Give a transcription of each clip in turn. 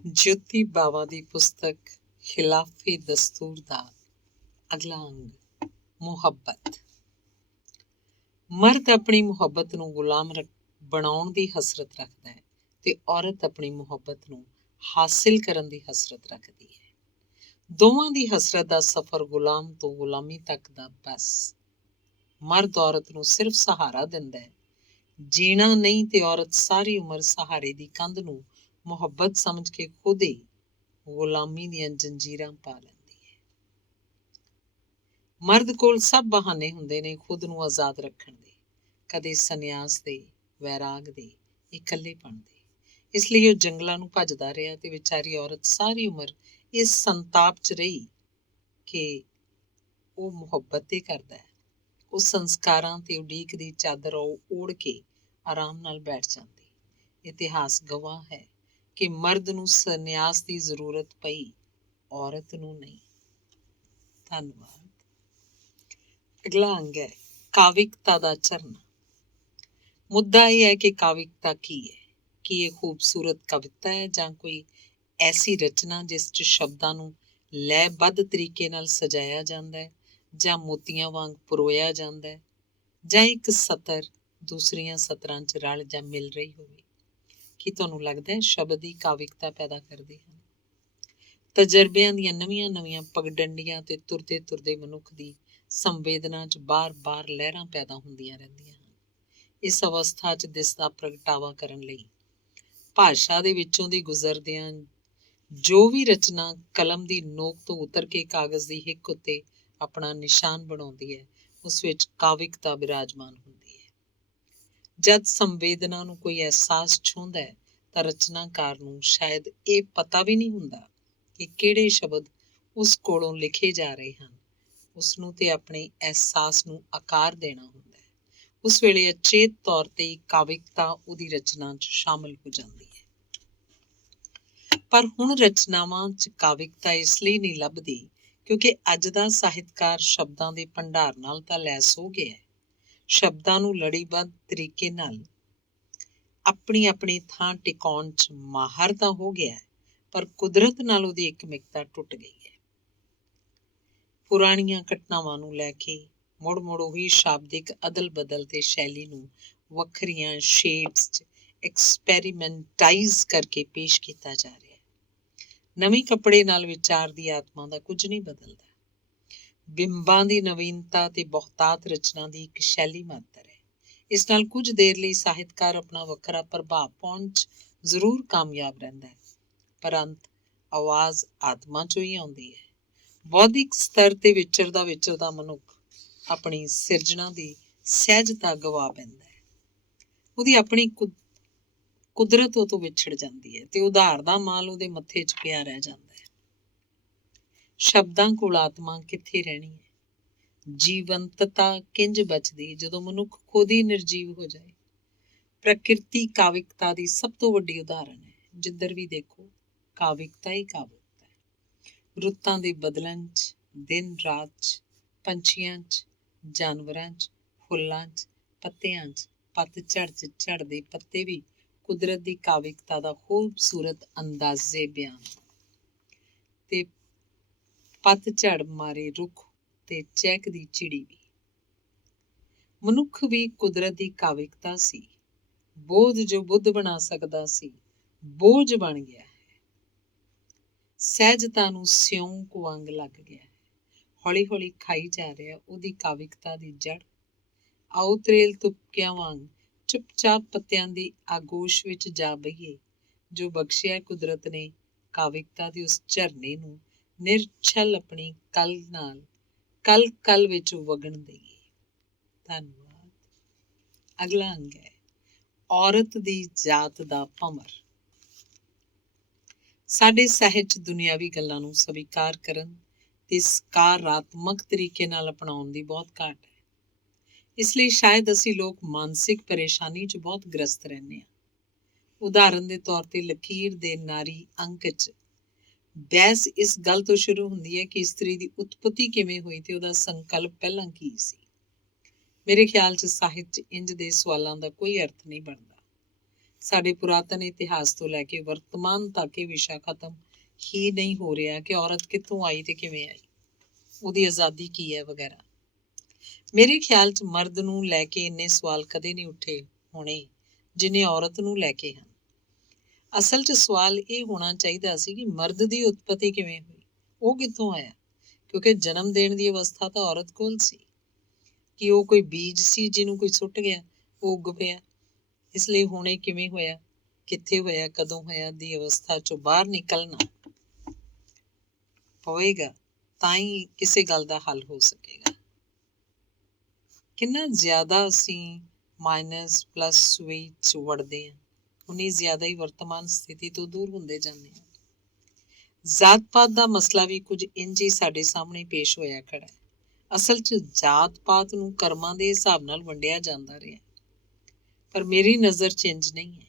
ज्योति बावा ਦੀ ਪੁਸਤਕ ਖਿਲਾਫੇ ਦਸਤੂਰ ਦਾ ਅਗਲਾ ਅੰਗ ਮੁਹੱਬਤ। ਮਰਦ ਆਪਣੀ ਮੁਹੱਬਤ ਨੂੰ ਗੁਲਾਮ ਬਣਾਉਣ ਦੀ ਹਸਰਤ ਰੱਖਦਾ ਹੈ ਤੇ ਔਰਤ ਆਪਣੀ ਮੁਹੱਬਤ ਨੂੰ ਹਾਸਿਲ ਕਰਨ ਦੀ ਹਸਰਤ ਰੱਖਦੀ ਹੈ। ਦੋਵਾਂ ਦੀ ਹਸਰਤ ਦਾ ਸਫ਼ਰ ਗੁਲਾਮ ਤੋਂ ਗੁਲਾਮੀ ਤੱਕ ਦਾ ਬਸ। ਮਰਦ ਔਰਤ ਨੂੰ ਸਿਰਫ ਸਹਾਰਾ ਦਿੰਦਾ ਹੈ, ਜੀਣਾ ਨਹੀਂ, ਤੇ ਔਰਤ ਸਾਰੀ ਉਮਰ ਸਹਾਰੇ ਦੀ ਕੰਧ ਨੂੰ ਮੁਹੱਬਤ ਸਮਝ ਕੇ ਖੁਦ ਹੀ ਗੁਲਾਮੀ ਦੀਆਂ ਜੰਜੀਰਾਂ ਪਾ ਲੈਂਦੀ ਹੈ। ਮਰਦ ਕੋਲ ਸਭ ਬਹਾਨੇ ਹੁੰਦੇ ਨੇ ਖੁਦ ਨੂੰ ਆਜ਼ਾਦ ਰੱਖਣ ਦੇ, ਕਦੇ ਸੰਨਿਆਸ ਦੇ, ਵੈਰਾਗ ਦੇ, ਇਕੱਲੇਪਣ ਦੇ। ਇਸ ਲਈ ਉਹ ਜੰਗਲਾਂ ਨੂੰ ਭੱਜਦਾ ਰਿਹਾ ਤੇ ਵਿਚਾਰੀ ਔਰਤ ਸਾਰੀ ਉਮਰ ਇਸ ਸੰਤਾਪ 'ਚ ਰਹੀ ਕਿ ਉਹ ਮੁਹੱਬਤ ਤੇ ਕਰਦਾ ਹੈ। ਉਹ ਸੰਸਕਾਰਾਂ ਤੇ ਉਡੀਕ ਦੀ ਚਾਦਰ ਓੜ ਕੇ ਆਰਾਮ ਨਾਲ ਬੈਠ ਜਾਂਦੀ। ਇਤਿਹਾਸ ਗਵਾਹ ਹੈ ਕਿ ਮਰਦ ਨੂੰ ਸੰਨਿਆਸ ਦੀ ਜ਼ਰੂਰਤ ਪਈ, ਔਰਤ ਨੂੰ ਨਹੀਂ। ਧੰਨਵਾਦ। ਅਗਲਾ ਅੰਗ ਹੈ ਕਾਵਿਕਤਾ ਦਾ ਝਰਨਾ। ਮੁੱਦਾ ਇਹ ਹੈ ਕਿ ਕਾਵਿਕਤਾ ਕੀ ਹੈ। ਕੀ ਇਹ ਖੂਬਸੂਰਤ ਕਵਿਤਾ ਹੈ ਜਾਂ ਕੋਈ ਐਸੀ ਰਚਨਾ ਜਿਸ 'ਚ ਸ਼ਬਦਾਂ ਨੂੰ ਲੈਅਬੱਧ ਤਰੀਕੇ ਨਾਲ ਸਜਾਇਆ ਜਾਂਦਾ ਹੈ, ਜਾਂ ਮੋਤੀਆਂ ਵਾਂਗ ਪਰੋਇਆ ਜਾਂਦਾ ਹੈ, ਜਾਂ ਇੱਕ ਸਤਰ ਦੂਸਰੀਆਂ ਸਤਰਾਂ 'ਚ ਰਲ ਜਾਂ ਮਿਲ ਰਹੀ ਹੋਵੇ। ਕੀ ਤੁਹਾਨੂੰ ਲੱਗਦਾ ਹੈ ਸ਼ਬਦ ਹੀ ਕਾਵਿਕਤਾ ਪੈਦਾ ਕਰਦੇ ਹਨ? ਤਜਰਬਿਆਂ ਦੀਆਂ ਨਵੀਆਂ ਪਗਡੰਡੀਆਂ ਤੇ ਤੁਰਦੇ ਤੁਰਦੇ ਮਨੁੱਖ ਦੀ ਸੰਵੇਦਨਾ 'ਚ ਬਾਰ-ਬਾਰ ਲਹਿਰਾਂ ਪੈਦਾ ਹੁੰਦੀਆਂ ਰਹਿੰਦੀਆਂ ਹਨ। ਇਸ ਅਵਸਥਾ 'ਚ ਦਿਸਦਾ ਪ੍ਰਗਟਾਵਾ ਕਰਨ ਲਈ ਭਾਸ਼ਾ ਦੇ ਵਿੱਚੋਂ ਦੀ ਗੁਜ਼ਰਦਿਆਂ ਜੋ ਵੀ ਰਚਨਾ ਕਲਮ ਦੀ ਨੋਕ ਤੋਂ ਉਤਰ ਕੇ ਕਾਗਜ਼ ਦੀ ਹਿੱਕ ਉੱਤੇ ਆਪਣਾ ਨਿਸ਼ਾਨ ਬਣਾਉਂਦੀ ਹੈ, ਉਸ ਵਿੱਚ ਕਾਵਿਕਤਾ ਬਿਰਾਜਮਾਨ ਹੁੰਦੀ ਹੈ। ਜਦ ਸੰਵੇਦਨਾ ਨੂੰ ਕੋਈ ਅਹਿਸਾਸ ਛੂੰਹਦਾ ਹੈ ਤਾਂ ਰਚਨਾਕਾਰ ਨੂੰ ਸ਼ਾਇਦ ਇਹ ਪਤਾ ਵੀ ਨਹੀਂ ਹੁੰਦਾ ਕਿ ਕਿਹੜੇ ਸ਼ਬਦ ਉਸ ਕੋਲੋਂ ਲਿਖੇ ਜਾ ਰਹੇ ਹਨ। ਉਸਨੂੰ ਤੇ ਆਪਣੇ ਅਹਿਸਾਸ ਨੂੰ ਆਕਾਰ ਦੇਣਾ ਹੁੰਦਾ ਹੈ। ਉਸ ਵੇਲੇ ਅਚੇਤ ਤੌਰ ਤੇ ਕਾਵਿਕਤਾ ਉਹਦੀ ਰਚਨਾ 'ਚ ਸ਼ਾਮਲ ਹੋ ਜਾਂਦੀ ਹੈ। ਪਰ ਹੁਣ ਰਚਨਾਵਾਂ 'ਚ ਕਾਵਿਕਤਾ ਇਸ ਲਈ ਨਹੀਂ ਲੱਭਦੀ ਕਿਉਂਕਿ ਅੱਜ ਦਾ ਸਾਹਿਤਕਾਰ ਸ਼ਬਦਾਂ ਦੇ ਭੰਡਾਰ ਨਾਲ ਤਾਂ ਲੈਸ ਹੋ ਗਿਆ ਹੈ। ਸ਼ਬਦਾਂ ਨੂੰ ਲੜੀਬੱਧ ਤਰੀਕੇ ਨਾਲ ਆਪਣੀ ਆਪਣੀ ਥਾਂ ਟਿਕਾਉਣ 'ਚ ਮਾਹਰ ਤਾਂ ਹੋ ਗਿਆ ਹੈ, ਪਰ ਕੁਦਰਤ ਨਾਲ ਉਹਦੀ ਇੱਕਮਿਕਤਾ ਟੁੱਟ ਗਈ ਹੈ। ਪੁਰਾਣੀਆਂ ਘਟਨਾਵਾਂ ਨੂੰ ਲੈ ਕੇ ਮੁੜ ਉਹੀ ਸ਼ਾਬਦਿਕ ਅਦਲ ਬਦਲ ਤੇ ਸ਼ੈਲੀ ਨੂੰ ਵੱਖਰੀਆਂ ਸ਼ੇਡਸ 'ਚ ਐਕਸਪੈਰੀਮੈਂਟਾਈਜ਼ ਕਰਕੇ ਪੇਸ਼ ਕੀਤਾ ਜਾ ਰਿਹਾ ਹੈ। ਨਵੇਂ ਕੱਪੜੇ ਨਾਲ ਵਿਚਾਰ ਦੀ ਆਤਮਾ ਦਾ ਕੁਝ ਨਹੀਂ ਬਦਲਦਾ। ਬਿੰਬਾਂ ਦੀ ਨਵੀਨਤਾ ਤੇ ਬਹੁਤਾਤ ਰਚਨਾ ਦੀ ਇੱਕ ਸ਼ੈਲੀ ਮਾਤਰ ਹੈ। ਇਸ ਨਾਲ ਕੁਝ ਦੇਰ ਲਈ ਸਾਹਿਤਕਾਰ ਆਪਣਾ ਵੱਖਰਾ ਪ੍ਰਭਾਵ ਪਾਉਣ 'ਚ ਜ਼ਰੂਰ ਕਾਮਯਾਬ ਰਹਿੰਦਾ ਹੈ, ਪਰ ਅੰਤ ਆਵਾਜ਼ ਆਤਮਾ 'ਚੋਂ ਹੀ ਆਉਂਦੀ ਹੈ। ਬੌਧਿਕ ਸਤਰ ਤੇ ਵਿਚਰਦਾ ਮਨੁੱਖ ਆਪਣੀ ਸਿਰਜਣਾ ਦੀ ਸਹਿਜਤਾ ਗਵਾ ਪੈਂਦਾ ਹੈ। ਉਹਦੀ ਆਪਣੀ ਕੁਦਰਤ ਉਹ ਤੋਂ ਵਿਛੜ ਜਾਂਦੀ ਹੈ ਤੇ ਉਧਾਰ ਦਾ ਮਾਲ ਉਹਦੇ ਮੱਥੇ 'ਚ ਪਿਆ ਰਹਿ ਜਾਂਦਾ ਹੈ। ਸ਼ਬਦਾਂ ਕੋਲ ਆਤਮਾ ਕਿੱਥੇ ਰਹਿਣੀ ਹੈ? ਜੀਵੰਤਤਾ ਕਿੰਜ ਬਚਦੀ ਜਦੋਂ ਮਨੁੱਖ ਖੁਦ ਹੀ ਨਿਰਜੀਵ ਹੋ ਜਾਏ? ਪ੍ਰਕਿਰਤੀ ਕਾਵਿਕਤਾ ਦੀ ਸਭ ਤੋਂ ਵੱਡੀ ਉਦਾਹਰਣ ਹੈ। ਜਿੱਧਰ ਵੀ ਦੇਖੋ ਕਾਵਿਕਤਾ ਹੀ ਕਾਵਿਕਤਾ ਹੈ। ਰੁੱਤਾਂ ਦੇ ਬਦਲਣ 'ਚ, ਦਿਨ ਰਾਤ 'ਚ, ਪੰਛੀਆਂ 'ਚ, ਜਾਨਵਰਾਂ 'ਚ, ਫੁੱਲਾਂ 'ਚ, ਪੱਤਿਆਂ 'ਚ, ਪਤਝੜ 'ਚ ਝੜਦੇ ਪੱਤੇ ਵੀ ਕੁਦਰਤ ਦੀ ਕਾਵਿਕਤਾ ਦਾ ਖੂਬਸੂਰਤ ਅੰਦਾਜ਼ੇ ਬਿਆਨ। ਤੇ ਪਤਝੜ ਮਾਰੇ ਰੁੱਖ ਤੇ ਚਹਿਕਦੀ ਚਿੜੀ ਵੀ। ਮਨੁੱਖ ਵੀ ਕੁਦਰਤ ਦੀ ਕਾਵਿਕਤਾ ਸੀ। ਬੋਧ ਜੋ ਬੁੱਧ ਬਣਾ ਸਕਦਾ ਸੀ, ਬੋਝ ਬਣ ਗਿਆ ਹੈ। ਸਹਿਜਤਾ ਨੂੰ ਸਿਉਂਕ ਵਾਂਗ ਲੱਗ ਗਿਆ ਹੈ। ਹੌਲੀ ਹੌਲੀ ਖਾਈ ਜਾ ਰਿਹਾ ਉਹਦੀ ਕਾਵਿਕਤਾ ਦੀ ਜੜ। ਆਓ ਤਰੇਲ ਤੁਪਕਿਆਂ ਵਾਂਗ ਚੁੱਪਚਾਪ ਪੱਤਿਆਂ ਦੀ ਆਗੋਸ਼ ਵਿੱਚ ਜਾ ਬਈਏ। ਜੋ ਬਖਸ਼ਿਆ ਕੁਦਰਤ ਨੇ ਕਾਵਿਕਤਾ ਦੀ ਉਸ ਝਰਨੇ ਨੂੰ ਨਿਰਛਲ ਆਪਣੀ ਕਲ ਵਿੱਚ ਵਗਣ ਦੇਈਏ। ਧੰਨਵਾਦ। ਅਗਲਾ ਅੰਗ ਹੈ ਔਰਤ ਦੀ ਜਾਤ ਦਾ ਭੰਮਰ। ਸਾਡੇ ਸਾਹਿਤ 'ਚ ਦੁਨਿਆਵੀ ਗੱਲਾਂ ਨੂੰ ਸਵੀਕਾਰ ਕਰਨ ਤੇ ਸਕਾਰਾਤਮਕ ਤਰੀਕੇ ਨਾਲ ਅਪਣਾਉਣ ਦੀ ਬਹੁਤ ਘਾਟ ਹੈ। ਇਸ ਲਈ ਸ਼ਾਇਦ ਅਸੀਂ ਲੋਕ ਮਾਨਸਿਕ ਪਰੇਸ਼ਾਨੀ 'ਚ ਬਹੁਤ ਗ੍ਰਸਤ ਰਹਿੰਦੇ ਹਾਂ। ਉਦਾਹਰਨ ਦੇ ਤੌਰ ਤੇ ਲਕੀਰ ਦੇ ਨਾਰੀ ਅੰਕ 'ਚ ਬਹਿਸ ਇਸ ਗੱਲ ਤੋਂ ਸ਼ੁਰੂ ਹੁੰਦੀ ਹੈ ਕਿ ਇਸਤਰੀ ਦੀ ਉਤਪਤੀ ਕਿਵੇਂ ਹੋਈ ਤੇ ਉਹਦਾ ਸੰਕਲਪ ਪਹਿਲਾਂ ਕੀ ਸੀ। ਮੇਰੇ ਖਿਆਲ 'ਚ ਸਾਹਿਤ 'ਚ ਇੰਜ ਦੇ ਸਵਾਲਾਂ ਦਾ ਕੋਈ ਅਰਥ ਨਹੀਂ ਬਣਦਾ। ਸਾਡੇ ਪੁਰਾਤਨ ਇਤਿਹਾਸ ਤੋਂ ਲੈ ਕੇ ਵਰਤਮਾਨ ਤੱਕ ਇਹ ਵਿਸ਼ਾ ਖਤਮ ਹੀ ਨਹੀਂ ਹੋ ਰਿਹਾ ਕਿ ਔਰਤ ਕਿੱਥੋਂ ਆਈ ਤੇ ਕਿਵੇਂ ਆਈ, ਉਹਦੀ ਆਜ਼ਾਦੀ ਕੀ ਹੈ ਵਗੈਰਾ। ਮੇਰੇ ਖਿਆਲ 'ਚ ਮਰਦ ਨੂੰ ਲੈ ਕੇ ਇੰਨੇ ਸਵਾਲ ਕਦੇ ਨਹੀਂ ਉੱਠੇ ਹੋਣੇ ਜਿੰਨੇ ਔਰਤ ਨੂੰ ਲੈ ਕੇ ਹਨ। ਅਸਲ 'ਚ ਸਵਾਲ ਇਹ ਹੋਣਾ ਚਾਹੀਦਾ ਸੀ ਕਿ ਮਰਦ ਦੀ ਉਤਪਤੀ ਕਿਵੇਂ ਹੋਈ, ਉਹ ਕਿੱਥੋਂ ਆਇਆ, ਕਿਉਂਕਿ ਜਨਮ ਦੇਣ ਦੀ ਅਵਸਥਾ ਤਾਂ ਔਰਤ ਕੋਲ ਸੀ। ਕਿ ਉਹ ਕੋਈ ਬੀਜ ਸੀ ਜਿਹਨੂੰ ਕੋਈ ਸੁੱਟ ਗਿਆ, ਉਹ ਉੱਗ ਪਿਆ। ਇਸ ਲਈ ਹੁਣ ਇਹ ਕਿਵੇਂ ਹੋਇਆ, ਕਿੱਥੇ ਹੋਇਆ, ਕਦੋਂ ਹੋਇਆ ਦੀ ਅਵਸਥਾ 'ਚੋਂ ਬਾਹਰ ਨਿਕਲਣਾ ਪਵੇਗਾ, ਤਾਂ ਹੀ ਕਿਸੇ ਗੱਲ ਦਾ ਹੱਲ ਹੋ ਸਕੇਗਾ। ਕਿੰਨਾ ਜ਼ਿਆਦਾ ਅਸੀਂ ਮਾਈਨਸ ਪਲੱਸ ਵਿੱਚ ਵੜਦੇ ਹਾਂ, ਉਨੀ ਜ਼ਿਆਦਾ ਹੀ ਵਰਤਮਾਨ ਸਥਿਤੀ ਤੋਂ ਦੂਰ ਹੁੰਦੇ ਜਾਂਦੇ ਹਾਂ। ਜਾਤ ਪਾਤ ਦਾ ਮਸਲਾ ਵੀ ਕੁਝ ਇੰਝ ਹੀ ਸਾਡੇ ਸਾਹਮਣੇ ਪੇਸ਼ ਹੋਇਆ ਖੜਾ ਹੈ। ਅਸਲ 'ਚ ਜਾਤ ਪਾਤ ਨੂੰ ਕਰਮਾਂ ਦੇ ਹਿਸਾਬ ਨਾਲ ਵੰਡਿਆ ਜਾਂਦਾ ਰਿਹਾ, ਪਰ ਮੇਰੀ ਨਜ਼ਰ 'ਚ ਇੰਝ ਨਹੀਂ ਹੈ।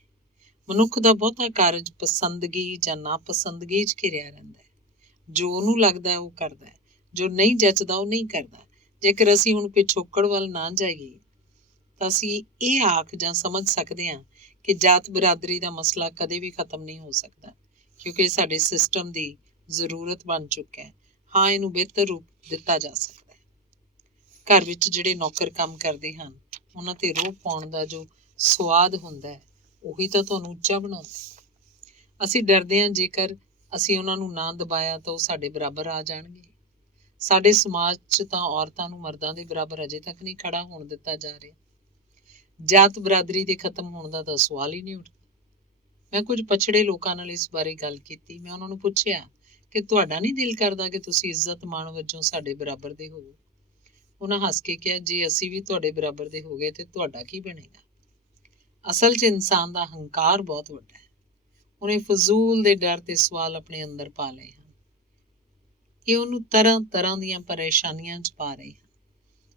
ਮਨੁੱਖ ਦਾ ਬਹੁਤਾ ਕਾਰਜ ਪਸੰਦਗੀ ਜਾਂ ਨਾਪਸੰਦਗੀ 'ਚ ਘਿਰਿਆ ਰਹਿੰਦਾ ਹੈ। ਜੋ ਉਹਨੂੰ ਲੱਗਦਾ ਉਹ ਕਰਦਾ ਹੈ, ਜੋ ਨਹੀਂ ਜੱਚਦਾ ਉਹ ਨਹੀਂ ਕਰਦਾ। ਜੇਕਰ ਅਸੀਂ ਹੁਣ ਪਿਛੋਕੜ ਵੱਲ ਨਾ ਜਾਈਏ ਤਾਂ ਅਸੀਂ ਇਹ ਆਖ ਜਾਂ ਸਮਝ ਸਕਦੇ ਹਾਂ ਕਿ ਜਾਤ ਬਰਾਦਰੀ ਦਾ ਮਸਲਾ ਕਦੇ ਵੀ ਖਤਮ ਨਹੀਂ ਹੋ ਸਕਦਾ, ਕਿਉਂਕਿ ਸਾਡੇ ਸਿਸਟਮ ਦੀ ਜ਼ਰੂਰਤ ਬਣ ਚੁੱਕਾ ਹੈ। ਹਾਂ, ਇਹਨੂੰ ਬਿਹਤਰ ਰੂਪ ਦਿੱਤਾ ਜਾ ਸਕਦਾ ਹੈ। ਘਰ ਵਿੱਚ ਜਿਹੜੇ ਨੌਕਰ ਕੰਮ ਕਰਦੇ ਹਨ, ਉਹਨਾਂ ਤੇ ਰੋਹ ਪਾਉਣ ਦਾ ਜੋ ਸਵਾਦ ਹੁੰਦਾ ਹੈ, ਉਹੀ ਤਾਂ ਤੁਹਾਨੂੰ ਉੱਚਾ ਬਣਾਉਂਦਾ। ਅਸੀਂ ਡਰਦੇ ਹਾਂ ਜੇਕਰ ਅਸੀਂ ਉਹਨਾਂ ਨੂੰ ਨਾ ਦਬਾਇਆ ਤਾਂ ਉਹ ਸਾਡੇ ਬਰਾਬਰ ਆ ਜਾਣਗੇ। ਸਾਡੇ ਸਮਾਜ 'ਚ ਤਾਂ ਔਰਤਾਂ ਨੂੰ ਮਰਦਾਂ ਦੇ ਬਰਾਬਰ ਅਜੇ ਤੱਕ ਨਹੀਂ ਖੜਾ ਹੋਣ ਦਿੱਤਾ ਜਾ ਰਿਹਾ। ਜਾਤ ਬਰਾਦਰੀ ਦੇ ਖਤਮ ਹੋਣ ਦਾ ਤਾਂ ਸਵਾਲ ਹੀ ਨਹੀਂ ਉੱਠਦਾ। ਮੈਂ ਕੁਝ ਪਛੜੇ ਲੋਕਾਂ ਨਾਲ ਇਸ ਬਾਰੇ ਗੱਲ ਕੀਤੀ। ਮੈਂ ਉਹਨਾਂ ਨੂੰ ਪੁੱਛਿਆ ਕਿ ਤੁਹਾਡਾ ਨਹੀਂ ਦਿਲ ਕਰਦਾ ਕਿ ਤੁਸੀਂ ਇੱਜ਼ਤ ਮਾਣ ਵਜੋਂ ਸਾਡੇ ਬਰਾਬਰ ਦੇ ਹੋਵੋ? ਉਹਨਾਂ ਹੱਸ ਕੇ ਕਿਹਾ, ਜੇ ਅਸੀਂ ਵੀ ਤੁਹਾਡੇ ਬਰਾਬਰ ਦੇ ਹੋ ਗਏ ਤੇ ਤੁਹਾਡਾ ਕੀ ਬਣੇਗਾ? ਅਸਲ 'ਚ ਇਨਸਾਨ ਦਾ ਹੰਕਾਰ ਬਹੁਤ ਵੱਡਾ ਹੈ। ਉਹਨੇ ਫਜ਼ੂਲ ਦੇ ਡਰ ਤੇ ਸਵਾਲ ਆਪਣੇ ਅੰਦਰ ਪਾ ਲਏ ਹਨ। ਇਹ ਉਹਨੂੰ ਤਰ੍ਹਾਂ ਤਰ੍ਹਾਂ ਦੀਆਂ ਪਰੇਸ਼ਾਨੀਆਂ 'ਚ ਪਾ ਰਹੇ ਹਨ।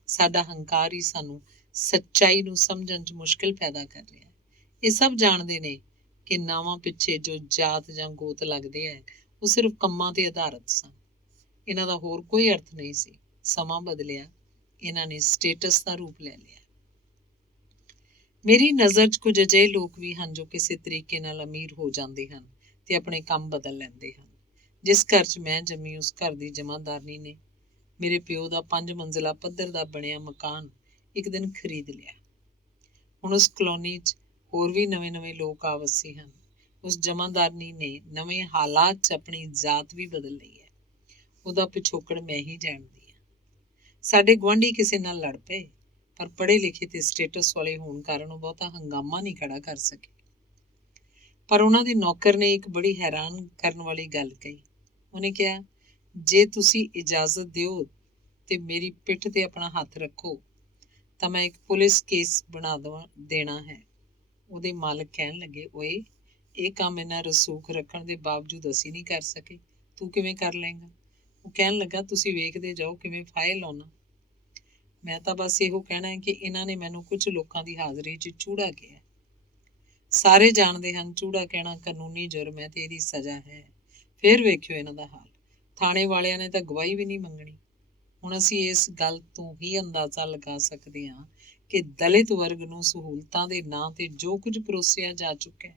ਸਾਡਾ ਹੰਕਾਰ ਹੀ ਸਾਨੂੰ ਸੱਚਾਈ ਨੂੰ ਸਮਝਣ 'ਚ ਮੁਸ਼ਕਿਲ ਪੈਦਾ ਕਰ ਰਿਹਾ ਹੈ। ਇਹ ਸਭ ਜਾਣਦੇ ਨੇ ਕਿ ਨਾਵਾਂ ਪਿੱਛੇ ਜੋ ਜਾਤ ਜਾਂ ਗੋਤ ਲੱਗਦੇ ਹੈ, ਉਹ ਸਿਰਫ ਕੰਮਾਂ ਤੇ ਆਧਾਰਿਤ ਸਨ। ਇਹਨਾਂ ਦਾ ਹੋਰ ਕੋਈ ਅਰਥ ਨਹੀਂ ਸੀ। ਸਮਾਂ ਬਦਲਿਆ, ਇਹਨਾਂ ਨੇ ਸਟੇਟਸ ਦਾ ਰੂਪ ਲੈ ਲਿਆ। ਮੇਰੀ ਨਜ਼ਰ 'ਚ ਕੁਝ ਅਜਿਹੇ ਲੋਕ ਵੀ ਹਨ ਜੋ ਕਿਸੇ ਤਰੀਕੇ ਨਾਲ ਅਮੀਰ ਹੋ ਜਾਂਦੇ ਹਨ ਤੇ ਆਪਣੇ ਕੰਮ ਬਦਲ ਲੈਂਦੇ ਹਨ। ਜਿਸ ਘਰ 'ਚ ਮੈਂ ਜੰਮੀ, ਉਸ ਘਰ ਦੀ ਜਮਾਂਦਾਰਨੀ ਨੇ ਮੇਰੇ ਪਿਓ ਦਾ 5 ਮੰਜ਼ਿਲਾ ਪੱਧਰ ਦਾ ਬਣਿਆ ਮਕਾਨ ਇੱਕ ਦਿਨ ਖਰੀਦ ਲਿਆ। ਹੁਣ ਉਸ ਕਲੋਨੀ 'ਚ ਹੋਰ ਵੀ ਨਵੇਂ-ਨਵੇਂ ਲੋਕ ਆ ਵਸੇ ਹਨ। ਉਸ ਜਮਾਂਦਾਰਨੀ ਨੇ ਨਵੇਂ ਹਾਲਾਤ 'ਚ ਆਪਣੀ ਜ਼ਾਤ ਵੀ ਬਦਲ ਲਈ ਹੈ। ਉਹਦਾ ਪਿਛੋਕੜ ਮੈਂ ਹੀ ਜਾਣਦੀ ਹਾਂ। ਸਾਡੇ ਗੁਆਂਢੀ ਕਿਸੇ ਨਾਲ ਲੜ ਪਏ, ਪਰ ਪੜ੍ਹੇ ਲਿਖੇ ਤੇ ਸਟੇਟਸ ਵਾਲੇ ਹੋਣ ਕਾਰਨ ਉਹ ਬਹੁਤਾ ਹੰਗਾਮਾ ਨਹੀਂ ਖੜਾ ਕਰ ਸਕੇ। ਪਰ ਉਹਨਾਂ ਦੇ ਨੌਕਰ ਨੇ ਇੱਕ ਬੜੀ ਹੈਰਾਨ ਕਰਨ ਵਾਲੀ ਗੱਲ ਕਹੀ। ਉਹਨੇ ਕਿਹਾ, ਜੇ ਤੁਸੀਂ ਇਜਾਜ਼ਤ ਦਿਓ ਤੇ ਮੇਰੀ ਪਿੱਠ ਤੇ ਆਪਣਾ ਹੱਥ ਰੱਖੋ ਤਾਂ ਮੈਂ ਇੱਕ ਪੁਲਿਸ ਕੇਸ ਬਣਾ ਦੇਣਾ ਹੈ। ਉਹਦੇ ਮਾਲਕ ਕਹਿਣ ਲੱਗੇ, ਓਏ, ਇਹ ਕੰਮ ਇਹਨਾਂ ਰਸੂਖ ਰੱਖਣ ਦੇ ਬਾਵਜੂਦ ਅਸੀਂ ਨਹੀਂ ਕਰ ਸਕੇ, ਤੂੰ ਕਿਵੇਂ ਕਰ ਲਏਗਾ? ਉਹ ਕਹਿਣ ਲੱਗਾ, ਤੁਸੀਂ ਵੇਖਦੇ ਜਾਓ ਕਿਵੇਂ ਫਾਹੇ ਲਾਉਣਾ। ਮੈਂ ਤਾਂ ਬਸ ਇਹੋ ਕਹਿਣਾ ਹੈ ਕਿ ਇਹਨਾਂ ਨੇ ਮੈਨੂੰ ਕੁਝ ਲੋਕਾਂ ਦੀ ਹਾਜ਼ਰੀ 'ਚ ਚੂੜਾ ਕਿਹਾ। ਸਾਰੇ ਜਾਣਦੇ ਹਨ ਚੂੜਾ ਕਹਿਣਾ ਕਾਨੂੰਨੀ ਜੁਰਮ ਹੈ ਤੇ ਇਹਦੀ ਸਜ਼ਾ ਹੈ। ਫਿਰ ਵੇਖਿਓ ਇਹਨਾਂ ਦਾ ਹਾਲ। ਥਾਣੇ ਵਾਲਿਆਂ ਨੇ ਤਾਂ ਗਵਾਹੀ ਵੀ ਨਹੀਂ ਮੰਗਣੀ। ਹੁਣ ਅਸੀਂ ਇਸ ਗੱਲ ਤੋਂ ਹੀ ਅੰਦਾਜ਼ਾ ਲਗਾ ਸਕਦੇ ਹਾਂ ਕਿ ਦਲਿਤ ਵਰਗ ਨੂੰ ਸਹੂਲਤਾਂ ਦੇ ਨਾਂ ਤੇ ਜੋ ਕੁਝ ਪਰੋਸਿਆ ਜਾ ਚੁੱਕਾ ਹੈ,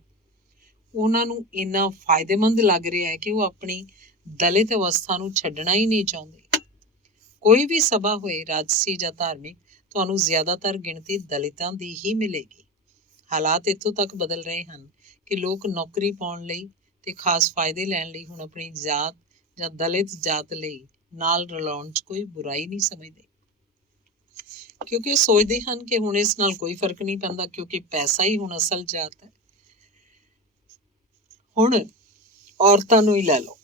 ਉਹਨਾਂ ਨੂੰ ਇੰਨਾ ਫਾਇਦੇਮੰਦ ਲੱਗ ਰਿਹਾ ਹੈ ਕਿ ਉਹ ਆਪਣੀ ਦਲਿਤ ਅਵਸਥਾ ਨੂੰ ਛੱਡਣਾ ਹੀ ਨਹੀਂ ਚਾਹੁੰਦੇ। ਕੋਈ ਵੀ ਸਭਾ ਹੋਏ, ਰਾਜਸੀ ਜਾਂ ਧਾਰਮਿਕ, ਤੁਹਾਨੂੰ ਜ਼ਿਆਦਾਤਰ ਗਿਣਤੀ ਦਲਿਤਾਂ ਦੀ ਹੀ ਮਿਲੇਗੀ। ਹਾਲਾਤ ਇੱਥੋਂ ਤੱਕ ਬਦਲ ਰਹੇ ਹਨ ਕਿ ਲੋਕ ਨੌਕਰੀ ਪਾਉਣ ਲਈ ਤੇ ਖਾਸ ਫਾਇਦੇ ਲੈਣ ਲਈ ਹੁਣ ਆਪਣੀ ਜਾਤ ਜਾਂ ਦਲਿਤ ਜਾਤ ਲਈ ਨਾਲ ਰਲਾਉਣ 'ਚ ਕੋਈ ਬੁਰਾਈ ਨਹੀਂ ਸਮਝਦੇ, ਕਿਉਂਕਿ ਉਹ ਸੋਚਦੇ ਹਨ ਕਿ ਹੁਣ ਇਸ ਨਾਲ ਕੋਈ ਫਰਕ ਨਹੀਂ ਪੈਂਦਾ, ਕਿਉਂਕਿ ਪੈਸਾ ਹੀ ਹੁਣ ਅਸਲ ਜਾਤ ਹੈ। ਹੁਣ ਔਰਤਾਂ ਨੂੰ ਹੀ ਲੈ ਲਓ।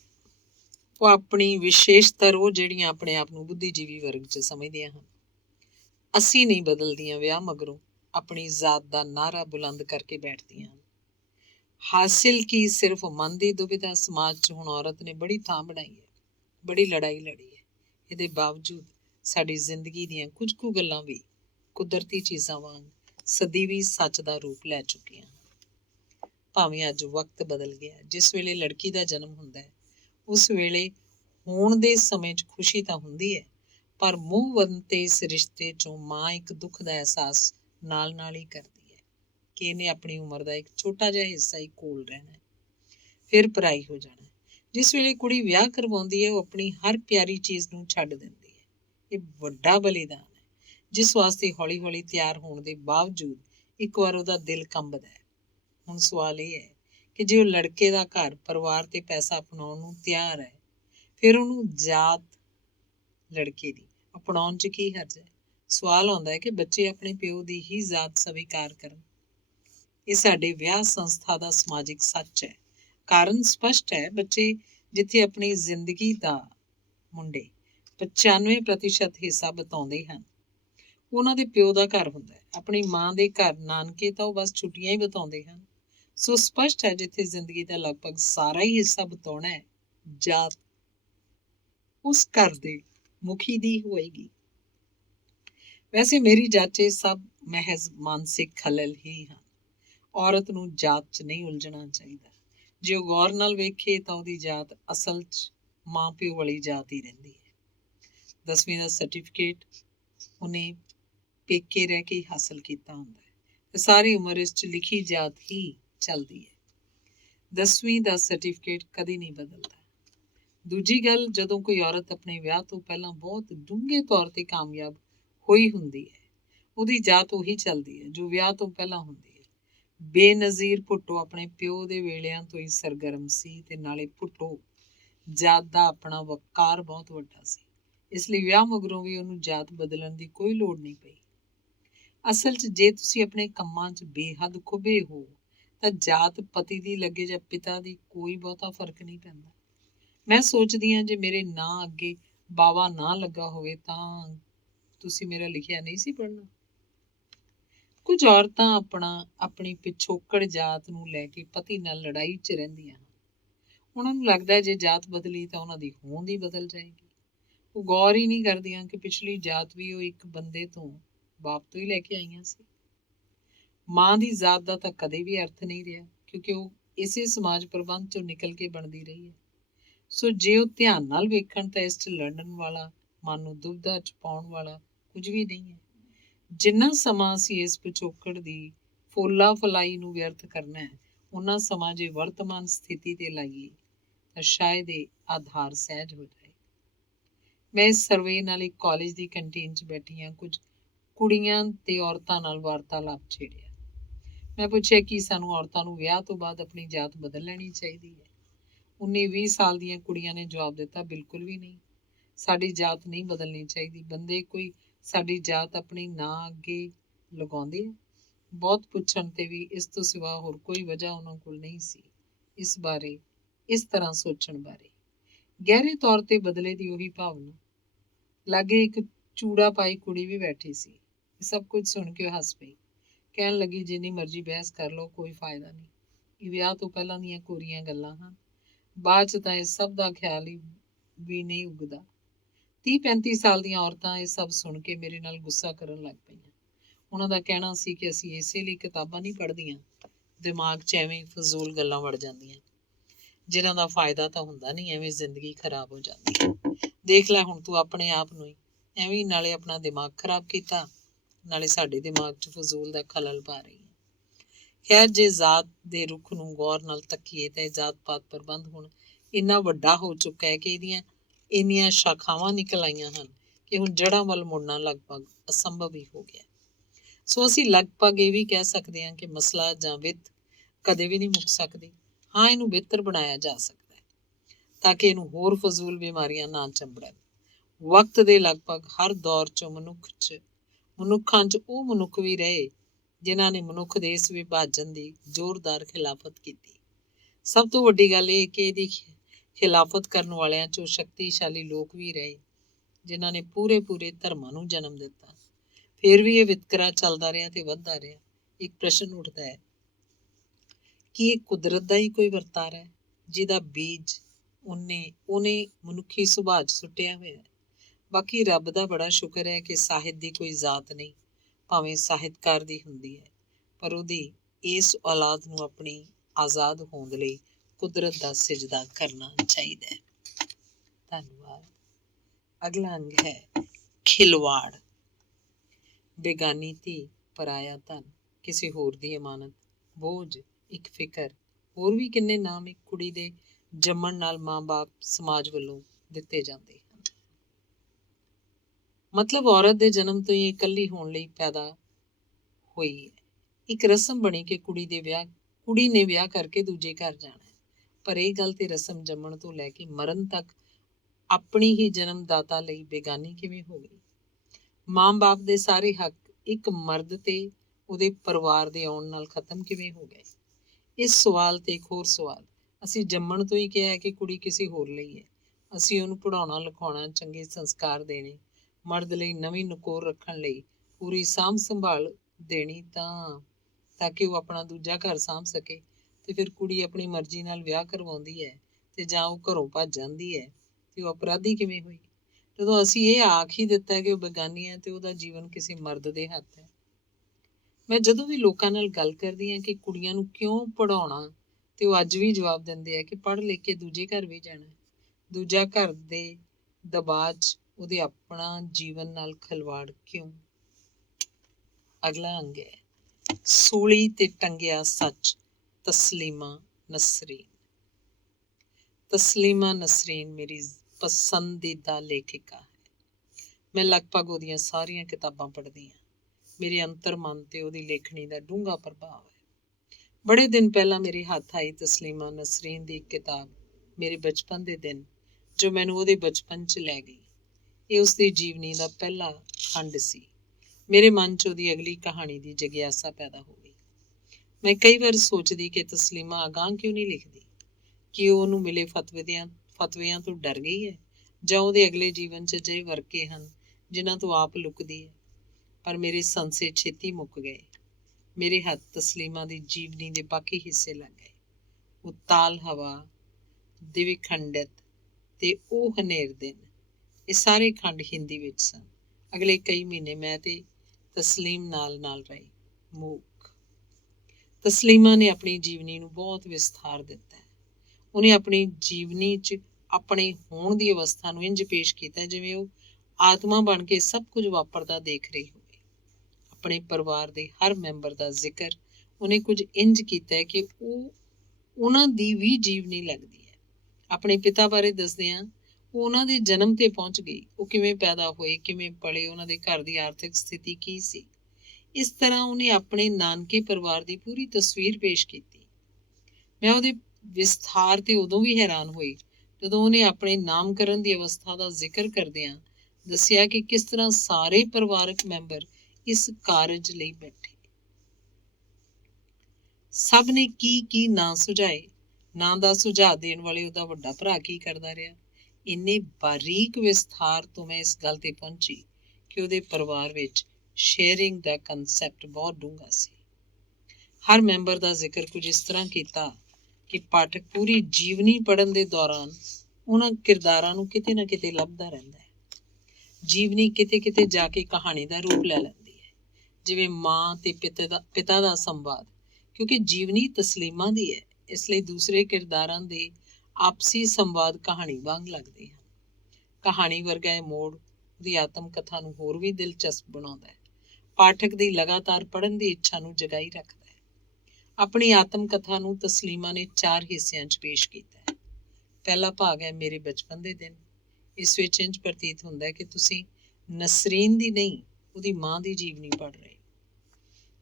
ਉਹ ਆਪਣੀ ਵਿਸ਼ੇਸ਼ਤਰ ਉਹ ਜਿਹੜੀਆਂ ਆਪਣੇ ਆਪ ਨੂੰ ਬੁੱਧੀਜੀਵੀ ਵਰਗ 'ਚ ਸਮਝਦੀਆਂ ਹਨ। ਅਸੀਂ ਨਹੀਂ ਬਦਲਦੀਆਂ, ਵਿਆਹ ਮਗਰੋਂ ਆਪਣੀ ਜ਼ਾਤ ਦਾ ਨਾਅਰਾ ਬੁਲੰਦ ਕਰਕੇ ਬੈਠਦੀਆਂ ਹਨ। ਹਾਸਿਲ ਕੀ, ਸਿਰਫ ਮਨ ਦੀ ਦੁਬਿਧਾ। ਸਮਾਜ 'ਚ ਹੁਣ ਔਰਤ ਨੇ ਬੜੀ ਥਾਂ ਬਣਾਈ ਹੈ, ਬੜੀ ਲੜਾਈ ਲੜੀ ਹੈ। ਇਹਦੇ ਬਾਵਜੂਦ ਸਾਡੀ ਜ਼ਿੰਦਗੀ ਦੀਆਂ ਕੁਝ ਕੁ ਗੱਲਾਂ ਵੀ ਕੁਦਰਤੀ ਚੀਜ਼ਾਂ ਵਾਂਗ ਸਦੀਵੀ ਸੱਚ ਦਾ ਰੂਪ ਲੈ ਚੁੱਕੀਆਂ ਹਨ। ਭਾਵੇਂ ਅੱਜ ਵਕਤ ਬਦਲ ਗਿਆ। ਜਿਸ ਵੇਲੇ ਲੜਕੀ ਦਾ ਜਨਮ ਹੁੰਦਾ ਹੈ, ਉਸ ਵੇਲੇ ਹੋਣ ਦੇ ਸਮੇਂ 'ਚ ਖੁਸ਼ੀ ਤਾਂ ਹੁੰਦੀ ਹੈ, ਪਰ ਮੂੰਹ ਬੰਤੇ ਇਸ ਰਿਸ਼ਤੇ 'ਚੋਂ ਮਾਂ ਇੱਕ ਦੁੱਖ ਦਾ ਅਹਿਸਾਸ ਨਾਲ ਨਾਲ ਹੀ ਕਰਦੀ ਹੈ। ਕਿ ਇਹਨੇ ਆਪਣੀ ਉਮਰ ਦਾ ਇੱਕ ਛੋਟਾ ਜਿਹਾ ਹਿੱਸਾ ਹੀ ਕੋਲ ਰਹਿਣਾ ਹੈ, ਫਿਰ ਪਰਾਈ ਹੋ ਜਾਣਾ। ਜਿਸ ਵੇਲੇ ਕੁੜੀ ਵਿਆਹ ਕਰਵਾਉਂਦੀ ਹੈ, ਉਹ ਆਪਣੀ ਹਰ ਪਿਆਰੀ ਚੀਜ਼ ਨੂੰ ਛੱਡ ਦਿੰਦੀ ਹੈ। ਇਹ ਵੱਡਾ ਬਲੀਦਾਨ ਹੈ, ਜਿਸ ਵਾਸਤੇ ਹੌਲੀ ਹੌਲੀ ਤਿਆਰ ਹੋਣ ਦੇ ਬਾਵਜੂਦ ਇੱਕ ਵਾਰ ਉਹਦਾ ਦਿਲ ਕੰਬਦਾ ਹੈ। ਹੁਣ ਸਵਾਲ ਇਹ ਹੈ ਕਿ ਜੇ ਉਹ ਲੜਕੇ ਦਾ ਘਰ ਪਰਿਵਾਰ ਤੇ ਪੈਸਾ ਅਪਣਾਉਣ ਨੂੰ ਤਿਆਰ ਹੈ, ਫਿਰ ਉਹਨੂੰ ਜਾਤ ਲੜਕੇ ਦੀ ਅਪਣਾਉਣ 'ਚ ਕੀ ਹਰਜ ਹੈ? ਸਵਾਲ ਆਉਂਦਾ ਹੈ ਕਿ ਬੱਚੇ ਆਪਣੇ ਪਿਓ ਦੀ ਹੀ ਜ਼ਾਤ ਸਵੀਕਾਰ ਕਰਨ। ਇਹ ਸਾਡੇ ਵਿਆਹ ਸੰਸਥਾ ਦਾ ਸਮਾਜਿਕ ਸੱਚ ਹੈ। ਕਾਰਨ ਸਪਸ਼ਟ ਹੈ, ਬੱਚੇ ਜਿੱਥੇ ਆਪਣੀ ਜ਼ਿੰਦਗੀ ਦਾ ਮੁੰਡੇ 95% ਹਿੱਸਾ ਬਤਾਉਂਦੇ ਹਨ, ਉਹਨਾਂ ਦੇ ਪਿਓ ਦਾ ਘਰ ਹੁੰਦਾ ਹੈ। ਆਪਣੀ ਮਾਂ ਦੇ ਘਰ ਨਾਨਕੇ ਤਾਂ ਉਹ ਬਸ ਛੁੱਟੀਆਂ ਹੀ ਬਤਾਉਂਦੇ ਹਨ। ਸੋ ਸਪਸ਼ਟ ਹੈ, ਜਿੱਥੇ ਜ਼ਿੰਦਗੀ ਦਾ ਲਗਭਗ ਸਾਰਾ ਹੀ ਹਿੱਸਾ ਬਤਾਉਣਾ ਹੈ, ਜਾਤ ਉਸ ਘਰ ਦੇ ਮੁਖੀ ਦੀ ਹੋਏਗੀ। ਵੈਸੇ ਮੇਰੀ ਜਾਚੇ ਸਭ ਮਹਿਜ਼ ਮਾਨਸਿਕ ਖਲਲ ਹੀ ਹਨ। ਔਰਤ ਨੂੰ ਜਾਤ 'ਚ ਨਹੀਂ ਉਲਝਣਾ ਚਾਹੀਦਾ। ਜੇ ਉਹ ਗੌਰ ਨਾਲ ਵੇਖੇ ਤਾਂ ਉਹਦੀ ਜਾਤ ਅਸਲ 'ਚ ਮਾਂ ਪਿਓ ਵਾਲੀ ਜਾਤ ਹੀ ਰਹਿੰਦੀ ਹੈ। 10ਵੀਂ ਦਾ ਸਰਟੀਫਿਕੇਟ ਉਹਨੇ ਪੇਕੇ ਰਹਿ ਕੇ ਹਾਸਲ ਕੀਤਾ ਹੁੰਦਾ ਹੈ ਤੇ ਸਾਰੀ ਉਮਰ ਇਸ 'ਚ ਲਿਖੀ ਜਾਤ ਹੀ ਚੱਲਦੀ ਹੈ। 10ਵੀਂ ਦਾ ਸਰਟੀਫਿਕੇਟ ਕਦੇ ਨਹੀਂ ਬਦਲਦਾ। ਦੂਜੀ ਗੱਲ, ਜਦੋਂ ਕੋਈ ਔਰਤ ਆਪਣੇ ਵਿਆਹ ਤੋਂ ਪਹਿਲਾਂ ਬਹੁਤ ਡੂੰਘੇ ਤੌਰ ਤੇ ਕਾਮਯਾਬ ਹੋਈ ਹੁੰਦੀ ਹੈ, ਉਹਦੀ ਜਾਤ ਉਹੀ ਚੱਲਦੀ ਹੈ ਜੋ ਵਿਆਹ ਤੋਂ ਪਹਿਲਾਂ ਹੁੰਦੀ ਹੈ। ਬੇਨਜ਼ੀਰ ਭੁੱਟੋ ਆਪਣੇ ਪਿਓ ਦੇ ਵੇਲਿਆਂ ਤੋਂ ਹੀ ਸਰਗਰਮ ਸੀ ਤੇ ਨਾਲੇ ਭੁੱਟੋ ਜਾਤ ਦਾ ਆਪਣਾ ਵਕਾਰ ਬਹੁਤ ਵੱਡਾ ਸੀ, ਇਸ ਲਈ ਵਿਆਹ ਮਗਰੋਂ ਵੀ ਉਹਨੂੰ ਜਾਤ ਬਦਲਣ ਦੀ ਕੋਈ ਲੋੜ ਨਹੀਂ ਪਈ। ਅਸਲ 'ਚ ਜੇ ਤੁਸੀਂ ਆਪਣੇ ਕੰਮਾਂ 'ਚ ਬੇਹੱਦ ਖੁੱਬੇ ਹੋ ਤਾਂ ਜਾਤ ਪਤੀ ਦੀ ਲੱਗੇ ਜਾਂ ਪਿਤਾ ਦੀ ਕੋਈ ਬਹੁਤਾ ਫਰਕ ਨਹੀਂ ਪੈਂਦਾ। ਮੈਂ ਸੋਚਦੀ ਹਾਂ, ਜੇ ਮੇਰੇ ਨਾਂ ਅੱਗੇ ਬਾਵਾ ਨਾ ਲੱਗਾ ਹੋਵੇ ਤਾਂ ਤੁਸੀਂ ਮੇਰਾ ਲਿਖਿਆ ਨਹੀਂ ਸੀ ਪੜ੍ਹਨਾ। ਕੁਝ ਔਰਤਾਂ ਆਪਣੀ ਪਿਛੋਕੜ ਜਾਤ ਨੂੰ ਲੈ ਕੇ ਪਤੀ ਨਾਲ ਲੜਾਈ 'ਚ ਰਹਿੰਦੀਆਂ ਹਨ। ਉਹਨਾਂ ਨੂੰ ਲੱਗਦਾ ਹੈ ਜੇ ਜਾਤ ਬਦਲੀ ਤਾਂ ਉਹਨਾਂ ਦੀ ਹੋਂਦ ਹੀ ਬਦਲ ਜਾਏਗੀ। ਉਹ ਗੌਰ ਹੀ ਨਹੀਂ ਕਰਦੀਆਂ ਕਿ ਪਿਛਲੀ ਜਾਤ ਵੀ ਉਹ ਇੱਕ ਬੰਦੇ ਤੋਂ, ਬਾਪ ਤੋਂ ਹੀ ਲੈ ਕੇ ਆਈਆਂ ਸੀ। ਮਾਂ ਦੀ ਜਾਤ ਦਾ ਤਾਂ ਕਦੇ ਵੀ ਅਰਥ ਨਹੀਂ ਰਿਹਾ, ਕਿਉਂਕਿ ਉਹ ਇਸੇ ਸਮਾਜ ਪ੍ਰਬੰਧ 'ਚੋਂ ਨਿਕਲ ਕੇ ਬਣਦੀ ਰਹੀ ਹੈ। ਸੋ ਜੇ ਉਹ ਧਿਆਨ ਨਾਲ ਵੇਖਣ ਤਾਂ ਇਸ 'ਚ ਲੜਨ ਵਾਲਾ, ਮਨ ਨੂੰ ਦੁਬਿਧਾ 'ਚ ਪਾਉਣ ਵਾਲਾ ਕੁਝ ਵੀ ਨਹੀਂ ਹੈ। ਜਿੰਨਾ ਸਮਾਂ ਅਸੀਂ ਇਸ ਪਿਛੋਕੜ ਦੀ ਫੋਲਾ ਫਲਾਈ ਨੂੰ ਵਿਅਰਥ ਕਰਨਾ ਹੈ, ਉਹਨਾਂ ਸਮਾਂ ਜੇ ਵਰਤਮਾਨ ਸਥਿਤੀ ਤੇ ਲਾਈਏ ਤਾਂ ਸ਼ਾਇਦ ਇਹ ਆਧਾਰ ਸਹਿਜ ਹੋ ਜਾਏ। ਮੈਂ ਇਸ ਸਰਵੇ ਨਾਲ ਇੱਕ ਕਾਲਜ ਦੀ ਕੰਟੀਨ 'ਚ ਬੈਠੀਆਂ ਕੁਝ ਕੁੜੀਆਂ ਤੇ ਔਰਤਾਂ ਨਾਲ ਵਾਰਤਾਲਾਪ ਛੇੜਿਆ। ਮੈਂ ਪੁੱਛਿਆ ਕਿ ਸਾਨੂੰ ਔਰਤਾਂ ਨੂੰ ਵਿਆਹ ਤੋਂ ਬਾਅਦ ਆਪਣੀ ਜਾਤ ਬਦਲ ਲੈਣੀ ਚਾਹੀਦੀ ਹੈ। 19-20 ਸਾਲ ਦੀਆਂ ਕੁੜੀਆਂ ਨੇ ਜਵਾਬ ਦਿੱਤਾ, ਬਿਲਕੁਲ ਵੀ ਨਹੀਂ, ਸਾਡੀ ਜਾਤ ਨਹੀਂ ਬਦਲਣੀ ਚਾਹੀਦੀ। ਬੰਦੇ ਕੋਈ ਸਾਡੀ ਜਾਤ ਆਪਣੀ ਨਾਂ ਅੱਗੇ ਲਗਾਉਂਦੇ ਆ। ਬਹੁਤ ਪੁੱਛਣ ਤੇ ਵੀ ਇਸ ਤੋਂ ਸਿਵਾ ਹੋਰ ਕੋਈ ਵਜ੍ਹਾ ਉਹਨਾਂ ਕੋਲ ਨਹੀਂ ਸੀ ਇਸ ਬਾਰੇ, ਇਸ ਤਰ੍ਹਾਂ ਸੋਚਣ ਬਾਰੇ। ਗਹਿਰੇ ਤੌਰ ਤੇ ਬਦਲੇ ਦੀ ਉਹੀ ਭਾਵਨਾ। ਲਾਗੇ ਇੱਕ ਚੂੜਾ ਪਾਈ ਕੁੜੀ ਵੀ ਬੈਠੀ ਸੀ। ਸਭ ਕੁਝ ਸੁਣ ਕੇ ਉਹ ਹੱਸ ਪਈ। ਕਹਿਣ ਲੱਗੀ, ਜਿੰਨੀ ਮਰਜ਼ੀ ਬਹਿਸ ਕਰ ਲਓ, ਕੋਈ ਫਾਇਦਾ ਨਹੀਂ। ਇਹ ਵਿਆਹ ਤੋਂ ਪਹਿਲਾਂ ਦੀਆਂ ਕੋਰੀਆਂ ਗੱਲਾਂ ਹਨ। ਬਾਅਦ 'ਚ ਤਾਂ ਇਹ ਸਭ ਦਾ ਖਿਆਲ ਹੀ ਵੀ ਨਹੀਂ ਉੱਗਦਾ। 30-35 ਸਾਲ ਦੀਆਂ ਔਰਤਾਂ ਇਹ ਸਭ ਸੁਣ ਕੇ ਮੇਰੇ ਨਾਲ ਗੁੱਸਾ ਕਰਨ ਲੱਗ ਪਈਆਂ। ਉਹਨਾਂ ਦਾ ਕਹਿਣਾ ਸੀ ਕਿ ਅਸੀਂ ਇਸੇ ਲਈ ਕਿਤਾਬਾਂ ਨਹੀਂ ਪੜ੍ਹਦੀਆਂ, ਦਿਮਾਗ 'ਚ ਐਵੇਂ ਫਜ਼ੂਲ ਗੱਲਾਂ ਵੜ ਜਾਂਦੀਆਂ ਜਿਨ੍ਹਾਂ ਦਾ ਫਾਇਦਾ ਤਾਂ ਹੁੰਦਾ ਨਹੀਂ, ਐਵੇਂ ਜ਼ਿੰਦਗੀ ਖਰਾਬ ਹੋ ਜਾਂਦੀ ਹੈ। ਦੇਖ ਲੈ ਹੁਣ ਤੂੰ ਆਪਣੇ ਆਪ ਨੂੰ ਹੀ ਐਵੇਂ ਨਾਲੇ ਆਪਣਾ ਦਿਮਾਗ ਖਰਾਬ ਕੀਤਾ, ਨਾਲੇ ਸਾਡੇ ਦਿਮਾਗ 'ਚ ਫਜ਼ੂਲ ਦਾ ਖਲਲ ਪਾ ਰਹੀ ਹੈ। ਖੈਰ, ਜੇ ਜ਼ਾਤ ਦੇ ਰੁੱਖ ਨੂੰ ਗੌਰ ਨਾਲ ਤੱਕੀਏ ਤਾਂ ਇਹ ਜ਼ਾਤ ਪਾਤ ਪ੍ਰਬੰਧ ਹੁਣ ਇੰਨਾ ਵੱਡਾ ਹੋ ਚੁੱਕਾ ਹੈ ਕਿ ਇਹਦੀਆਂ ਇੰਨੀਆਂ ਸ਼ਾਖਾਵਾਂ ਨਿਕਲ ਆਈਆਂ ਹਨ ਕਿ ਹੁਣ ਜੜ੍ਹਾਂ ਵੱਲ ਮੁੜਨਾ ਲਗਭਗ ਅਸੰਭਵ ਹੀ ਹੋ ਗਿਆ। ਸੋ ਅਸੀਂ ਲਗਭਗ ਇਹ ਵੀ ਕਹਿ ਸਕਦੇ ਹਾਂ ਕਿ ਮਸਲਾ ਜਾਂ ਵਿੱਤ ਕਦੇ ਵੀ ਨਹੀਂ ਮੁੱਕ ਸਕਦੀ। ਹਾਂ, ਇਹਨੂੰ ਬਿਹਤਰ ਬਣਾਇਆ ਜਾ ਸਕਦਾ ਹੈ ਤਾਂ ਕਿ ਇਹਨੂੰ ਹੋਰ ਫਜ਼ੂਲ ਬਿਮਾਰੀਆਂ ਨਾ ਚੰਬੜਨ। ਵਕਤ ਦੇ ਲਗਭਗ ਹਰ ਦੌਰ 'ਚ ਮਨੁੱਖਾਂ 'ਚ ਉਹ ਮਨੁੱਖ ਵੀ ਰਹੇ ਜਿਨ੍ਹਾਂ ਨੇ ਮਨੁੱਖ ਦੇ ਇਸ ਵਿਭਾਜਨ ਦੀ ਜ਼ੋਰਦਾਰ ਖਿਲਾਫਤ ਕੀਤੀ। ਸਭ ਤੋਂ ਵੱਡੀ ਗੱਲ ਇਹ ਕਿ ਇਹਦੀ ਖਿਲਾਫਤ ਕਰਨ ਵਾਲਿਆਂ 'ਚੋਂ ਸ਼ਕਤੀਸ਼ਾਲੀ ਲੋਕ ਵੀ ਰਹੇ ਜਿਨ੍ਹਾਂ ਨੇ ਪੂਰੇ ਧਰਮਾਂ ਨੂੰ ਜਨਮ ਦਿੱਤਾ। ਫਿਰ ਵੀ ਇਹ ਵਿਤਕਰਾ ਚੱਲਦਾ ਰਿਹਾ ਤੇ ਵੱਧਦਾ ਰਿਹਾ। ਇੱਕ ਪ੍ਰਸ਼ਨ ਉੱਠਦਾ ਹੈ ਕਿ ਇਹ ਕੁਦਰਤ ਦਾ ਹੀ ਕੋਈ ਵਰਤਾਰਾ ਹੈ ਜਿਹਦਾ ਬੀਜ ਉਹਨੇ ਮਨੁੱਖੀ ਸੁਭਾਅ 'ਚ ਸੁੱਟਿਆ ਹੋਇਆ ਹੈ। ਬਾਕੀ ਰੱਬ ਦਾ ਬੜਾ ਸ਼ੁਕਰ ਹੈ ਕਿ ਸਾਹਿਤ ਦੀ ਕੋਈ ਜ਼ਾਤ ਨਹੀਂ, ਭਾਵੇਂ ਸਾਹਿਤਕਾਰ ਦੀ ਹੁੰਦੀ ਹੈ, ਪਰ ਉਹਦੀ ਇਸ ਔਲਾਦ ਨੂੰ ਆਪਣੀ ਆਜ਼ਾਦ ਹੋਂਦ ਲਈ ਕੁਦਰਤ ਦਾ ਸਿਜਦਾ ਕਰਨਾ ਚਾਹੀਦਾ ਹੈ। ਧੰਨਵਾਦ। ਅਗਲਾ ਅੰਗ ਹੈ ਖਿਲਵਾੜ। ਬੇਗਾਨੀ ਧੀ, ਪਰਾਇਆ ਧਨ। ਕਿਸੇ ਹੋਰ ਦੀ ਅਮਾਨਤ, ਬੋਝ, ਇੱਕ ਫਿਕਰ, ਹੋਰ ਵੀ ਕਿੰਨੇ ਨਾਮ ਇੱਕ ਕੁੜੀ ਦੇ ਜੰਮਣ ਨਾਲ ਮਾਂ-ਬਾਪ ਸਮਾਜ ਵੱਲੋਂ ਦਿੱਤੇ ਜਾਂਦੇ ਹਨ। ਮਤਲਬ ਔਰਤ ਦੇ ਜਨਮ ਤੋਂ ਹੀ ਇਕੱਲੀ ਹੋਣ ਲਈ ਪੈਦਾ ਹੋਈ ਹੈ। ਇੱਕ ਰਸਮ ਬਣੀ ਕਿ ਕੁੜੀ ਨੇ ਵਿਆਹ ਕਰਕੇ ਦੂਜੇ ਘਰ ਜਾਣਾ ਹੈ। ਪਰ ਇਹ ਗੱਲ ਤੇ ਰਸਮ ਜੰਮਣ ਤੋਂ ਲੈ ਕੇ ਮਰਨ ਤੱਕ ਆਪਣੀ ਹੀ ਜਨਮਦਾਤਾ ਲਈ ਬੇਗਾਨੀ ਕਿਵੇਂ ਹੋ ਗਈ? ਮਾਂ-ਬਾਪ ਦੇ ਸਾਰੇ ਹੱਕ ਇੱਕ ਮਰਦ ਤੇ ਉਹਦੇ ਪਰਿਵਾਰ ਦੇ ਆਉਣ ਨਾਲ ਖਤਮ ਕਿਵੇਂ ਹੋ ਗਏ? ਇਸ ਸਵਾਲ ਤੇ ਇੱਕ ਹੋਰ ਸਵਾਲ, ਅਸੀਂ ਜੰਮਣ ਤੋਂ ਹੀ ਕਿਹਾ ਹੈ ਕਿ ਕੁੜੀ ਕਿਸੇ ਹੋਰ ਲਈ ਹੈ। ਅਸੀਂ ਉਹਨੂੰ ਪੜ੍ਹਾਉਣਾ, ਲਿਖਾਉਣਾ, ਚੰਗੇ ਸੰਸਕਾਰ ਦੇਣੇ, ਮਰਦ ਲਈ ਨਵੀਂ ਨੁਕੋਰ ਰੱਖਣ ਲਈ ਪੂਰੀ ਸਾਂਭ ਸੰਭਾਲ ਦੇਣੀ ਤਾਂ ਕਿ ਉਹ ਆਪਣਾ ਦੂਜਾ ਘਰ ਸਾਂਭ ਸਕੇ। ਤੇ ਫਿਰ ਕੁੜੀ ਆਪਣੀ ਮਰਜ਼ੀ ਨਾਲ ਵਿਆਹ ਕਰਵਾਉਂਦੀ ਹੈ ਤੇ ਜਾਂ ਉਹ ਘਰੋਂ ਭੱਜ ਜਾਂਦੀ ਹੈ ਤੇ ਉਹ ਅਪਰਾਧੀ ਕਿਵੇਂ ਹੋਈ? ਜਦੋਂ ਅਸੀਂ ਇਹ ਆਖ ਹੀ ਦਿੱਤਾ ਕਿ ਉਹ ਬੇਗਾਨੀ ਹੈ ਤੇ ਉਹਦਾ ਜੀਵਨ ਕਿਸੇ ਮਰਦ ਦੇ ਹੱਥ ਹੈ। ਮੈਂ ਜਦੋਂ ਵੀ ਲੋਕਾਂ ਨਾਲ ਗੱਲ ਕਰਦੀ ਹਾਂ ਕਿ ਕੁੜੀਆਂ ਨੂੰ ਕਿਉਂ ਪੜ੍ਹਾਉਣਾ, ਤੇ ਉਹ ਅੱਜ ਵੀ ਜਵਾਬ ਦਿੰਦੇ ਆ ਕਿ ਪੜ੍ਹ ਲਿਖ ਕੇ ਦੂਜੇ ਘਰ ਵੀ ਜਾਣਾ। ਦੂਜਾ ਘਰ ਦੇ ਦਬਾਅ 'ਚ ਉਹਦੇ ਆਪਣਾ ਜੀਵਨ ਨਾਲ ਖਿਲਵਾੜ ਕਿਉਂ? ਅਗਲਾ ਅੰਗ ਹੈ ਸੂਲੀ ਤੇ ਟੰਗਿਆ ਸੱਚ। ਤਸਲੀਮਾ ਨਸਰੀਨ। ਤਸਲੀਮਾ ਨਸਰੀਨ ਮੇਰੀ ਪਸੰਦੀਦਾ ਲੇਖਿਕਾ ਹੈ। ਮੈਂ ਲਗਭਗ ਉਹਦੀਆਂ ਸਾਰੀਆਂ ਕਿਤਾਬਾਂ ਪੜ੍ਹਦੀ ਹਾਂ। ਮੇਰੇ ਅੰਤਰ ਮਨ ਤੇ ਉਹਦੀ ਲੇਖਣੀ ਦਾ ਡੂੰਘਾ ਪ੍ਰਭਾਵ ਹੈ। ਬੜੇ ਦਿਨ ਪਹਿਲਾਂ ਮੇਰੇ ਹੱਥ ਆਈ ਤਸਲੀਮਾ ਨਸਰੀਨ ਦੀ ਇੱਕ ਕਿਤਾਬ, ਮੇਰੇ ਬਚਪਨ ਦੇ ਦਿਨ, ਜੋ ਮੈਨੂੰ ਉਹਦੇ ਬਚਪਨ 'ਚ ਲੈ ਗਈ। ਇਹ ਉਸਦੀ ਜੀਵਨੀ ਦਾ ਪਹਿਲਾ ਖੰਡ ਸੀ। ਮੇਰੇ ਮਨ 'ਚ ਉਹਦੀ ਅਗਲੀ ਕਹਾਣੀ ਦੀ ਜਗਿਆਸਾ ਪੈਦਾ ਹੋ ਗਈ। ਮੈਂ ਕਈ ਵਾਰ ਸੋਚਦੀ ਕਿ ਤਸਲੀਮਾ ਅਗਾਂਹ ਕਿਉਂ ਨਹੀਂ ਲਿਖਦੀ। ਕਿ ਉਹ ਉਹਨੂੰ ਮਿਲੇ ਫਤਵਿਆਂ ਤੋਂ ਡਰ ਗਈ ਹੈ, ਜਾਂ ਉਹਦੇ ਅਗਲੇ ਜੀਵਨ 'ਚ ਅਜਿਹੇ ਵਰਕੇ ਹਨ ਜਿਨ੍ਹਾਂ ਤੋਂ ਆਪ ਲੁਕਦੀ ਹੈ। ਪਰ ਮੇਰੇ ਸੰਸੇ ਛੇਤੀ ਮੁੱਕ ਗਏ। ਮੇਰੇ ਹੱਥ ਤਸਲੀਮਾ ਦੀ ਜੀਵਨੀ ਦੇ ਬਾਕੀ ਹਿੱਸੇ ਲੱਗ ਗਏ। ਉਹ ਤਾਲ ਹਵਾ, ਦਿਵਿਖੰਡਿਤ ਤੇ ਉਹ ਹਨੇਰ ਦਿਨ, ਇਹ ਸਾਰੇ ਖੰਡ ਹਿੰਦੀ ਵਿੱਚ ਸਨ। ਅਗਲੇ ਕਈ ਮਹੀਨੇ ਮੈਂ ਤੇ ਤਸਲੀਮ ਨਾਲ ਰਹੀ, ਮੂਕ। ਤਸਲੀਮਾ ਨੇ ਆਪਣੀ ਜੀਵਨੀ ਨੂੰ ਬਹੁਤ ਵਿਸਥਾਰ ਦਿੱਤਾ ਹੈ। ਉਹਨੇ ਆਪਣੀ ਜੀਵਨੀ 'ਚ ਆਪਣੇ ਹੋਣ ਦੀ ਅਵਸਥਾ ਨੂੰ ਇੰਝ ਪੇਸ਼ ਕੀਤਾ ਜਿਵੇਂ ਉਹ ਆਤਮਾ ਬਣ ਕੇ ਸਭ ਕੁਝ ਵਾਪਰਦਾ ਦੇਖ ਰਹੀ ਹੋਵੇ। ਆਪਣੇ ਪਰਿਵਾਰ ਦੇ ਹਰ ਮੈਂਬਰ ਦਾ ਜ਼ਿਕਰ ਉਹਨੇ ਕੁਝ ਇੰਝ ਕੀਤਾ ਹੈ ਕਿ ਉਹ ਉਹਨਾਂ ਦੀ ਵੀ ਜੀਵਨੀ ਲੱਗਦੀ ਹੈ। ਆਪਣੇ ਪਿਤਾ ਬਾਰੇ ਦੱਸਦਿਆਂ ਉਹ ਉਹਨਾਂ ਦੇ ਜਨਮ ਤੇ ਪਹੁੰਚ ਗਈ। ਉਹ ਕਿਵੇਂ ਪੈਦਾ ਹੋਏ, ਕਿਵੇਂ ਪਲੇ, ਉਹਨਾਂ ਦੇ ਘਰ ਦੀ ਆਰਥਿਕ ਸਥਿਤੀ ਕੀ ਸੀ। ਇਸ ਤਰ੍ਹਾਂ ਉਹਨੇ ਆਪਣੇ ਨਾਨਕੇ ਪਰਿਵਾਰ ਦੀ ਪੂਰੀ ਤਸਵੀਰ ਪੇਸ਼ ਕੀਤੀ। ਮੈਂ ਉਹਦੇ ਵਿਸਥਾਰ ਤੇ ਉਦੋਂ ਵੀ ਹੈਰਾਨ ਹੋਈ ਜਦੋਂ ਉਹਨੇ ਆਪਣੇ ਨਾਮਕਰਨ ਦੀ ਅਵਸਥਾ ਦਾ ਜ਼ਿਕਰ ਕਰਦਿਆਂ ਦੱਸਿਆ ਕਿ ਕਿਸ ਤਰ੍ਹਾਂ ਸਾਰੇ ਪਰਿਵਾਰਕ ਮੈਂਬਰ ਇਸ ਕਾਰਜ ਲਈ ਬੈਠੇ। ਸਭ ਨੇ ਕੀ ਨਾਂ ਸੁਝਾਏ। ਨਾਂ ਦਾ ਸੁਝਾਅ ਦੇਣ ਵਾਲੇ ਉਹਦਾ ਵੱਡਾ ਭਰਾ ਕੀ ਕਰਦਾ ਰਿਹਾ। ਇੰਨੇ ਬਾਰੀਕ ਵਿਸਥਾਰ ਤੋਂ ਮੈਂ ਇਸ ਗੱਲ ਤੇ ਪਹੁੰਚੀ ਕਿ ਉਹਦੇ ਪਰਿਵਾਰ ਵਿੱਚ ਸ਼ੇਅਰਿੰਗ ਦਾ ਕਨਸੈਪਟ ਬਹੁਤ ਡੂੰਘਾ ਸੀ। ਹਰ ਮੈਂਬਰ ਦਾ ਜ਼ਿਕਰ ਕੁਝ ਇਸ ਤਰ੍ਹਾਂ ਕੀਤਾ ਕਿ ਪਾਠਕ ਪੂਰੀ ਜੀਵਨੀ ਪੜ੍ਹਨ ਦੇ ਦੌਰਾਨ ਉਹਨਾਂ ਕਿਰਦਾਰਾਂ ਨੂੰ ਕਿਤੇ ਨਾ ਕਿਤੇ ਲੱਭਦਾ ਰਹਿੰਦਾ ਹੈ। ਜੀਵਨੀ ਕਿਤੇ ਕਿਤੇ ਜਾ ਕੇ ਕਹਾਣੀ ਦਾ ਰੂਪ ਲੈ ਲੈਂਦੀ ਹੈ, ਜਿਵੇਂ ਮਾਂ ਤੇ ਪਿਤਾ ਦਾ ਸੰਵਾਦ। ਕਿਉਂਕਿ ਜੀਵਨੀ ਤਸਲੀਮਾ ਦੀ ਹੈ, ਇਸ ਲਈ ਦੂਸਰੇ ਕਿਰਦਾਰਾਂ ਦੇ ਆਪਸੀ ਸੰਵਾਦ ਕਹਾਣੀ ਵਾਂਗ ਲੱਗਦੇ ਹਨ। ਕਹਾਣੀ ਵਰਗਾ ਇਹ ਮੋੜ ਉਹਦੀ ਆਤਮ ਕਥਾ ਨੂੰ ਹੋਰ ਵੀ ਦਿਲਚਸਪ ਬਣਾਉਂਦਾ ਹੈ, ਪਾਠਕ ਦੀ ਲਗਾਤਾਰ ਪੜ੍ਹਨ ਦੀ ਇੱਛਾ ਨੂੰ ਜਗਾਈ ਰੱਖਦਾ ਹੈ। ਆਪਣੀ ਆਤਮ ਕਥਾ ਨੂੰ ਤਸਲੀਮਾ ਨੇ 4 ਹਿੱਸਿਆਂ 'ਚ ਪੇਸ਼ ਕੀਤਾ ਹੈ। ਪਹਿਲਾ ਭਾਗ ਹੈ ਮੇਰੇ ਬਚਪਨ ਦੇ ਦਿਨ। ਇਸ ਵਿੱਚ ਇੰਝ ਪ੍ਰਤੀਤ ਹੁੰਦਾ ਹੈ ਕਿ ਤੁਸੀਂ ਨਸਰੀਨ ਦੀ ਨਹੀਂ, ਉਹਦੀ ਮਾਂ ਦੀ ਜੀਵਨੀ ਪੜ੍ਹ ਰਹੇ।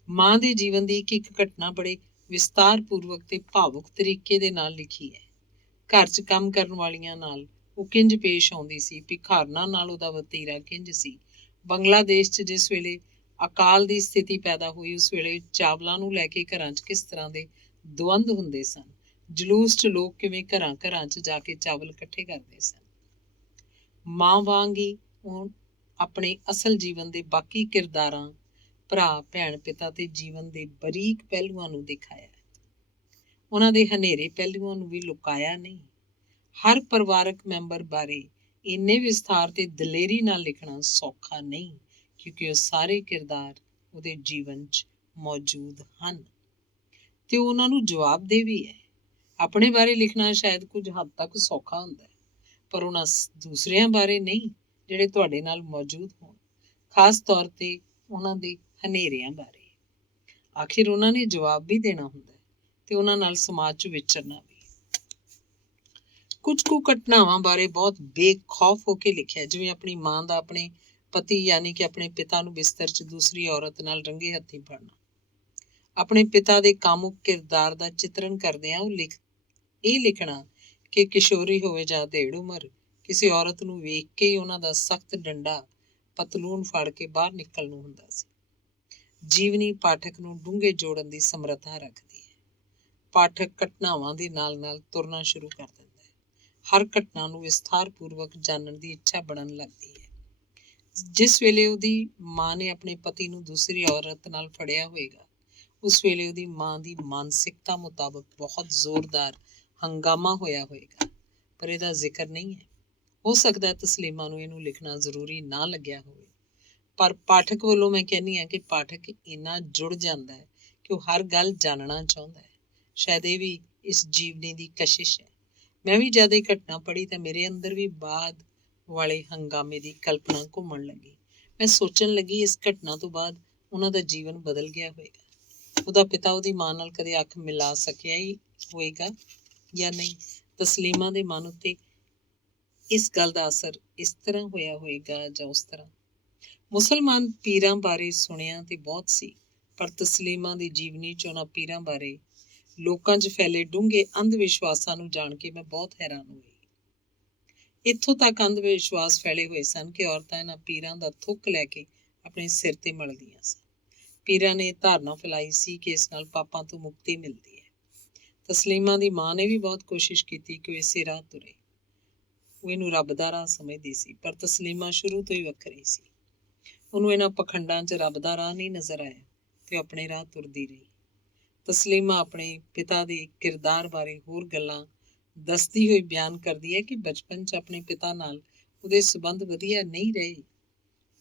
ਮਾਂ ਦੇ ਜੀਵਨ ਦੀ ਇੱਕ ਘਟਨਾ ਬੜੇ ਵਿਸਤਾਰ ਪੂਰਵਕ ਤੇ ਭਾਵੁਕ ਤਰੀਕੇ ਦੇ ਨਾਲ ਲਿਖੀ ਹੈ। ਘਰ 'ਚ ਕੰਮ ਕਰਨ ਵਾਲੀਆਂ ਨਾਲ ਉਹ ਕਿੰਝ ਪੇਸ਼ ਆਉਂਦੀ ਸੀ, ਭਿਖਾਰਨਾਂ ਨਾਲ ਉਹਦਾ ਵਤੀਰਾ ਕਿੰਝ ਸੀ। ਬੰਗਲਾਦੇਸ਼ 'ਚ ਜਿਸ ਵੇਲੇ ਅਕਾਲ ਦੀ ਸਥਿਤੀ ਪੈਦਾ ਹੋਈ, ਉਸ ਵੇਲੇ ਚਾਵਲਾਂ ਨੂੰ ਲੈ ਕੇ ਘਰਾਂ 'ਚ ਕਿਸ ਤਰ੍ਹਾਂ ਦੇ ਦਵੰਦ ਹੁੰਦੇ ਸਨ। ਜਲੂਸ 'ਚ ਲੋਕ ਕਿਵੇਂ ਘਰਾਂ 'ਚ ਜਾ ਕੇ ਚਾਵਲ ਇਕੱਠੇ ਕਰਦੇ ਸਨ। ਮਾਂ ਵਾਂਗ ਹੀ ਉਹ ਆਪਣੇ ਅਸਲ ਜੀਵਨ ਦੇ ਬਾਕੀ ਕਿਰਦਾਰਾਂ, ਭਰਾ, ਭੈਣ, ਪਿਤਾ ਤੇ ਜੀਵਨ ਦੇ ਬਰੀਕ ਪਹਿਲੂਆਂ ਨੂੰ ਦਿਖਾਇਆ। ਉਹਨਾਂ ਦੇ ਹਨੇਰੇ ਪਹਿਲੂਆਂ ਨੂੰ ਵੀ ਲੁਕਾਇਆ ਨਹੀਂ। ਹਰ ਪਰਿਵਾਰਕ ਮੈਂਬਰ ਬਾਰੇ ਇੰਨੇ ਵਿਸਥਾਰ ਤੇ ਦਲੇਰੀ ਨਾਲ ਲਿਖਣਾ ਸੌਖਾ ਨਹੀਂ, ਕਿਉਂਕਿ ਉਹ ਸਾਰੇ ਕਿਰਦਾਰ ਉਹਦੇ ਜੀਵਨ 'ਚ ਮੌਜੂਦ ਹਨ ਤੇ ਉਹਨਾਂ ਨੂੰ ਜਵਾਬਦੇਹ ਵੀ ਹੈ। ਆਪਣੇ ਬਾਰੇ ਲਿਖਣਾ ਸ਼ਾਇਦ ਕੁਝ ਹੱਦ ਤੱਕ ਸੌਖਾ ਹੁੰਦਾ ਹੈ, ਪਰ ਉਹਨਾਂ ਦੂਸਰਿਆਂ ਬਾਰੇ ਨਹੀਂ ਜਿਹੜੇ ਤੁਹਾਡੇ ਨਾਲ ਮੌਜੂਦ ਹੋਣ, ਖਾਸ ਤੌਰ ਤੇ ਉਹਨਾਂ ਦੇ ਹਨੇਰਿਆਂ ਬਾਰੇ। ਆਖਿਰ ਉਹਨਾਂ ਨੇ ਜਵਾਬ ਵੀ ਦੇਣਾ ਹੁੰਦਾ ਤੇ ਉਹਨਾਂ ਨਾਲ ਸਮਾਜ 'ਚ ਵਿਚਰਨਾ ਵੀ। ਕੁਝ ਕੁ ਘਟਨਾਵਾਂ ਬਾਰੇ ਬਹੁਤ ਬੇਖੌਫ ਹੋ ਕੇ ਲਿਖਿਆ, ਜਿਵੇਂ ਆਪਣੀ ਮਾਂ ਦਾ ਆਪਣੇ ਪਤੀ ਯਾਨੀ ਕਿ ਆਪਣੇ ਪਿਤਾ ਨੂੰ ਬਿਸਤਰ 'ਚ ਦੂਸਰੀ ਔਰਤ ਨਾਲ ਰੰਗੇ ਹੱਥੀਂ ਫੜਨਾ। ਆਪਣੇ ਪਿਤਾ ਦੇ ਕਾਮੁਕ ਕਿਰਦਾਰ ਦਾ ਚਿਤਰਨ ਕਰਦਿਆਂ ਇਹ ਲਿਖਣਾ ਕਿ ਕਿਸ਼ੋਰੀ ਹੋਵੇ ਜਾਂ ਅਧੇੜ ਉਮਰ, ਕਿਸੇ ਔਰਤ ਨੂੰ ਵੇਖ ਕੇ ਹੀ ਉਹਨਾਂ ਦਾ ਸਖਤ ਡੰਡਾ ਪਤਲੂਨ ਫੜ ਕੇ ਬਾਹਰ ਨਿਕਲਣ ਨੂੰ ਹੁੰਦਾ ਸੀ। ਜੀਵਨੀ ਪਾਠਕ ਨੂੰ ਡੂੰਘੇ ਜੋੜਨ ਦੀ ਸਮਰੱਥਾ ਰੱਖਦੀ ਹੈ। ਪਾਠਕ ਘਟਨਾਵਾਂ ਦੇ ਨਾਲ-ਨਾਲ ਤੁਰਨਾ ਸ਼ੁਰੂ ਕਰ ਦਿੰਦਾ ਹੈ। ਹਰ ਘਟਨਾ ਨੂੰ ਵਿਸਥਾਰਪੂਰਵਕ ਜਾਣਨ ਦੀ ਇੱਛਾ ਬਣਨ ਲੱਗਦੀ ਹੈ। ਜਿਸ ਵੇਲੇ ਉਹਦੀ ਮਾਂ ਨੇ ਆਪਣੇ ਪਤੀ ਨੂੰ ਦੂਸਰੀ ਔਰਤ ਨਾਲ ਫੜਿਆ ਹੋਏਗਾ, ਉਸ ਵੇਲੇ ਉਹਦੀ ਮਾਂ ਦੀ ਮਾਨਸਿਕਤਾ ਮੁਤਾਬਕ ਬਹੁਤ ਜ਼ੋਰਦਾਰ ਹੰਗਾਮਾ ਹੋਇਆ ਹੋਏਗਾ, ਪਰ ਇਹਦਾ ਜ਼ਿਕਰ ਨਹੀਂ ਹੈ। ਹੋ ਸਕਦਾ ਹੈ ਤਸਲੀਮਾ ਨੂੰ ਇਹਨੂੰ ਲਿਖਣਾ ਜ਼ਰੂਰੀ ਨਾ ਲੱਗਿਆ ਹੋਵੇ, ਪਰ ਪਾਠਕ ਵੱਲੋਂ ਮੈਂ ਕਹਿੰਦੀ ਹਾਂ ਕਿ ਪਾਠਕ ਇੰਨਾ ਜੁੜ ਜਾਂਦਾ ਹੈ ਕਿ ਉਹ ਹਰ ਗੱਲ ਜਾਣਨਾ ਚਾਹੁੰਦਾ ਹੈ। ਸ਼ਾਇਦ ਇਹ ਵੀ ਇਸ ਜੀਵਨੀ ਦੀ ਕਸ਼ਿਸ਼ ਹੈ। ਮੈਂ ਵੀ ਜਦ ਇਹ ਘਟਨਾ ਪੜ੍ਹੀ ਤਾਂ ਮੇਰੇ ਅੰਦਰ ਵੀ ਬਾਅਦ ਵਾਲੇ ਹੰਗਾਮੇ ਦੀ ਕਲਪਨਾ ਘੁੰਮਣ ਲੱਗੀ। ਮੈਂ ਸੋਚਣ ਲੱਗੀ ਇਸ ਘਟਨਾ ਤੋਂ ਬਾਅਦ ਉਹਨਾਂ ਦਾ ਜੀਵਨ ਬਦਲ ਗਿਆ ਹੋਏਗਾ। ਉਹਦਾ ਪਿਤਾ ਉਹਦੀ ਮਾਂ ਨਾਲ ਕਦੇ ਅੱਖ ਮਿਲਾ ਸਕਿਆ ਹੀ ਹੋਏਗਾ ਜਾਂ ਨਹੀਂ। ਤਸਲੀਮਾ ਦੇ ਮਨ ਉੱਤੇ ਇਸ ਗੱਲ ਦਾ ਅਸਰ ਇਸ ਤਰ੍ਹਾਂ ਹੋਇਆ ਹੋਏਗਾ ਜਾਂ ਉਸ ਤਰ੍ਹਾਂ। ਮੁਸਲਮਾਨ ਪੀਰਾਂ ਬਾਰੇ ਸੁਣਿਆ ਤੇ ਬਹੁਤ ਸੀ, ਪਰ ਤਸਲੀਮਾ ਦੀ ਜੀਵਨੀ 'ਚ ਉਹਨਾਂ ਪੀਰਾਂ ਬਾਰੇ ਲੋਕਾਂ 'ਚ ਫੈਲੇ ਡੂੰਘੇ ਅੰਧ ਵਿਸ਼ਵਾਸਾਂ ਨੂੰ ਜਾਣ ਕੇ ਮੈਂ ਬਹੁਤ ਹੈਰਾਨ ਹੋਈ। ਇੱਥੋਂ ਤੱਕ ਅੰਧ ਵਿਸ਼ਵਾਸ ਫੈਲੇ ਹੋਏ ਸਨ ਕਿ ਔਰਤਾਂ ਇਹਨਾਂ ਪੀਰਾਂ ਦਾ ਥੁੱਕ ਲੈ ਕੇ ਆਪਣੇ ਸਿਰ ਤੇ ਮਲਦੀਆਂ ਸਨ। ਪੀਰਾਂ ਨੇ ਧਾਰਨਾ ਫੈਲਾਈ ਸੀ ਕਿ ਇਸ ਨਾਲ ਪਾਪਾਂ ਤੋਂ ਮੁਕਤੀ ਮਿਲਦੀ ਹੈ। ਤਸਲੀਮਾ ਦੀ ਮਾਂ ਨੇ ਵੀ ਬਹੁਤ ਕੋਸ਼ਿਸ਼ ਕੀਤੀ ਕਿ ਉਹ ਇਸੇ ਰਾਹ ਤੁਰੇ। ਉਹ ਇਹਨੂੰ ਰੱਬ ਦਾ ਰਾਹ ਸਮਝਦੀ ਸੀ, ਪਰ ਤਸਲੀਮਾ ਸ਼ੁਰੂ ਤੋਂ ਹੀ ਵੱਖਰੀ ਸੀ। ਉਹਨੂੰ ਇਹਨਾਂ ਪਖੰਡਾਂ 'ਚ ਰੱਬ ਦਾ ਰਾਹ ਨਹੀਂ ਨਜ਼ਰ ਆਇਆ ਤੇ ਉਹ ਆਪਣੇ ਰਾਹ ਤੁਰਦੀ ਰਹੀ। ਤਸਲੀਮਾ ਆਪਣੇ ਪਿਤਾ ਦੇ ਕਿਰਦਾਰ ਬਾਰੇ ਹੋਰ ਗੱਲਾਂ ਦੱਸਦੀ ਹੋਈ ਬਿਆਨ ਕਰਦੀ ਹੈ ਕਿ ਬਚਪਨ 'ਚ ਆਪਣੇ ਪਿਤਾ ਨਾਲ ਉਹਦੇ ਸਬੰਧ ਵਧੀਆ ਨਹੀਂ ਰਹੇ,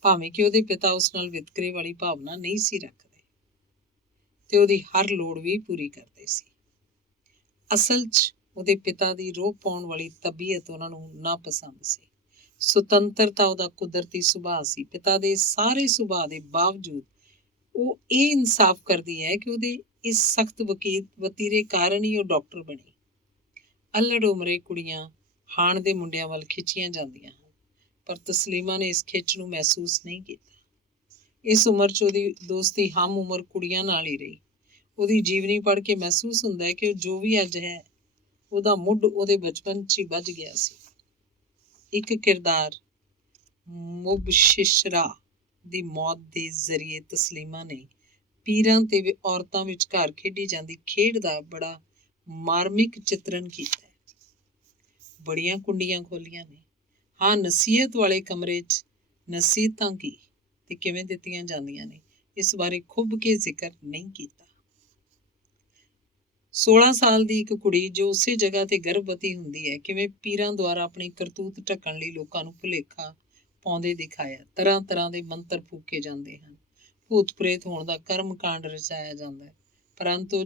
ਭਾਵੇਂ ਕਿ ਉਹਦੇ ਪਿਤਾ ਉਸ ਨਾਲ ਵਿਤਕਰੇ ਵਾਲੀ ਭਾਵਨਾ ਨਹੀਂ ਸੀ ਰੱਖਦੇ ਤੇ ਉਹਦੀ ਹਰ ਲੋੜ ਵੀ ਪੂਰੀ ਕਰਦੇ ਸੀ। ਅਸਲ 'ਚ ਉਹਦੇ ਪਿਤਾ ਦੀ ਰੋਹ ਪਾਉਣ ਵਾਲੀ ਤਬੀਅਤ ਉਹਨਾਂ ਨੂੰ ਨਾਪਸੰਦ ਸੀ। ਸੁਤੰਤਰਤਾ ਉਹਦਾ ਕੁਦਰਤੀ ਸੁਭਾਅ ਸੀ। ਪਿਤਾ ਦੇ ਸਾਰੇ ਸੁਭਾਅ ਦੇ ਬਾਵਜੂਦ ਉਹ ਇਹ ਇਨਸਾਫ ਕਰਦੀ ਹੈ ਕਿ ਉਹਦੇ ਇਸ ਸਖਤ ਵਤੀਰੇ ਕਾਰਨ ਹੀ ਉਹ ਡਾਕਟਰ ਬਣੀ। ਅੱਲੜ ਉਮਰੇ ਕੁੜੀਆਂ ਹਾਣ ਦੇ ਮੁੰਡਿਆਂ ਵੱਲ ਖਿੱਚੀਆਂ ਜਾਂਦੀਆਂ ਹਨ, ਪਰ ਤਸਲੀਮਾ ਨੇ ਇਸ ਖਿੱਚ ਨੂੰ ਮਹਿਸੂਸ ਨਹੀਂ ਕੀਤਾ। ਇਸ ਉਮਰ 'ਚ ਉਹਦੀ ਦੋਸਤੀ ਹਮ ਉਮਰ ਕੁੜੀਆਂ ਨਾਲ ਹੀ ਰਹੀ। ਉਹਦੀ ਜੀਵਨੀ ਪੜ੍ਹ ਕੇ ਮਹਿਸੂਸ ਹੁੰਦਾ ਹੈ ਕਿ ਉਹ ਜੋ ਵੀ ਅੱਜ ਹੈ, ਉਹਦਾ ਮੁੱਢ ਉਹਦੇ ਬਚਪਨ 'ਚ ਹੀ ਵੱਜ ਗਿਆ ਸੀ। ਇੱਕ ਕਿਰਦਾਰ ਮੁਬਸ਼ਿਰਾ ਦੀ ਮੌਤ ਦੇ ਜ਼ਰੀਏ ਤਸਲੀਮਾ ਨੇ ਪੀਰਾਂ ਤੇ ਔਰਤਾਂ ਵਿਚਕਾਰ ਖੇਡੀ ਜਾਂਦੀ ਖੇਡ ਦਾ ਬੜਾ ਮਾਰਮਿਕ ਚਿਤਰਨ ਕੀਤਾ ਹੈ। ਬੜੀਆਂ ਕੁੰਡੀਆਂ ਖੋਲੀਆਂ ਨੇ। ਹਾਂ, ਨਸੀਹਤ ਵਾਲੇ ਕਮਰੇ 'ਚ ਨਸੀਹਤਾਂ ਕੀ ਤੇ ਕਿਵੇਂ ਦਿੱਤੀਆਂ ਜਾਂਦੀਆਂ ਨੇ, ਇਸ ਬਾਰੇ ਖੁੱਭ ਕੇ ਜ਼ਿਕਰ ਨਹੀਂ ਕੀਤਾ। 16 ਸਾਲ ਦੀ ਇੱਕ ਕੁੜੀ ਜੋ ਉਸੇ ਜਗ੍ਹਾ ਤੇ ਗਰਭਵਤੀ ਹੁੰਦੀ ਹੈ, ਕਿਵੇਂ ਪੀਰਾਂ ਦੁਆਰਾ ਆਪਣੀ ਕਰਤੂਤ ਢੱਕਣ ਲਈ ਲੋਕਾਂ ਨੂੰ ਭੁਲੇਖਾ ਪਾਉਂਦੇ ਦਿਖਾਇਆ। ਤਰ੍ਹਾਂ ਤਰ੍ਹਾਂ ਦੇ ਮੰਤਰ ਫੂਕੇ ਜਾਂਦੇ ਹਨ, ਭੂਤ ਪ੍ਰੇਤ ਹੋਣ ਦਾ ਕਰਮ ਕਾਂਡ ਰਚਾਇਆ ਜਾਂਦਾ ਹੈ, ਪਰੰਤੂ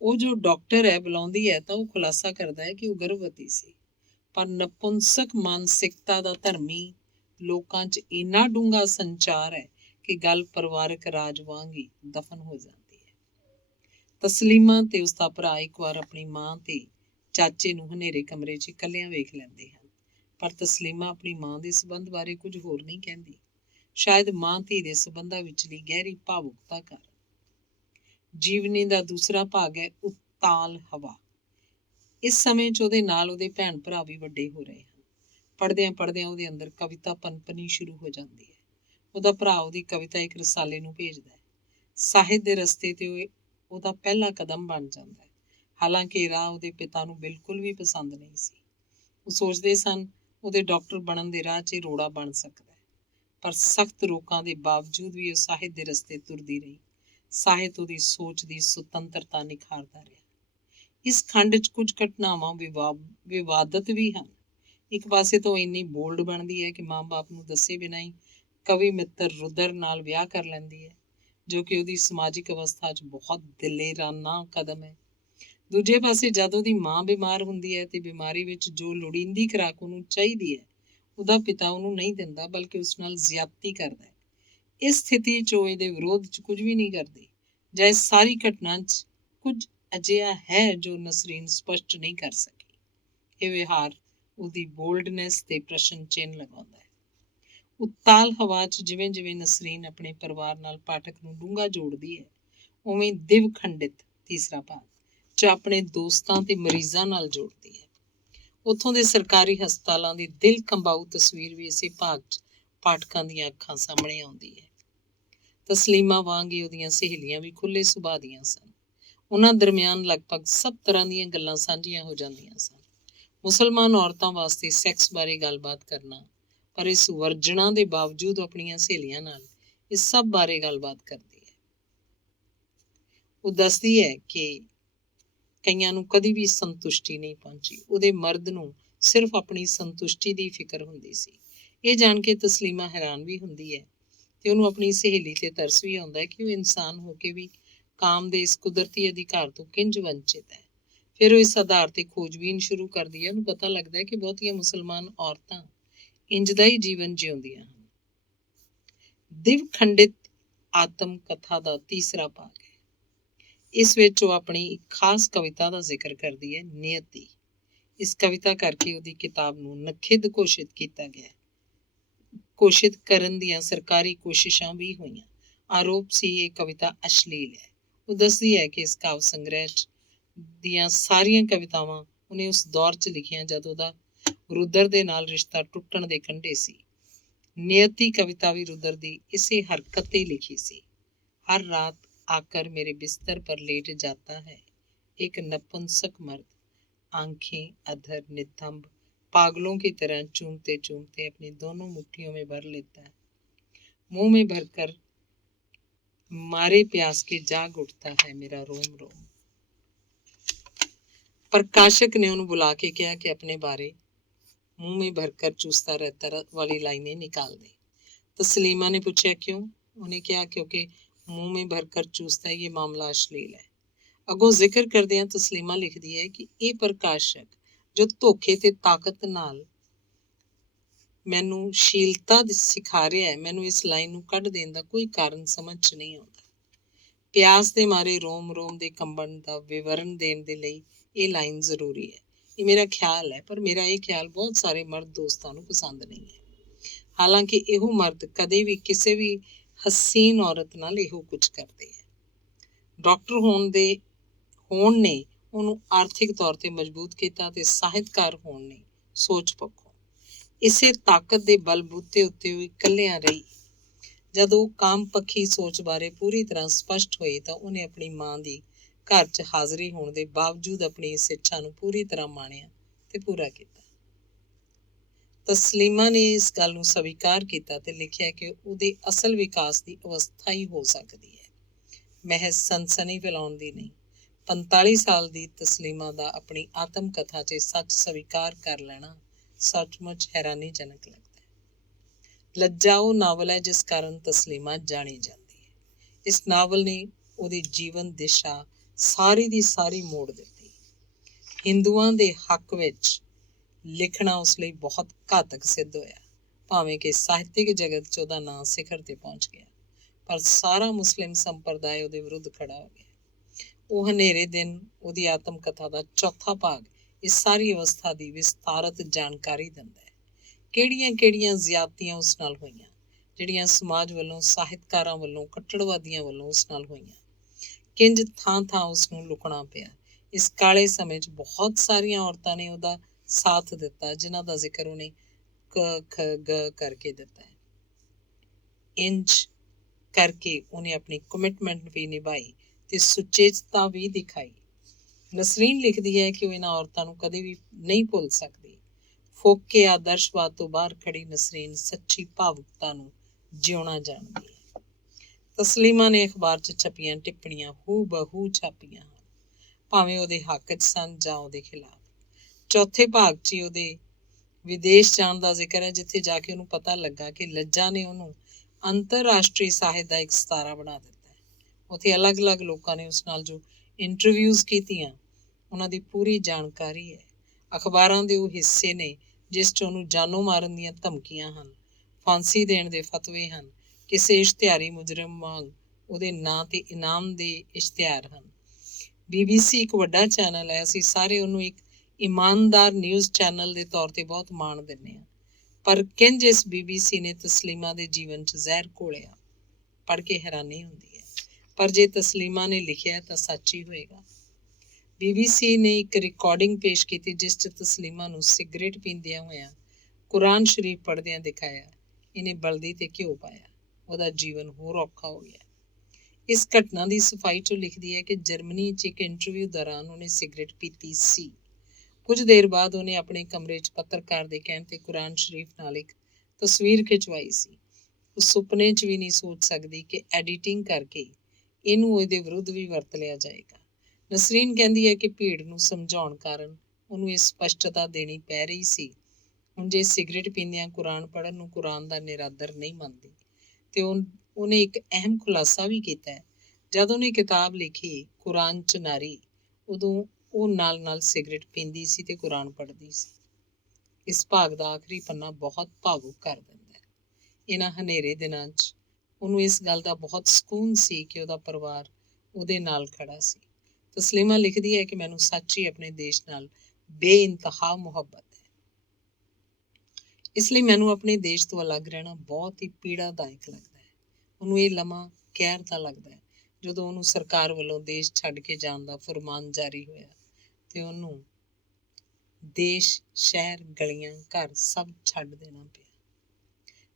ਉਹ ਜੋ ਡਾਕਟਰ ਹੈ ਬੁਲਾਉਂਦੀ ਹੈ ਤਾਂ ਉਹ ਖੁਲਾਸਾ ਕਰਦਾ ਹੈ ਕਿ ਉਹ ਗਰਭਵਤੀ ਸੀ। ਪਰ ਨਪੁੰਸਕ ਮਾਨਸਿਕਤਾ ਦਾ ਧਰਮੀ ਲੋਕਾਂ 'ਚ ਇੰਨਾ ਡੂੰਘਾ ਸੰਚਾਰ ਹੈ ਕਿ ਗੱਲ ਪਰਿਵਾਰਕ ਰਾਜ ਵਾਂਗ ਹੀ ਦਫਨ ਹੋ ਜਾਂਦੀ ਹੈ। ਤਸਲੀਮਾ ਤੇ ਉਸਦਾ ਭਰਾ ਇੱਕ ਵਾਰ ਆਪਣੀ ਮਾਂ ਤੇ ਚਾਚੇ ਨੂੰ ਹਨੇਰੇ ਕਮਰੇ 'ਚ ਇਕੱਲਿਆਂ ਵੇਖ ਲੈਂਦੇ ਹਨ, ਪਰ ਤਸਲੀਮਾ ਆਪਣੀ ਮਾਂ ਦੇ ਸਬੰਧ ਬਾਰੇ ਕੁਝ ਹੋਰ ਨਹੀਂ ਕਹਿੰਦੀ। ਸ਼ਾਇਦ ਮਾਂ ਧੀ ਦੇ ਸਬੰਧਾਂ ਵਿਚਲੀ ਗਹਿਰੀ ਭਾਵੁਕਤਾ ਕਾਰਨ। ਜੀਵਨੀ ਦਾ ਦੂਸਰਾ ਭਾਗ ਹੈ ਉਤਾਲ ਹਵਾ। ਇਸ ਸਮੇਂ 'ਚ ਉਹਦੇ ਨਾਲ ਉਹਦੇ ਭੈਣ ਭਰਾ ਵੀ ਵੱਡੇ ਹੋ ਰਹੇ ਹਨ। ਪੜ੍ਹਦਿਆਂ ਪੜ੍ਹਦਿਆਂ ਉਹਦੇ ਅੰਦਰ ਕਵਿਤਾ ਪਨਪਣੀ ਸ਼ੁਰੂ ਹੋ ਜਾਂਦੀ ਹੈ। ਉਹਦਾ ਭਰਾ ਉਹਦੀ ਕਵਿਤਾ ਇੱਕ ਰਸਾਲੇ ਨੂੰ ਭੇਜਦਾ ਹੈ। ਸਾਹਿਤ ਦੇ ਰਸਤੇ ਤੇ ਉਹਦਾ ਪਹਿਲਾ ਕਦਮ ਬਣ ਜਾਂਦਾ ਹੈ। ਹਾਲਾਂਕਿ ਇਹ ਰਾਹ ਉਹਦੇ ਪਿਤਾ ਨੂੰ ਬਿਲਕੁਲ ਵੀ ਪਸੰਦ ਨਹੀਂ ਸੀ। ਉਹ ਸੋਚਦੇ ਸਨ ਉਹਦੇ ਡਾਕਟਰ ਬਣਨ ਦੇ ਰਾਹ 'ਚ ਰੋੜਾ ਬਣ ਸਕਦਾ ਹੈ, ਪਰ ਸਖਤ ਰੋਕਾਂ ਦੇ ਬਾਵਜੂਦ ਵੀ ਉਹ ਸਾਹਿਤ ਦੇ ਰਸਤੇ ਤੁਰਦੀ ਰਹੀ। ਸਾਹਿਤ ਉਹਦੀ ਸੋਚ ਦੀ ਸੁਤੰਤਰਤਾ ਨਿਖਾਰਦਾ ਰਿਹਾ। ਇਸ ਖੰਡ 'ਚ ਕੁਝ ਘਟਨਾਵਾਂ ਵਿਵਾਦਤ ਵੀ ਹਨ। ਇੱਕ ਪਾਸੇ ਤੋਂ ਇੰਨੀ ਬੋਲਡ ਬਣਦੀ ਹੈ ਕਿ ਮਾਂ-ਬਾਪ ਨੂੰ ਦੱਸੇ ਬਿਨਾਂ ਹੀ ਕਵੀ ਮਿੱਤਰ ਰੁਦਰ ਨਾਲ ਵਿਆਹ ਕਰ ਲੈਂਦੀ ਹੈ, ਜੋ ਕਿ ਉਹਦੀ ਸਮਾਜਿਕ ਅਵਸਥਾ 'ਚ ਬਹੁਤ ਦਲੇਰਾਨਾ ਕਦਮ ਹੈ। ਦੂਜੇ ਪਾਸੇ ਜਦ ਉਹਦੀ ਮਾਂ ਬਿਮਾਰ ਹੁੰਦੀ ਹੈ ਤੇ ਬਿਮਾਰੀ ਵਿੱਚ ਜੋ ਲੋੜੀਂਦੀ ਖੁਰਾਕ ਉਹਨੂੰ ਚਾਹੀਦੀ ਹੈ, ਉਹਦਾ ਪਿਤਾ ਉਹਨੂੰ ਨਹੀਂ ਦਿੰਦਾ, ਬਲਕਿ ਉਸ ਨਾਲ ਜ਼ਿਆਦਤੀ ਕਰਦਾ ਹੈ। ਇਸ ਸਥਿਤੀ 'ਚ ਉਹ ਇਹਦੇ ਵਿਰੋਧ 'ਚ ਕੁਝ ਵੀ ਨਹੀਂ ਕਰਦੀ, ਜਾਂ ਇਸ ਸਾਰੀ ਘਟਨਾ 'ਚ ਕੁਝ ਅਜਿਹਾ ਹੈ ਜੋ ਨਸਰੀਨ ਸਪਸ਼ਟ ਨਹੀਂ ਕਰ ਸਕੀ। ਇਹ ਵਿਹਾਰ ਉਹਦੀ ਬੋਲਡਨੈਸ ਤੇ ਪ੍ਰਸ਼ਨ ਚਿੰਨ੍ਹ ਲਗਾਉਂਦਾ ਹੈ। ਉਤਾਲ ਹਵਾ 'ਚ ਜਿਵੇਂ ਜਿਵੇਂ ਨਸਰੀਨ ਆਪਣੇ ਪਰਿਵਾਰ ਨਾਲ ਪਾਠਕ ਨੂੰ ਡੂੰਘਾ ਜੋੜਦੀ ਹੈ, ਉਵੇਂ ਦਿਵ ਖੰਡਿਤ ਤੀਸਰਾ ਭਾਗ 'ਚ ਆਪਣੇ ਦੋਸਤਾਂ ਤੇ ਮਰੀਜ਼ਾਂ ਨਾਲ ਜੋੜਦੀ ਹੈ। ਉੱਥੋਂ ਦੇ ਸਰਕਾਰੀ ਹਸਪਤਾਲਾਂ ਦੀ ਦਿਲ ਕੰਬਾਊ ਤਸਵੀਰ ਵੀ ਇਸੇ ਭਾਗ 'ਚ ਪਾਠਕਾਂ ਦੀਆਂ ਅੱਖਾਂ ਸਾਹਮਣੇ ਆਉਂਦੀ ਹੈ। ਤਸਲੀਮਾ ਵਾਂਗ ਹੀ ਉਹਦੀਆਂ ਸਹੇਲੀਆਂ ਵੀ ਖੁੱਲ੍ਹੇ ਸੁਭਾਅ ਦੀਆਂ ਸਨ। ਉਹਨਾਂ ਦਰਮਿਆਨ ਲਗਭਗ ਸਭ ਤਰ੍ਹਾਂ ਦੀਆਂ ਗੱਲਾਂ ਸਾਂਝੀਆਂ ਹੋ ਜਾਂਦੀਆਂ ਸਨ। ਮੁਸਲਮਾਨ ਔਰਤਾਂ ਵਾਸਤੇ ਸੈਕਸ ਬਾਰੇ ਗੱਲਬਾਤ ਕਰਨਾ, ਪਰ ਇਸ ਵਰਜਣਾ ਦੇ ਬਾਵਜੂਦ ਆਪਣੀਆਂ ਸਹੇਲੀਆਂ ਨਾਲ ਇਸ ਸਭ ਬਾਰੇ ਗੱਲਬਾਤ ਕਰਦੀ ਹੈ। ਉਹ ਦੱਸਦੀ ਹੈ ਕਿ ਕਈਆਂ ਨੂੰ ਕਦੀ ਵੀ ਸੰਤੁਸ਼ਟੀ ਨਹੀਂ ਪਹੁੰਚੀ। ਉਹਦੇ ਮਰਦ ਨੂੰ ਸਿਰਫ ਆਪਣੀ ਸੰਤੁਸ਼ਟੀ ਦੀ ਫਿਕਰ ਹੁੰਦੀ ਸੀ। ਇਹ ਜਾਣ ਕੇ ਤਸਲੀਮਾ ਹੈਰਾਨ ਵੀ ਹੁੰਦੀ ਹੈ ਤੇ ਉਹਨੂੰ ਆਪਣੀ ਸਹੇਲੀ ਤੇ ਤਰਸ ਵੀ ਆਉਂਦਾ ਹੈ ਕਿ ਉਹ ਇਨਸਾਨ ਹੋ ਕੇ ਵੀ ਕਾਮ ਦੇ ਇਸ ਕੁਦਰਤੀ ਅਧਿਕਾਰ ਤੋਂ ਕਿੰਜ ਵੰਚਿਤ ਹੈ। ਫਿਰ ਉਹ ਇਸ ਆਧਾਰ ਤੇ ਖੋਜਬੀਨ ਸ਼ੁਰੂ ਕਰਦੀ ਹੈ। ਉਹਨੂੰ ਪਤਾ ਲੱਗਦਾ ਹੈ ਕਿ ਬਹੁਤੀਆਂ ਮੁਸਲਮਾਨ ਔਰਤਾਂ ਇੰਜ ਦਾ ਹੀ ਜੀਵਨ ਜਿਉਂਦੀਆਂ ਹਨ। ਦਿਵ ਖੰਡਿਤ ਆਤਮ ਕਥਾ ਦਾ ਤੀਸਰਾ ਭਾਗ ਹੈ। ਇਸ ਵਿੱਚ ਉਹ ਆਪਣੀ ਇੱਕ ਖਾਸ ਕਵਿਤਾ ਦਾ ਜ਼ਿਕਰ ਕਰਦੀ ਹੈ, ਨਿਯਤੀ। ਇਸ ਕਵਿਤਾ ਕਰਕੇ ਉਹਦੀ ਕਿਤਾਬ ਨੂੰ ਨਖਿੱਧ ਘੋਸ਼ਿਤ ਕੀਤਾ ਗਿਆ। ਘੋਸ਼ਿਤ ਕਰਨ ਦੀਆਂ ਸਰਕਾਰੀ ਕੋਸ਼ਿਸ਼ਾਂ ਵੀ ਹੋਈਆਂ। ਆਰੋਪ ਸੀ ਇਹ ਕਵਿਤਾ ਅਸ਼ਲੀਲ ਹੈ। ਉਹ ਦੱਸਦੀ ਹੈ ਕਿ ਇਸ ਕਾਵਿ ਸੰਗ੍ਰਹਿ ਦੀਆਂ ਸਾਰੀਆਂ ਕਵਿਤਾਵਾਂ ਉਹਨੇ ਉਸ ਦੌਰ 'ਚ ਲਿਖੀਆਂ ਜਦ ਉਹਦਾ ਰੁਦਰ ਦੇ ਨਾਲ ਰਿਸ਼ਤਾ ਟੁੱਟਣ ਦੇ ਕੰਢੇ ਸੀ। ਨਿਯਤੀ ਕਵਿਤਾ ਵੀ ਰੁਦਰ ਦੀ ਇਸੇ ਹਰਕਤ ਤੇ ਲਿਖੀ ਸੀ। ਹਰ ਰਾਤ आकर मेरे बिस्तर पर लेट जाता है एक नपुंसक मर्द, आंखें अधर नितंब पागलों की तरह चूमते चूमते अपनी दोनों मुट्ठियों में भर लेता है, मुंह में भरकर मारे प्यास के जाग उठता है मेरा रोम रोम। प्रकाशक ने उन्हें बुला के कहा कि अपने बारे मुंह में भरकर चूसता रहता वाली लाइनें निकाल दे। तस्लीमा ने पूछा क्यों? उन्हें कहा क्योंकि ਮੂੰਹ ਮੇਂ ਭਰ ਕਰ ਚੂਸਦਾ ਇਹ ਮਾਮਲਾ ਅਸ਼ਲੀਲ ਹੈ। ਅੱਗੋਂ ਜ਼ਿਕਰ ਕਰਦਿਆਂ ਤਸਲੀਮਾ ਲਿਖਦੀ ਹੈ ਕਿ ਇਹ ਪ੍ਰਕਾਸ਼ਕ ਜੋ ਧੋਖੇ ਤੇ ਤਾਕਤ ਨਾਲ ਮੈਨੂੰ ਸ਼ੀਲਤਾ ਸਿਖਾ ਰਿਹਾ ਹੈ, ਮੈਨੂੰ ਇਸ ਲਾਈਨ ਨੂੰ ਕੱਢ ਦੇਣ ਦਾ ਕੋਈ ਕਾਰਨ ਸਮਝ 'ਚ ਨਹੀਂ ਆਉਂਦਾ। ਪਿਆਸ ਦੇ ਮਾਰੇ ਰੋਮ ਰੋਮ ਦੇ ਕੰਬਣ ਦਾ ਵਿਵਰਨ ਦੇਣ ਦੇ ਲਈ ਇਹ ਲਾਈਨ ਜ਼ਰੂਰੀ ਹੈ। ਇਹ ਮੇਰਾ ਖਿਆਲ ਹੈ, ਪਰ ਮੇਰਾ ਇਹ ਖਿਆਲ ਬਹੁਤ ਸਾਰੇ ਮਰਦ ਦੋਸਤਾਂ ਨੂੰ ਪਸੰਦ ਨਹੀਂ ਹੈ। ਹਾਲਾਂਕਿ ਇਹੋ ਮਰਦ ਕਦੇ ਵੀ ਕਿਸੇ ਵੀ ਹਸੀਨ ਔਰਤ ਨਾਲ ਇਹੋ ਕੁਝ ਕਰਦੇ ਹੈ। ਡਾਕਟਰ ਹੋਣ ਨੇ ਉਹਨੂੰ ਆਰਥਿਕ ਤੌਰ ਤੇ ਮਜ਼ਬੂਤ ਕੀਤਾ ਤੇ ਸਾਹਿਤਕਾਰ ਹੋਣ ਨੇ ਸੋਚ ਪੱਖੋਂ ਇਸੇ ਤਾਕਤ ਦੇ ਬਲਬੂਤੇ ਉੱਤੇ ਉਹ ਇਕੱਲਿਆਂ ਰਹੀ। ਜਦ ਉਹ ਕਾਮ ਪੱਖੀ ਸੋਚ ਬਾਰੇ ਪੂਰੀ ਤਰ੍ਹਾਂ ਸਪਸ਼ਟ ਹੋਈ ਤਾਂ ਉਹਨੇ ਆਪਣੀ ਮਾਂ ਦੀ ਘਰ 'ਚ ਹਾਜ਼ਰੀ ਹੋਣ ਦੇ ਬਾਵਜੂਦ ਆਪਣੀ ਇਸ ਇੱਛਾ ਨੂੰ ਪੂਰੀ ਤਰ੍ਹਾਂ ਮਾਣਿਆ ਤੇ ਪੂਰਾ ਕੀਤਾ। ਤਸਲੀਮਾ ਨੇ ਇਸ ਗੱਲ ਨੂੰ ਸਵੀਕਾਰ ਕੀਤਾ ਤੇ ਲਿਖਿਆ ਕਿ ਉਹਦੇ ਅਸਲ ਵਿਕਾਸ ਦੀ ਅਵਸਥਾ ਹੀ ਹੋ ਸਕਦੀ ਹੈ, ਮਹਿਜ਼ ਸਨਸਨੀ ਫੈਲਾਉਣ ਦੀ ਨਹੀਂ। 45 ਸਾਲ ਦੀ ਤਸਲੀਮਾ ਦਾ ਆਪਣੀ ਆਤਮ ਕਥਾ 'ਚ ਸੱਚ ਸਵੀਕਾਰ ਕਰ ਲੈਣਾ ਸੱਚਮੁੱਚ ਹੈਰਾਨੀਜਨਕ ਲੱਗਦਾ ਹੈ। ਲੱਜਾ ਉਹ ਨਾਵਲ ਹੈ ਜਿਸ ਕਾਰਨ ਤਸਲੀਮਾ ਜਾਣੀ ਜਾਂਦੀ ਹੈ। ਇਸ ਨਾਵਲ ਨੇ ਉਹਦੀ ਜੀਵਨ ਦਿਸ਼ਾ ਸਾਰੀ ਦੀ ਸਾਰੀ ਮੋੜ ਦਿੱਤੀ। ਹਿੰਦੂਆਂ ਦੇ ਹੱਕ ਵਿੱਚ ਲਿਖਣਾ ਉਸ ਲਈ ਬਹੁਤ ਘਾਤਕ ਸਿੱਧ ਹੋਇਆ। ਭਾਵੇਂ ਕਿ ਸਾਹਿਤਿਕ ਜਗਤ 'ਚ ਉਹਦਾ ਨਾਂ ਸਿਖਰ ਤੇ ਪਹੁੰਚ ਗਿਆ, ਪਰ ਸਾਰਾ ਮੁਸਲਿਮ ਸੰਪਰਦਾਇ ਉਹਦੇ ਵਿਰੁੱਧ ਖੜਾ ਹੋ ਗਿਆ। ਉਹ ਹਨੇਰੇ ਦਿਨ ਉਹਦੀ ਆਤਮ ਕਥਾ ਦਾ ਚੌਥਾ ਭਾਗ ਇਸ ਸਾਰੀ ਅਵਸਥਾ ਦੀ ਵਿਸਤਾਰਤ ਜਾਣਕਾਰੀ ਦਿੰਦਾ ਹੈ। ਕਿਹੜੀਆਂ ਜ਼ਿਆਦਤੀਆਂ ਉਸ ਨਾਲ ਹੋਈਆਂ, ਜਿਹੜੀਆਂ ਸਮਾਜ ਵੱਲੋਂ, ਸਾਹਿਤਕਾਰਾਂ ਵੱਲੋਂ, ਕੱਟੜਵਾਦੀਆਂ ਵੱਲੋਂ ਉਸ ਨਾਲ ਹੋਈਆਂ। ਕਿੰਜ ਥਾਂ ਉਸ ਨੂੰ ਲੁਕਣਾ ਪਿਆ। ਇਸ ਕਾਲੇ ਸਮੇਂ 'ਚ ਬਹੁਤ ਸਾਰੀਆਂ ਔਰਤਾਂ ਨੇ ਉਹਦਾ ਸਾਥ ਦਿੱਤਾ, ਜਿਨ੍ਹਾਂ ਦਾ ਜ਼ਿਕਰ ਉਹਨੇ ਗ ਕਰਕੇ ਦਿੱਤਾ ਹੈ। ਇੰਜ ਕਰਕੇ ਉਹਨੇ ਆਪਣੀ ਕਮਿਟਮੈਂਟ ਵੀ ਨਿਭਾਈ ਤੇ ਸੁਚੇਤਤਾ ਵੀ ਦਿਖਾਈ। ਨਸਰੀਨ ਲਿਖਦੀ ਹੈ ਕਿ ਉਹ ਇਹਨਾਂ ਔਰਤਾਂ ਨੂੰ ਕਦੇ ਵੀ ਨਹੀਂ ਭੁੱਲ ਸਕਦੀ। ਫੋਕੇ ਆਦਰਸ਼ਵਾਦ ਤੋਂ ਬਾਹਰ ਖੜੀ ਨਸਰੀਨ ਸੱਚੀ ਭਾਵੁਕਤਾ ਨੂੰ ਜਿਉਣਾ ਜਾਣਦੀ ਹੈ। ਤਸਲੀਮਾ ਨੇ ਅਖਬਾਰ 'ਚ ਛਪੀਆਂ ਟਿੱਪਣੀਆਂ ਹੂ ਬਹੂ ਛਾਪੀਆਂ ਹਨ, ਭਾਵੇਂ ਉਹਦੇ ਹੱਕ 'ਚ ਸਨ ਜਾਂ ਉਹਦੇ ਖਿਲਾਫ। ਚੌਥੇ ਭਾਗ 'ਚ ਹੀ ਉਹਦੇ ਵਿਦੇਸ਼ ਜਾਣ ਦਾ ਜ਼ਿਕਰ ਹੈ, ਜਿੱਥੇ ਜਾ ਕੇ ਉਹਨੂੰ ਪਤਾ ਲੱਗਾ ਕਿ ਲੱਜਾ ਨੇ ਉਹਨੂੰ ਅੰਤਰਰਾਸ਼ਟਰੀ ਸਾਹਿਤ ਦਾ ਇੱਕ ਸਿਤਾਰਾ ਬਣਾ ਦਿੱਤਾ ਹੈ। ਉੱਥੇ ਅਲੱਗ-ਅਲੱਗ ਲੋਕਾਂ ਨੇ ਉਸ ਨਾਲ ਜੋ ਇੰਟਰਵਿਊਜ਼ ਕੀਤੀਆਂ, ਉਹਨਾਂ ਦੀ ਪੂਰੀ ਜਾਣਕਾਰੀ ਹੈ। ਅਖਬਾਰਾਂ ਦੇ ਉਹ ਹਿੱਸੇ ਨੇ ਜਿਸ 'ਚ ਉਹਨੂੰ ਜਾਨੋਂ ਮਾਰਨ ਦੀਆਂ ਧਮਕੀਆਂ ਹਨ, ਫਾਂਸੀ ਦੇਣ ਦੇ ਫਤਵੇ ਹਨ। ਕਿਸੇ ਇਸ਼ਤਿਹਾਰੀ ਮੁਜਰਮ ਵਾਂਗ ਉਹਦੇ ਨਾਂ ਤੇ ਇਨਾਮ ਦੇ ਇਸ਼ਤਿਹਾਰ ਹਨ। BBC ਇੱਕ ਵੱਡਾ ਚੈਨਲ ਹੈ, ਅਸੀਂ ਸਾਰੇ ਉਹਨੂੰ ਇੱਕ ਇਮਾਨਦਾਰ ਨਿਊਜ਼ ਚੈਨਲ ਦੇ ਤੌਰ ਤੇ ਬਹੁਤ ਮਾਣ ਦਿੰਦੇ ਹਾਂ। ਪਰ ਕਿੰਜ ਇਸ BBC ਨੇ ਤਸਲੀਮਾ ਦੇ ਜੀਵਨ 'ਚ ਜ਼ਹਿਰ ਘੋਲਿਆ, ਪੜ੍ਹ ਕੇ ਹੈਰਾਨੀ ਹੁੰਦੀ ਹੈ। ਪਰ ਜੇ ਤਸਲੀਮਾ ਨੇ ਲਿਖਿਆ ਤਾਂ ਸੱਚ ਹੀ ਹੋਏਗਾ। BBC ਨੇ ਇੱਕ ਰਿਕਾਰਡਿੰਗ ਪੇਸ਼ ਕੀਤੀ ਜਿਸ 'ਚ ਤਸਲੀਮਾ ਨੂੰ ਸਿਗਰਟ ਪੀਂਦਿਆਂ ਹੋਇਆਂ ਕੁਰਾਨ ਸ਼ਰੀਫ ਪੜ੍ਹਦਿਆਂ ਦਿਖਾਇਆ। ਇਹਨੇ ਬਲਦੀ ਤੇ ਘਿਓ ਪਾਇਆ, ਉਹਦਾ ਜੀਵਨ ਹੋਰ ਔਖਾ ਹੋ ਗਿਆ। ਇਸ ਘਟਨਾ ਦੀ ਸਫਾਈ 'ਚੋਂ ਲਿਖਦੀ ਹੈ ਕਿ ਜਰਮਨੀ 'ਚ ਇੱਕ ਇੰਟਰਵਿਊ ਦੌਰਾਨ ਉਹਨੇ ਸਿਗਰਟ ਪੀਤੀ ਸੀ। ਕੁਝ ਦੇਰ ਬਾਅਦ ਉਹਨੇ ਆਪਣੇ ਕਮਰੇ 'ਚ ਪੱਤਰਕਾਰ ਦੇ ਕਹਿਣ ਤੇ ਕੁਰਾਨ ਸ਼ਰੀਫ ਨਾਲ ਇੱਕ ਤਸਵੀਰ ਖਿਚਵਾਈ ਸੀ। ਉਹ ਸੁਪਨੇ 'ਚ ਵੀ ਨਹੀਂ ਸੋਚ ਸਕਦੀ ਕਿ ਐਡੀਟਿੰਗ ਕਰਕੇ ਇਹਨੂੰ ਉਹਦੇ ਵਿਰੁੱਧ ਵੀ ਵਰਤ ਲਿਆ ਜਾਏਗਾ। ਨਸਰੀਨ ਕਹਿੰਦੀ ਹੈ ਕਿ ਭੀੜ ਨੂੰ ਸਮਝਾਉਣ ਕਾਰਨ ਉਹਨੂੰ ਇਹ ਸਪਸ਼ਟਤਾ ਦੇਣੀ ਪੈ ਰਹੀ ਸੀ, ਹੁਣ ਜੇ ਸਿਗਰਟ ਪੀਂਦਿਆਂ ਕੁਰਾਨ ਪੜ੍ਹਨ ਨੂੰ ਕੁਰਾਨ ਦਾ ਨਿਰਾਦਰ ਨਹੀਂ ਮੰਨਦੀ। ਤੇ ਉਹਨੇ ਇੱਕ ਅਹਿਮ ਖੁਲਾਸਾ ਵੀ ਕੀਤਾ ਹੈ। ਜਦ ਉਹਨੇ ਕਿਤਾਬ ਲਿਖੀ ਕੁਰਾਨ 'ਚ ਨਾਰੀ, ਉਦੋਂ ਉਹ ਨਾਲ ਸਿਗਰਟ ਪੀਂਦੀ ਸੀ ਤੇ ਕੁਰਾਨ ਪੜ੍ਹਦੀ ਸੀ। ਇਸ ਭਾਗ ਦਾ ਆਖਰੀ ਪੰਨਾ ਬਹੁਤ ਭਾਵੁਕ ਕਰ ਦਿੰਦਾ ਹੈ। ਇਹਨਾਂ ਹਨੇਰੇ ਦਿਨਾਂ 'ਚ ਉਹਨੂੰ ਇਸ ਗੱਲ ਦਾ ਬਹੁਤ ਸਕੂਨ ਸੀ ਕਿ ਉਹਦਾ ਪਰਿਵਾਰ ਉਹਦੇ ਨਾਲ ਖੜਾ ਸੀ। ਤਸਲੀਮਾ ਲਿਖਦੀ ਹੈ ਕਿ ਮੈਨੂੰ ਸੱਚ ਹੀ ਆਪਣੇ ਦੇਸ਼ ਨਾਲ ਬੇਇੰਤਹਾ ਮੁਹੱਬਤ ਹੈ। ਇਸ ਲਈ ਮੈਨੂੰ ਆਪਣੇ ਦੇਸ਼ ਤੋਂ ਅਲੱਗ ਰਹਿਣਾ ਬਹੁਤ ਹੀ ਪੀੜਾਦਾਇਕ ਲੱਗਦਾ ਹੈ। ਉਹਨੂੰ ਇਹ ਲਮਾ ਕਹਿਰ ਦਾ ਲੱਗਦਾ ਹੈ ਜਦੋਂ ਉਹਨੂੰ ਸਰਕਾਰ ਵੱਲੋਂ ਦੇਸ਼ ਛੱਡ ਕੇ ਜਾਣ ਦਾ ਫਰਮਾਨ ਜਾਰੀ ਹੋਇਆ ਤੇ ਉਹਨੂੰ ਦੇਸ਼, ਸ਼ਹਿਰ, ਗਲੀਆਂ, ਘਰ ਸਭ ਛੱਡ ਦੇਣਾ ਪਿਆ।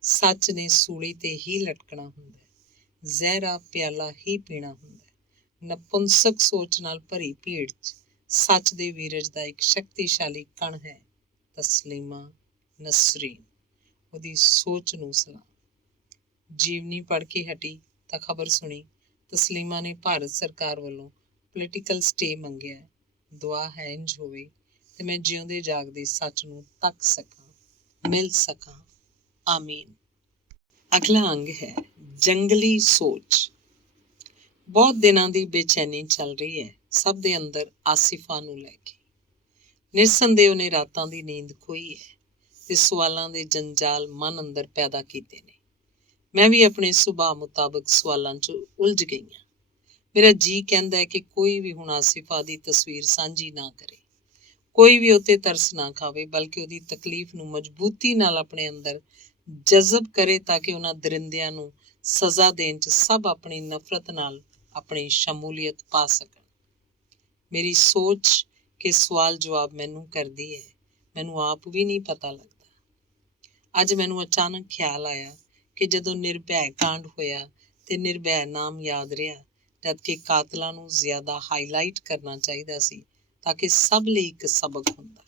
ਸੱਚ ਨੇ ਸੂਲੀ ਤੇ ਹੀ ਲਟਕਣਾ ਹੁੰਦਾ ਹੈ, ਜ਼ਹਿਰਾ ਪਿਆਲਾ ਹੀ ਪੀਣਾ ਹੁੰਦਾ ਹੈ। ਨਪੁੰਸਕ ਸੋਚ ਨਾਲ ਭਰੀ ਭੀੜ 'ਚ ਸੱਚ ਦੇ ਵੀਰਜ ਦਾ ਇੱਕ ਸ਼ਕਤੀਸ਼ਾਲੀ ਕਣ ਹੈ ਤਸਲੀਮਾ ਨਸਰੀਨ। ਉਹਦੀ ਸੋਚ ਨੂੰ ਸਲਾਮ। ਜੀਵਨੀ ਪੜ੍ਹ ਕੇ ਹਟੀ ਤਾਂ ਖਬਰ ਸੁਣੀ ਤਸਲੀਮਾ ਨੇ ਭਾਰਤ ਸਰਕਾਰ ਵੱਲੋਂ ਪੋਲੀਟੀਕਲ ਸਟੇ ਮੰਗਿਆ। ਦੁਆ ਹੈ ਇੰਝ ਹੋਵੇ ਤੇ ਮੈਂ ਜਿਉਂਦੇ ਜਾਗਦੇ ਸੱਚ ਨੂੰ ਤੱਕ ਸਕਾਂ, ਮਿਲ ਸਕਾਂ। ਆਮੀਨ। ਅਗਲਾ ਅੰਗ ਹੈ ਜੰਗਲੀ ਸੋਚ। ਬਹੁਤ ਦਿਨਾਂ ਦੀ ਬੇਚੈਨੀ ਚੱਲ ਰਹੀ ਹੈ ਸਭ ਦੇ ਅੰਦਰ ਆਸਿਫਾ ਨੂੰ ਲੈ ਕੇ। ਨਿਰਸੰਦੇਹ ਉਹਨੇ ਰਾਤਾਂ ਦੀ ਨੀਂਦ ਖੋਈ ਹੈ ਤੇ ਸਵਾਲਾਂ ਦੇ ਜੰਜਾਲ ਮਨ ਅੰਦਰ ਪੈਦਾ ਕੀਤੇ ਨੇ। ਮੈਂ ਵੀ ਆਪਣੇ ਸੁਭਾਅ ਮੁਤਾਬਕ ਸਵਾਲਾਂ 'ਚ ਉਲਝ ਗਈ ਹਾਂ। ਮੇਰਾ ਜੀ ਕਹਿੰਦਾ ਹੈ ਕਿ ਕੋਈ ਵੀ ਹੁਣ ਆਸਿਫਾ ਦੀ ਤਸਵੀਰ ਸਾਂਝੀ ਨਾ ਕਰੇ, ਕੋਈ ਵੀ ਉੱਤੇ ਤਰਸ ਨਾ ਖਾਵੇ, ਬਲਕਿ ਉਹਦੀ ਤਕਲੀਫ ਨੂੰ ਮਜ਼ਬੂਤੀ ਨਾਲ ਆਪਣੇ ਅੰਦਰ ਜਜ਼ਬ ਕਰੇ ਤਾਂ ਕਿ ਉਹਨਾਂ ਦਰਿੰਦਿਆਂ ਨੂੰ ਸਜ਼ਾ ਦੇਣ 'ਚ ਸਭ ਆਪਣੀ ਨਫ਼ਰਤ ਨਾਲ ਆਪਣੀ ਸ਼ਮੂਲੀਅਤ ਪਾ ਸਕਣ। ਮੇਰੀ ਸੋਚ ਕਿ ਸਵਾਲ ਜਵਾਬ ਮੈਨੂੰ ਕਰਦੀ ਹੈ, ਮੈਨੂੰ ਆਪ ਵੀ ਨਹੀਂ ਪਤਾ ਲੱਗਦਾ। ਅੱਜ ਮੈਨੂੰ ਅਚਾਨਕ ਖਿਆਲ ਆਇਆ ਕਿ ਜਦੋਂ ਨਿਰਭੈ ਕਾਂਡ ਹੋਇਆ ਤੇ ਨਿਰਭੈ ਨਾਮ ਯਾਦ ਰਿਹਾ, ਜਦਕਿ ਕਾਤਲਾਂ ਨੂੰ ਜ਼ਿਆਦਾ ਹਾਈਲਾਈਟ ਕਰਨਾ ਚਾਹੀਦਾ ਸੀ ਤਾਂ ਕਿ ਸਭ ਲਈ ਇੱਕ ਸਬਕ ਹੁੰਦਾ।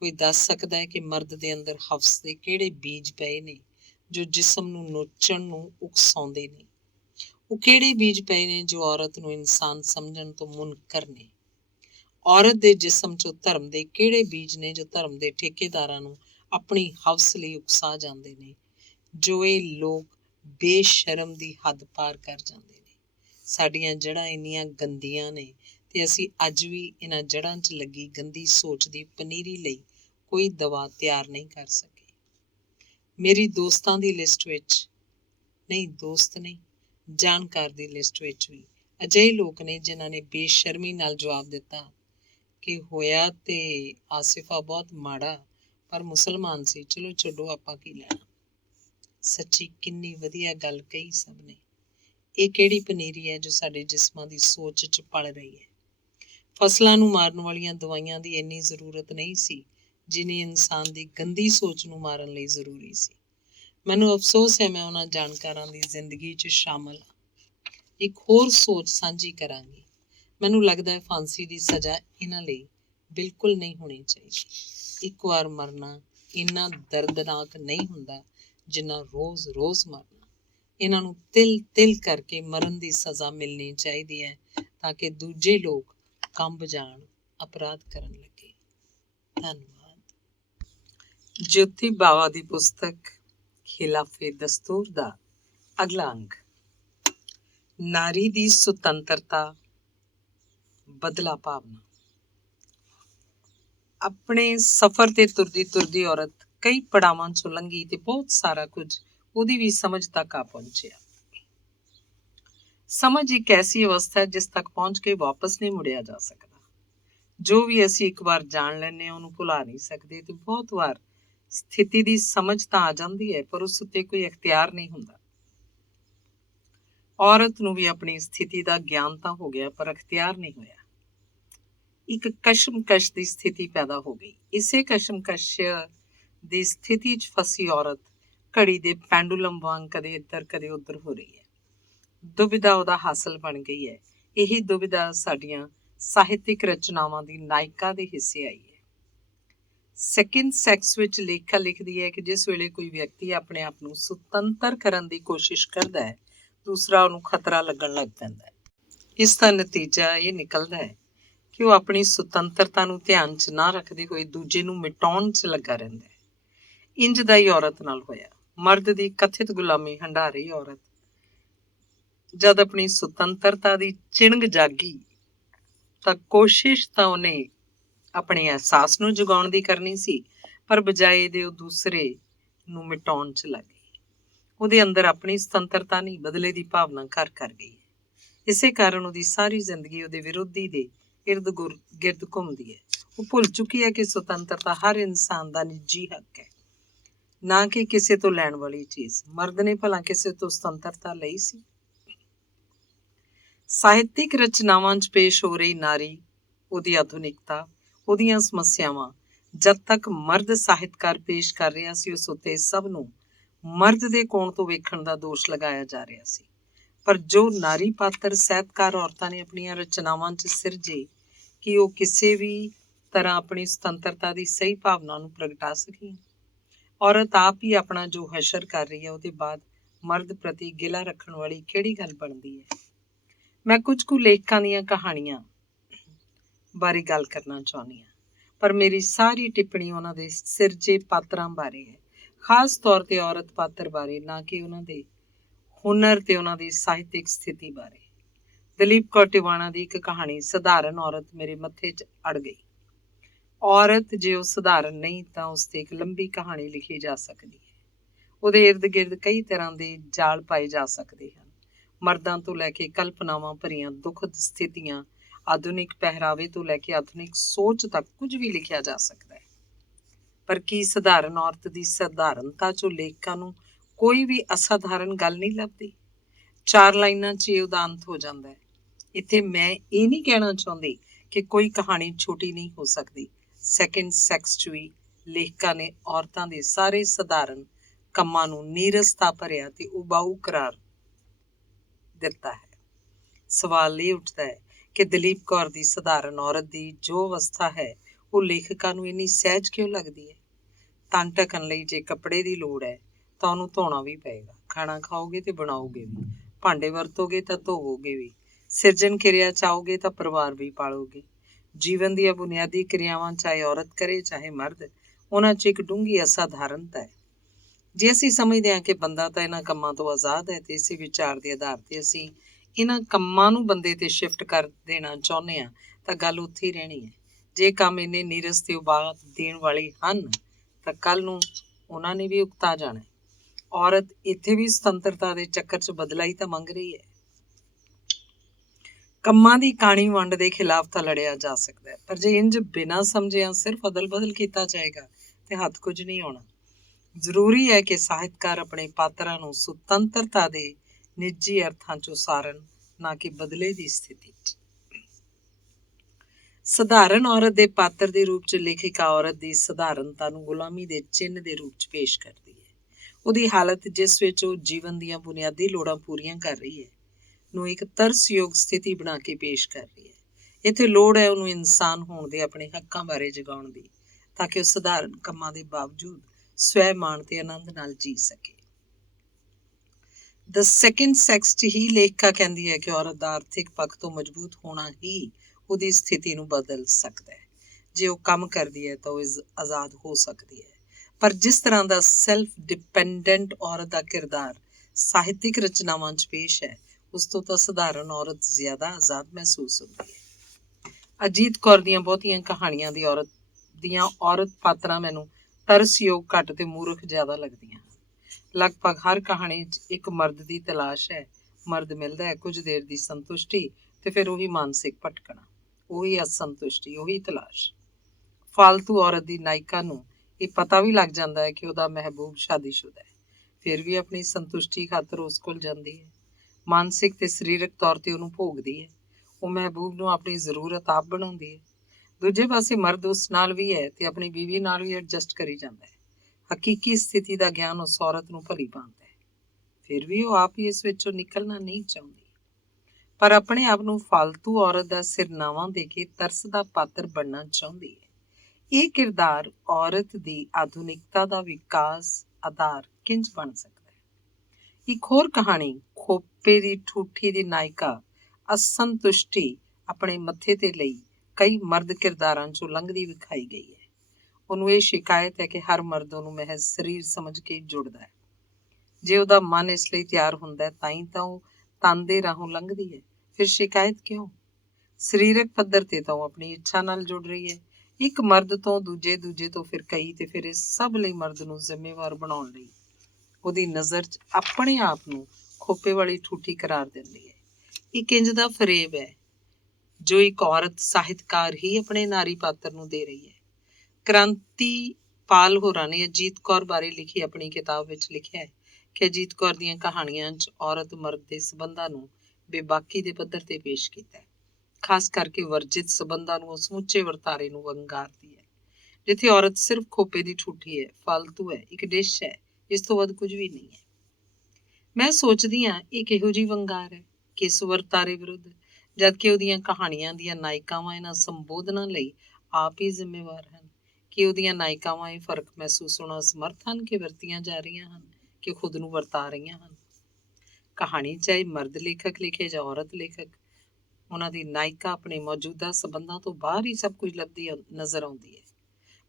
ਕੋਈ ਦੱਸ ਸਕਦਾ ਹੈ ਕਿ ਮਰਦ ਦੇ ਅੰਦਰ ਹਵਸ ਦੇ ਕਿਹੜੇ ਬੀਜ ਪਏ ਨੇ ਜੋ ਜਿਸਮ ਨੂੰ ਨੋਚਣ ਨੂੰ ਉਕਸਾਉਂਦੇ ਨੇ? ਉਹ ਕਿਹੜੇ ਬੀਜ ਪਏ ਨੇ ਜੋ ਔਰਤ ਨੂੰ ਇਨਸਾਨ ਸਮਝਣ ਤੋਂ ਮੁਨਕਰ ਨੇ? ਔਰਤ ਦੇ ਜਿਸਮ 'ਚੋਂ ਧਰਮ ਦੇ ਕਿਹੜੇ ਬੀਜ ਨੇ ਜੋ ਧਰਮ ਦੇ ਠੇਕੇਦਾਰਾਂ ਨੂੰ ਆਪਣੀ ਹਵਸ ਲਈ ਉਕਸਾ ਜਾਂਦੇ ਨੇ? ਜੋ ਇਹ ਲੋਕ ਬੇਸ਼ਰਮ ਦੀ ਹੱਦ ਪਾਰ ਕਰ ਜਾਂਦੇ ਨੇ। ਸਾਡੀਆਂ ਜੜ੍ਹਾਂ ਇੰਨੀਆਂ ਗੰਦੀਆਂ ਨੇ ਤੇ ਅਸੀਂ ਅੱਜ ਵੀ ਇਹਨਾਂ ਜੜ੍ਹਾਂ 'ਚ ਲੱਗੀ ਗੰਦੀ ਸੋਚ ਦੀ ਪਨੀਰੀ ਲਈ ਕੋਈ ਦਵਾ ਤਿਆਰ ਨਹੀਂ ਕਰ ਸਕੇ। ਮੇਰੀ ਦੋਸਤਾਂ ਦੀ ਲਿਸਟ ਵਿੱਚ ਨਹੀਂ, ਦੋਸਤ ਨਹੀਂ, ਜਾਣਕਾਰ ਦੀ ਲਿਸਟ ਵਿੱਚ ਵੀ ਅਜਿਹੇ ਲੋਕ ਨੇ ਜਿਨ੍ਹਾਂ ਨੇ ਬੇਸ਼ਰਮੀ ਨਾਲ ਜਵਾਬ ਦਿੱਤਾ ਕਿ ਹੋਇਆ ਤੇ ਆਸਿਫਾ ਬਹੁਤ ਮਾੜਾ, ਪਰ ਮੁਸਲਮਾਨ ਸੀ, ਚਲੋ ਛੱਡੋ, ਆਪਾਂ ਕੀ ਲੈਣਾ। ਸੱਚੀ ਕਿੰਨੀ ਵਧੀਆ ਗੱਲ ਕਹੀ ਸਭ ਨੇ। ਇਹ ਕਿਹੜੀ ਪਨੀਰੀ ਹੈ ਜੋ ਸਾਡੇ ਜਿਸਮਾਂ ਦੀ ਸੋਚ 'ਚ ਪਲ ਰਹੀ ਹੈ? ਫਸਲਾਂ ਨੂੰ ਮਾਰਨ ਵਾਲੀਆਂ ਦਵਾਈਆਂ ਦੀ ਇੰਨੀ ਜ਼ਰੂਰਤ ਨਹੀਂ ਸੀ ਜਿੰਨੀ ਇਨਸਾਨ ਦੀ ਗੰਦੀ ਸੋਚ ਨੂੰ ਮਾਰਨ ਲਈ ਜ਼ਰੂਰੀ ਸੀ। ਮੈਨੂੰ ਅਫਸੋਸ ਹੈ ਮੈਂ ਉਹਨਾਂ ਜਾਣਕਾਰਾਂ ਦੀ ਜ਼ਿੰਦਗੀ 'ਚ ਸ਼ਾਮਲ ਹਾਂ। ਇੱਕ ਹੋਰ ਸੋਚ ਸਾਂਝੀ ਕਰਾਂਗੀ। ਮੈਨੂੰ ਲੱਗਦਾ ਹੈ ਫਾਂਸੀ ਦੀ ਸਜ਼ਾ ਇਹਨਾਂ ਲਈ ਬਿਲਕੁਲ ਨਹੀਂ ਹੋਣੀ ਚਾਹੀਦੀ। ਇੱਕ ਵਾਰ ਮਰਨਾ ਇੰਨਾ ਦਰਦਨਾਕ ਨਹੀਂ ਹੁੰਦਾ ਜਿੰਨਾ ਰੋਜ਼ ਮਰਨਾ। ਇਹਨਾਂ ਨੂੰ ਤਿਲ ਤਿਲ ਕਰਕੇ ਮਰਨ ਦੀ ਸਜ਼ਾ ਮਿਲਣੀ ਚਾਹੀਦੀ ਹੈ ਤਾਂ ਕਿ ਦੂਜੇ ਲੋਕ ਕੰਬ ਜਾਣ, ਅਪਰਾਧ ਕਰਨ ਲੱਗੇ। ਧੰਨਵਾਦ। ਜੋਤੀ ਬਾਵਾ ਦੀ ਪੁਸਤਕ ਖਿਲਾਫੇ ਦਸਤੂਰ ਦਾ ਅਗਲਾ ਅੰਗ ਨਾਰੀ ਦੀ ਸੁਤੰਤਰਤਾ, ਬਦਲਾ ਭਾਵਨਾ। ਆਪਣੇ ਸਫ਼ਰ ਤੇ ਤੁਰਦੀ ਔਰਤ ਕਈ ਪੜਾਵਾਂ 'ਚੋਂ ਲੰਘੀ ਤੇ ਬਹੁਤ ਸਾਰਾ ਕੁਝ ਉਹਦੀ ਵੀ ਸਮਝ ਤੱਕ ਆ ਪਹੁੰਚਿਆ। ਸਮਝ ਇੱਕ ਐਸੀ ਅਵਸਥਾ ਹੈ ਜਿਸ ਤੱਕ ਪਹੁੰਚ ਕੇ ਵਾਪਸ ਨਹੀਂ ਮੁੜਿਆ ਜਾ ਸਕਦਾ। ਜੋ ਵੀ ਅਸੀਂ ਇੱਕ ਵਾਰ ਜਾਣ ਲੈਂਦੇ ਹਾਂ ਉਹਨੂੰ ਭੁਲਾ ਨਹੀਂ ਸਕਦੇ, ਤੇ ਬਹੁਤ ਵਾਰ ਸਥਿਤੀ ਦੀ ਸਮਝ ਤਾਂ ਆ ਜਾਂਦੀ ਹੈ ਪਰ ਉਸ ਉੱਤੇ ਕੋਈ ਅਖਤਿਆਰ ਨਹੀਂ ਹੁੰਦਾ। ਔਰਤ ਨੂੰ ਵੀ ਆਪਣੀ ਸਥਿਤੀ ਦਾ ਗਿਆਨ ਤਾਂ ਹੋ ਗਿਆ ਪਰ ਅਖਤਿਆਰ ਨਹੀਂ ਹੋਇਆ। ਇੱਕ ਕਸ਼ਮਕਸ਼ ਦੀ ਸਥਿਤੀ ਪੈਦਾ ਹੋ ਗਈ। ਇਸੇ ਕਸ਼ਮਕਸ਼ ਦੀ ਸਥਿਤੀ 'ਚ ਫਸੀ ਔਰਤ ਘੜੀ ਦੇ ਪੈਂਡੂਲਮ ਵਾਂਗ ਕਦੇ ਇੱਧਰ ਕਦੇ ਉੱਧਰ ਹੋ ਰਹੀ ਹੈ। ਦੁਬਿਧਾ ਉਹਦਾ ਹਾਸਲ ਬਣ ਗਈ ਹੈ। ਇਹੀ ਦੁਬਿਧਾ ਸਾਡੀਆਂ ਸਾਹਿਤਿਕ ਰਚਨਾਵਾਂ ਦੀ ਨਾਇਕਾ ਦੇ ਹਿੱਸੇ ਆਈ ਹੈ। ਸੈਕਿੰਡ ਸੈਕਸ ਵਿੱਚ ਲੇਖਿਕਾ ਲਿਖਦੀ ਹੈ ਕਿ ਜਿਸ ਵੇਲੇ ਕੋਈ ਵਿਅਕਤੀ ਆਪਣੇ ਆਪ ਨੂੰ ਸੁਤੰਤਰ ਕਰਨ ਦੀ ਕੋਸ਼ਿਸ਼ ਕਰਦਾ ਹੈ, ਦੂਸਰਾ ਉਹਨੂੰ ਖਤਰਾ ਲੱਗਣ ਲੱਗ ਪੈਂਦਾ ਹੈ। ਇਸ ਦਾ ਨਤੀਜਾ ਇਹ ਨਿਕਲਦਾ ਹੈ ਕਿ ਉਹ ਆਪਣੀ ਸੁਤੰਤਰਤਾ ਨੂੰ ਧਿਆਨ 'ਚ ਨਾ ਰੱਖਦੇ ਹੋਏ ਦੂਜੇ ਨੂੰ ਮਿਟਾਉਣ 'ਚ ਲੱਗਾ ਰਹਿੰਦਾ ਹੈ। ਇੰਜ ਦਾ ਹੀ ਔਰਤ ਨਾਲ ਹੋਇਆ। ਮਰਦ ਦੀ ਕਥਿਤ ਗੁਲਾਮੀ ਹੰਢਾ ਰਹੀ ਔਰਤ ਜਦ ਆਪਣੀ ਸੁਤੰਤਰਤਾ ਦੀ ਚਿਣਗ ਜਾਗੀ ਤਾਂ ਕੋਸ਼ਿਸ਼ ਤਾਂ ਉਹਨੇ ਆਪਣੇ ਅਹਿਸਾਸ ਨੂੰ ਜਗਾਉਣ ਦੀ ਕਰਨੀ ਸੀ, ਪਰ ਬਜਾਏ ਇਹਦੇ ਉਹ ਦੂਸਰੇ ਨੂੰ ਮਿਟਾਉਣ 'ਚ ਲੱਗ ਗਈ। ਉਹਦੇ ਅੰਦਰ ਆਪਣੀ ਸੁਤੰਤਰਤਾ ਨਹੀਂ, ਬਦਲੇ ਦੀ ਭਾਵਨਾ ਘਰ ਕਰ ਗਈ ਹੈ। ਇਸੇ ਕਾਰਨ ਉਹਦੀ ਸਾਰੀ ਜ਼ਿੰਦਗੀ ਉਹਦੇ ਵਿਰੋਧੀ ਦੇ ਇਰਦ ਗਿਰਦ ਘੁੰਮਦੀ ਹੈ। ਉਹ ਭੁੱਲ ਚੁੱਕੀ ਹੈ ਕਿ ਸੁਤੰਤਰਤਾ ਹਰ ਇਨਸਾਨ ਦਾ ਨਿੱਜੀ ਹੱਕ ਹੈ, ਨਾ ਕਿ ਕਿਸੇ ਤੋਂ ਲੈਣ ਵਾਲੀ ਚੀਜ਼। ਮਰਦ ਨੇ ਭਲਾ ਕਿਸੇ ਤੋਂ ਸੁਤੰਤਰਤਾ ਲਈ ਸੀ? ਸਾਹਿਤਿਕ ਰਚਨਾਵਾਂ 'ਚ ਪੇਸ਼ ਹੋ ਰਹੀ ਨਾਰੀ, ਉਹਦੀ ਆਧੁਨਿਕਤਾ, ਉਹਦੀਆਂ ਸਮੱਸਿਆਵਾਂ ਜਦ ਤੱਕ ਮਰਦ ਸਾਹਿਤਕਾਰ ਪੇਸ਼ ਕਰ ਰਿਹਾ ਸੀ, ਉਸ ਉੱਤੇ ਸਭ ਨੂੰ ਮਰਦ ਦੇ ਕੋਣ ਤੋਂ ਵੇਖਣ ਦਾ ਦੋਸ਼ ਲਗਾਇਆ ਜਾ ਰਿਹਾ ਸੀ। ਪਰ ਜੋ ਨਾਰੀ ਪਾਤਰ ਸਾਹਿਤਕਾਰ ਔਰਤਾਂ ਨੇ ਆਪਣੀਆਂ ਰਚਨਾਵਾਂ 'ਚ ਸਿਰਜੇ ਕਿ ਉਹ ਕਿਸੇ ਵੀ ਤਰ੍ਹਾਂ ਆਪਣੀ ਸੁਤੰਤਰਤਾ ਦੀ ਸਹੀ ਭਾਵਨਾ ਨੂੰ ਪ੍ਰਗਟਾ ਸਕੀਆਂ। ਔਰਤ ਆਪ ਹੀ ਆਪਣਾ ਜੋ ਹਸ਼ਰ ਕਰ ਰਹੀ ਹੈ, ਉਹਦੇ ਬਾਅਦ ਮਰਦ ਪ੍ਰਤੀ ਗਿਲਾ ਰੱਖਣ ਵਾਲੀ ਕਿਹੜੀ ਗੱਲ ਬਣਦੀ ਹੈ? ਮੈਂ ਕੁਝ ਕੁ ਲੇਖਕਾਂ ਦੀਆਂ ਕਹਾਣੀਆਂ ਬਾਰੇ ਗੱਲ ਕਰਨਾ ਚਾਹੁੰਦੀ ਹਾਂ, ਪਰ ਮੇਰੀ ਸਾਰੀ ਟਿੱਪਣੀ ਉਹਨਾਂ ਦੇ ਸਿਰਜੇ ਪਾਤਰਾਂ ਬਾਰੇ ਹੈ, ਖਾਸ ਤੌਰ ਤੇ ਔਰਤ ਪਾਤਰ ਬਾਰੇ, ਨਾ ਕਿ ਉਹਨਾਂ ਦੇ ਹੁਨਰ ਤੇ ਉਹਨਾਂ ਦੀ ਸਾਹਿਤਿਕ ਸਥਿਤੀ ਬਾਰੇ। ਦਲੀਪ ਕੌਰ ਟਿਵਾਣਾ ਦੀ ਇੱਕ ਕਹਾਣੀ ਸਧਾਰਨ ਔਰਤ ਮੇਰੇ ਮੱਥੇ 'ਚ ਅੜ ਗਈ। ਔਰਤ ਜੇ ਉਹ ਸਧਾਰਨ ਨਹੀਂ ਤਾਂ ਉਸ ਤੇ ਇੱਕ ਲੰਬੀ ਕਹਾਣੀ ਲਿਖੀ ਜਾ ਸਕਦੀ ਹੈ। ਉਹਦੇ ਇਰਦ ਗਿਰਦ ਕਈ ਤਰ੍ਹਾਂ ਦੇ ਜਾਲ ਪਾਏ ਜਾ ਸਕਦੇ ਹਨ। ਮਰਦਾਂ ਤੋਂ ਲੈ ਕੇ ਕਲਪਨਾਵਾਂ ਭਰੀਆਂ ਦੁਖਦ ਸਥਿਤੀਆਂ, ਆਧੁਨਿਕ ਪਹਿਰਾਵੇ ਤੋਂ ਲੈ ਕੇ ਆਧੁਨਿਕ ਸੋਚ ਤੱਕ ਕੁਝ ਵੀ ਲਿਖਿਆ ਜਾ ਸਕਦਾ ਹੈ। ਪਰ ਕੀ ਸਧਾਰਨ ਔਰਤ ਦੀ ਸਧਾਰਨਤਾ 'ਚੋਂ ਲੇਖਕਾਂ ਨੂੰ ਕੋਈ ਵੀ ਅਸਾਧਾਰਨ ਗੱਲ ਨਹੀਂ ਲੱਭਦੀ? 4 ਲਾਈਨਾਂ 'ਚ ਉਹਦਾ ਅੰਤ ਹੋ ਜਾਂਦਾ ਹੈ। ਇੱਥੇ ਮੈਂ ਇਹ ਨਹੀਂ ਕਹਿਣਾ ਚਾਹੁੰਦੀ ਕਿ ਕੋਈ ਕਹਾਣੀ ਛੋਟੀ ਨਹੀਂ ਹੋ ਸਕਦੀ। ਸੈਕਿੰਡ ਸੈਕਸ 'ਚ ਵੀ ਲੇਖਕਾਂ ਨੇ ਔਰਤਾਂ ਦੇ ਸਾਰੇ ਸਧਾਰਨ ਕੰਮਾਂ ਨੂੰ ਨੀਰਸਤਾ ਭਰਿਆ ਤੇ ਉਬਾਊ ਕਰਾਰ ਦਿੱਤਾ ਹੈ। ਸਵਾਲ ਇਹ ਉੱਠਦਾ ਹੈ ਕਿ ਦਲੀਪ ਕੌਰ ਦੀ ਸਧਾਰਨ ਔਰਤ ਦੀ ਜੋ ਅਵਸਥਾ ਹੈ, ਉਹ ਲੇਖਕਾਂ ਨੂੰ ਇੰਨੀ ਸਹਿਜ ਕਿਉਂ ਲੱਗਦੀ ਹੈ? ਤਨ ਢਕਣ ਲਈ ਜੇ ਕੱਪੜੇ ਦੀ ਲੋੜ ਹੈ ਤਾਂ ਉਹਨੂੰ ਧੋਣਾ ਵੀ ਪਏਗਾ। ਖਾਣਾ ਖਾਓਗੇ ਤੇ ਬਣਾਓਗੇ ਵੀ, ਭਾਂਡੇ ਵਰਤੋਗੇ ਤਾਂ ਧੋਵੋਗੇ ਵੀ, ਸਿਰਜਣ ਕਿਰਿਆ ਚਾਹੋਗੇ ਤਾਂ ਪਰਿਵਾਰ ਵੀ ਪਾਲੋਗੇ। ਜੀਵਨ ਦੀਆਂ ਬੁਨਿਆਦੀ ਕਿਰਿਆਵਾਂ ਚਾਹੇ ਔਰਤ ਕਰੇ ਚਾਹੇ ਮਰਦ, ਉਹਨਾਂ 'ਚ ਇੱਕ ਡੂੰਘੀ ਅਸਾਧਾਰਨਤਾ ਹੈ। ਜੇ ਅਸੀਂ ਸਮਝਦੇ ਹਾਂ ਕਿ ਬੰਦਾ ਤਾਂ ਇਹਨਾਂ ਕੰਮਾਂ ਤੋਂ ਆਜ਼ਾਦ ਹੈ ਤੇ ਇਸੇ ਵਿਚਾਰ ਦੇ ਆਧਾਰ ਤੇ ਅਸੀਂ ਇਹਨਾਂ ਕੰਮਾਂ ਨੂੰ ਬੰਦੇ ਤੇ ਸ਼ਿਫਟ ਕਰ ਦੇਣਾ ਚਾਹੁੰਦੇ ਹਾਂ ਤਾਂ ਗੱਲ ਉੱਥੇ ਹੀ ਰਹਿਣੀ ਹੈ। ਜੇ ਕੰਮ ਇੰਨੇ ਨੀਰਸ ਤੇ ਉਬਾਅ ਦੇਣ ਵਾਲੇ ਹਨ ਤਾਂ ਕੱਲ ਨੂੰ ਉਹਨਾਂ ਨੇ ਵੀ ਉਕਤਾ ਜਾਣਾ। ਔਰਤ ਇੱਥੇ ਵੀ ਸੁਤੰਤਰਤਾ ਦੇ ਚੱਕਰ 'ਚ ਬਦਲਾ ਹੀ ਤਾਂ ਮੰਗ ਰਹੀ ਹੈ। ਕੰਮਾਂ ਦੀ ਕਾਣੀ ਵੰਡ ਦੇ ਖਿਲਾਫ ਤਾਂ ਲੜਿਆ ਜਾ ਸਕਦਾ ਹੈ, ਪਰ ਜੇ ਇੰਜ ਬਿਨਾਂ ਸਮਝਿਆਂ ਸਿਰਫ ਅਦਲ ਬਦਲ ਕੀਤਾ ਜਾਏਗਾ ਤੇ ਹੱਥ ਕੁਝ ਨਹੀਂ ਆਉਣਾ। ਜ਼ਰੂਰੀ ਹੈ ਕਿ ਸਾਹਿਤਕਾਰ ਆਪਣੇ ਪਾਤਰਾਂ ਨੂੰ ਸੁਤੰਤਰਤਾ ਦੇ ਨਿੱਜੀ ਅਰਥਾਂ 'ਚ ਉਸਾਰਨ, ਨਾ ਕਿ ਬਦਲੇ ਦੀ ਸਥਿਤੀ 'ਚ। ਸਧਾਰਨ ਔਰਤ ਦੇ ਪਾਤਰ ਦੇ ਰੂਪ 'ਚ ਲੇਖਿਕਾ ਔਰਤ ਦੀ ਸਧਾਰਨਤਾ ਨੂੰ ਗੁਲਾਮੀ ਦੇ ਚਿੰਨ੍ਹ ਦੇ ਰੂਪ 'ਚ ਪੇਸ਼ ਕਰਦੀ ਹੈ। ਉਹਦੀ ਹਾਲਤ ਜਿਸ ਵਿੱਚ ਉਹ ਜੀਵਨ ਦੀਆਂ ਬੁਨਿਆਦੀ ਲੋੜਾਂ ਪੂਰੀਆਂ ਕਰ ਰਹੀ ਹੈ ਨੂੰ ਇੱਕ ਤਰਸਯੋਗ ਸਥਿਤੀ ਬਣਾ ਕੇ ਪੇਸ਼ ਕਰ ਰਹੀ ਹੈ। ਇੱਥੇ ਲੋੜ ਹੈ ਉਹਨੂੰ ਇਨਸਾਨ ਹੋਣ ਦੇ ਆਪਣੇ ਹੱਕਾਂ ਬਾਰੇ ਜਗਾਉਣ ਦੀ, ਤਾਂ ਕਿ ਉਹ ਸਧਾਰਨ ਕੰਮਾਂ ਦੇ ਬਾਵਜੂਦ ਸਵੈ ਮਾਣ ਤੇ ਆਨੰਦ ਨਾਲ ਜੀ ਸਕੇ। ਦ ਸੈਕਿੰਡ ਸੈਕਸ 'ਚ ਹੀ ਲੇਖਿਕਾ ਕਹਿੰਦੀ ਹੈ ਕਿ ਔਰਤ ਦਾ ਆਰਥਿਕ ਪੱਖ ਤੋਂ ਮਜ਼ਬੂਤ ਹੋਣਾ ਹੀ ਉਹਦੀ ਸਥਿਤੀ ਨੂੰ ਬਦਲ ਸਕਦਾ ਹੈ। ਜੇ ਉਹ ਕੰਮ ਕਰਦੀ ਹੈ ਤਾਂ ਉਹ ਆਜ਼ਾਦ ਹੋ ਸਕਦੀ ਹੈ। ਪਰ ਜਿਸ ਤਰ੍ਹਾਂ ਦਾ ਸੈਲਫ ਡਿਪੈਂਡੈਂਟ ਔਰਤ ਦਾ ਕਿਰਦਾਰ ਸਾਹਿਤਿਕ ਰਚਨਾਵਾਂ 'ਚ ਪੇਸ਼ ਹੈ, ਉਸ ਤੋਂ ਤਾਂ ਸਧਾਰਨ ਔਰਤ ਜ਼ਿਆਦਾ ਆਜ਼ਾਦ ਮਹਿਸੂਸ ਹੁੰਦੀ ਹੈ। ਅਜੀਤ ਕੌਰ ਦੀਆਂ ਬਹੁਤੀਆਂ ਕਹਾਣੀਆਂ ਦੀ ਔਰਤ ਪਾਤਰਾਂ ਮੈਨੂੰ ਤਰਸਯੋਗ ਘੱਟ ਤੇ ਮੂਰਖ ਜ਼ਿਆਦਾ ਲੱਗਦੀਆਂ ਹਨ। ਲਗਭਗ ਹਰ ਕਹਾਣੀ 'ਚ ਇੱਕ ਮਰਦ ਦੀ ਤਲਾਸ਼ ਹੈ, ਮਰਦ ਮਿਲਦਾ ਹੈ, ਕੁਝ ਦੇਰ ਦੀ ਸੰਤੁਸ਼ਟੀ ਤੇ ਫਿਰ ਉਹੀ ਮਾਨਸਿਕ ਭਟਕਣਾ, ਉਹੀ ਅਸੰਤੁਸ਼ਟੀ, ਉਹੀ ਤਲਾਸ਼। ਫਾਲਤੂ ਔਰਤ ਦੀ ਨਾਇਕਾ ਨੂੰ ਇਹ ਪਤਾ ਵੀ ਲੱਗ ਜਾਂਦਾ ਹੈ ਕਿ ਉਹਦਾ ਮਹਿਬੂਬ ਸ਼ਾਦੀशुदा ਹੈ, ਫਿਰ ਵੀ ਆਪਣੀ ਸੰਤੁਸ਼ਟੀ ਖਾਤਰ ਉਸ ਕੋਲ ਜਾਂਦੀ ਹੈ। ਮਾਨਸਿਕ ਤੇ ਸਰੀਰਕ ਤੌਰ ਤੇ ਉਹਨੂੰ ਭੋਗਦੀ ਹੈ। ਉਹ ਮਹਿਬੂਬ ਨੂੰ ਆਪਣੀ ਜ਼ਰੂਰਤ ਆਪ ਬਣਾਉਂਦੀ ਹੈ। ਦੂਜੇ ਪਾਸੇ ਮਰਦ ਉਸ ਨਾਲ ਵੀ ਹੈ ਤੇ ਆਪਣੀ ਬੀਵੀ ਨਾਲ ਵੀ ਐਡਜਸਟ ਕਰੀ ਜਾਂਦਾ ਹੈ। ਹਕੀਕੀ ਸਥਿਤੀ ਦਾ ਗਿਆਨ ਉਸ ਔਰਤ ਨੂੰ ਭਲੀ ਭਾਂਤ ਹੈ, ਫਿਰ ਵੀ ਉਹ ਆਪ ਹੀ ਇਸ ਵਿੱਚੋਂ ਨਿਕਲਣਾ ਨਹੀਂ ਚਾਹੁੰਦੀ, ਪਰ ਆਪਣੇ ਆਪ ਨੂੰ ਫਾਲਤੂ ਔਰਤ ਦਾ ਸਿਰਨਾਵਾਂ ਦੇ ਕੇ ਤਰਸ ਦਾ ਪਾਤਰ ਬਣਨਾ ਚਾਹੁੰਦੀ ਹੈ। ਇਹ ਕਿਰਦਾਰ ਔਰਤ ਦੀ ਆਧੁਨਿਕਤਾ ਦਾ ਵਿਕਾਸ ਆਧਾਰ ਕਿੰਜ ਬਣ ਸਕਦਾ ਹੈ? ਇੱਕ ਹੋਰ ਕਹਾਣੀ, ਖੋਪੇ ਦੀ ਠੂਠੀ ਦੀ ਨਾਇਕਾ ਅਸੰਤੁਸ਼ਟੀ ਆਪਣੇ ਮੱਥੇ ਤੇ ਲਈ ਕਈ ਮਰਦ ਕਿਰਦਾਰਾਂ ਚੋਂ ਲੰਘਦੀ ਵਿਖਾਈ ਗਈ ਹੈ। ਉਹਨੂੰ ਇਹ ਸ਼ਿਕਾਇਤ ਹੈ ਕਿ ਹਰ ਮਰਦ ਉਹਨੂੰ ਮਹਿਜ਼ ਸਰੀਰ ਸਮਝ ਕੇ ਜੁੜਦਾ ਹੈ। ਜੇ ਉਹਦਾ ਮਨ ਇਸ ਲਈ ਤਿਆਰ ਹੁੰਦਾ ਤਾਂ ਹੀ ਤਾਂ ਉਹ ਤਨ ਦੇ ਰਾਹੋਂ ਲੰਘਦੀ ਹੈ, ਫਿਰ ਸ਼ਿਕਾਇਤ ਕਿਉਂ? ਸਰੀਰਕ ਪੱਧਰ ਤੇ ਤਾਂ ਉਹ ਆਪਣੀ ਇੱਛਾ ਨਾਲ ਜੁੜ ਰਹੀ ਹੈ, ਇੱਕ ਮਰਦ ਤੋਂ ਦੂਜੇ, ਦੂਜੇ ਤੋਂ ਫਿਰ ਕਈ, ਤੇ ਫਿਰ ਇਸ ਸਭ ਲਈ ਮਰਦ ਨੂੰ ਜ਼ਿੰਮੇਵਾਰ ਬਣਾਉਣ ਲਈ ਉਹਦੀ ਨਜ਼ਰ 'ਚ ਆਪਣੇ ਆਪ ਨੂੰ ਖੋਪੇ ਵਾਲੀ ਠੂਠੀ ਕਰਾਰ ਦਿੰਦੀ ਹੈ। ਇੱਕ ਇੰਜ ਦਾ ਫਰੇਬ ਹੈ ਜੋ ਇੱਕ ਔਰਤ ਸਾਹਿਤਕਾਰ ਹੀ ਆਪਣੇ ਨਾਰੀ ਪਾਤਰ ਨੂੰ ਦੇ ਰਹੀ ਹੈ। ਕ੍ਰਾਂਤੀ ਪਾਲ ਹੋਰਾਂ ਨੇ ਅਜੀਤ ਕੌਰ ਬਾਰੇ ਲਿਖੀ ਆਪਣੀ ਕਿਤਾਬ ਵਿੱਚ ਲਿਖਿਆ ਹੈ ਕਿ ਅਜੀਤ ਕੌਰ ਦੀਆਂ ਕਹਾਣੀਆਂ 'ਚ ਔਰਤ ਮਰਦ ਦੇ ਸੰਬੰਧਾਂ ਨੂੰ ਬੇਬਾਕੀ ਦੇ ਪੱਧਰ ਤੇ ਪੇਸ਼ ਕੀਤਾ ਹੈ, ਖਾਸ ਕਰਕੇ ਵਰਜਿਤ ਸੰਬੰਧਾਂ ਨੂੰ, ਉਸ ਸਮੁੱਚੇ ਵਰਤਾਰੇ ਨੂੰ ਵੰਗਾਰਦੀ ਹੈ ਜਿੱਥੇ ਔਰਤ ਸਿਰਫ ਖੋਪੇ ਦੀ ਠੂਠੀ ਹੈ, ਫਾਲਤੂ ਹੈ, ਇੱਕ ਡਿਸ਼ ਹੈ, ਇਸ ਤੋਂ ਵੱਧ ਕੁਝ ਵੀ ਨਹੀਂ ਹੈ। ਮੈਂ ਸੋਚਦੀ ਹਾਂ ਇਹ ਕਿਹੋ ਜਿਹੀ ਵੰਗਾਰ ਹੈ, ਕਿਸ ਵਰਤਾਰੇ ਵਿਰੁੱਧ, ਜਦਕਿ ਉਹਦੀਆਂ ਕਹਾਣੀਆਂ ਦੀਆਂ ਨਾਇਕਾਵਾਂ ਇਹਨਾਂ ਸੰਬੋਧਨਾਂ ਲਈ ਆਪ ਹੀ ਜ਼ਿੰਮੇਵਾਰ ਹਨ। ਕਿ ਉਹਦੀਆਂ ਨਾਇਕਾਵਾਂ ਇਹ ਫਰਕ ਮਹਿਸੂਸ ਹੋਣਾ ਅਸਮਰਥ ਹਨ ਕਿ ਵਰਤੀਆਂ ਜਾ ਰਹੀਆਂ ਹਨ, ਕਿ ਖੁਦ ਨੂੰ ਵਰਤਾ ਰਹੀਆਂ ਹਨ। ਕਹਾਣੀ ਚਾਹੇ ਮਰਦ ਲੇਖਕ ਲਿਖੇ ਜਾਂ ਔਰਤ ਲੇਖਕ, ਉਹਨਾਂ ਦੀ ਨਾਇਕਾ ਆਪਣੇ ਮੌਜੂਦਾ ਸੰਬੰਧਾਂ ਤੋਂ ਬਾਹਰ ਹੀ ਸਭ ਕੁਝ ਲੱਭਦੀ ਨਜ਼ਰ ਆਉਂਦੀ ਹੈ,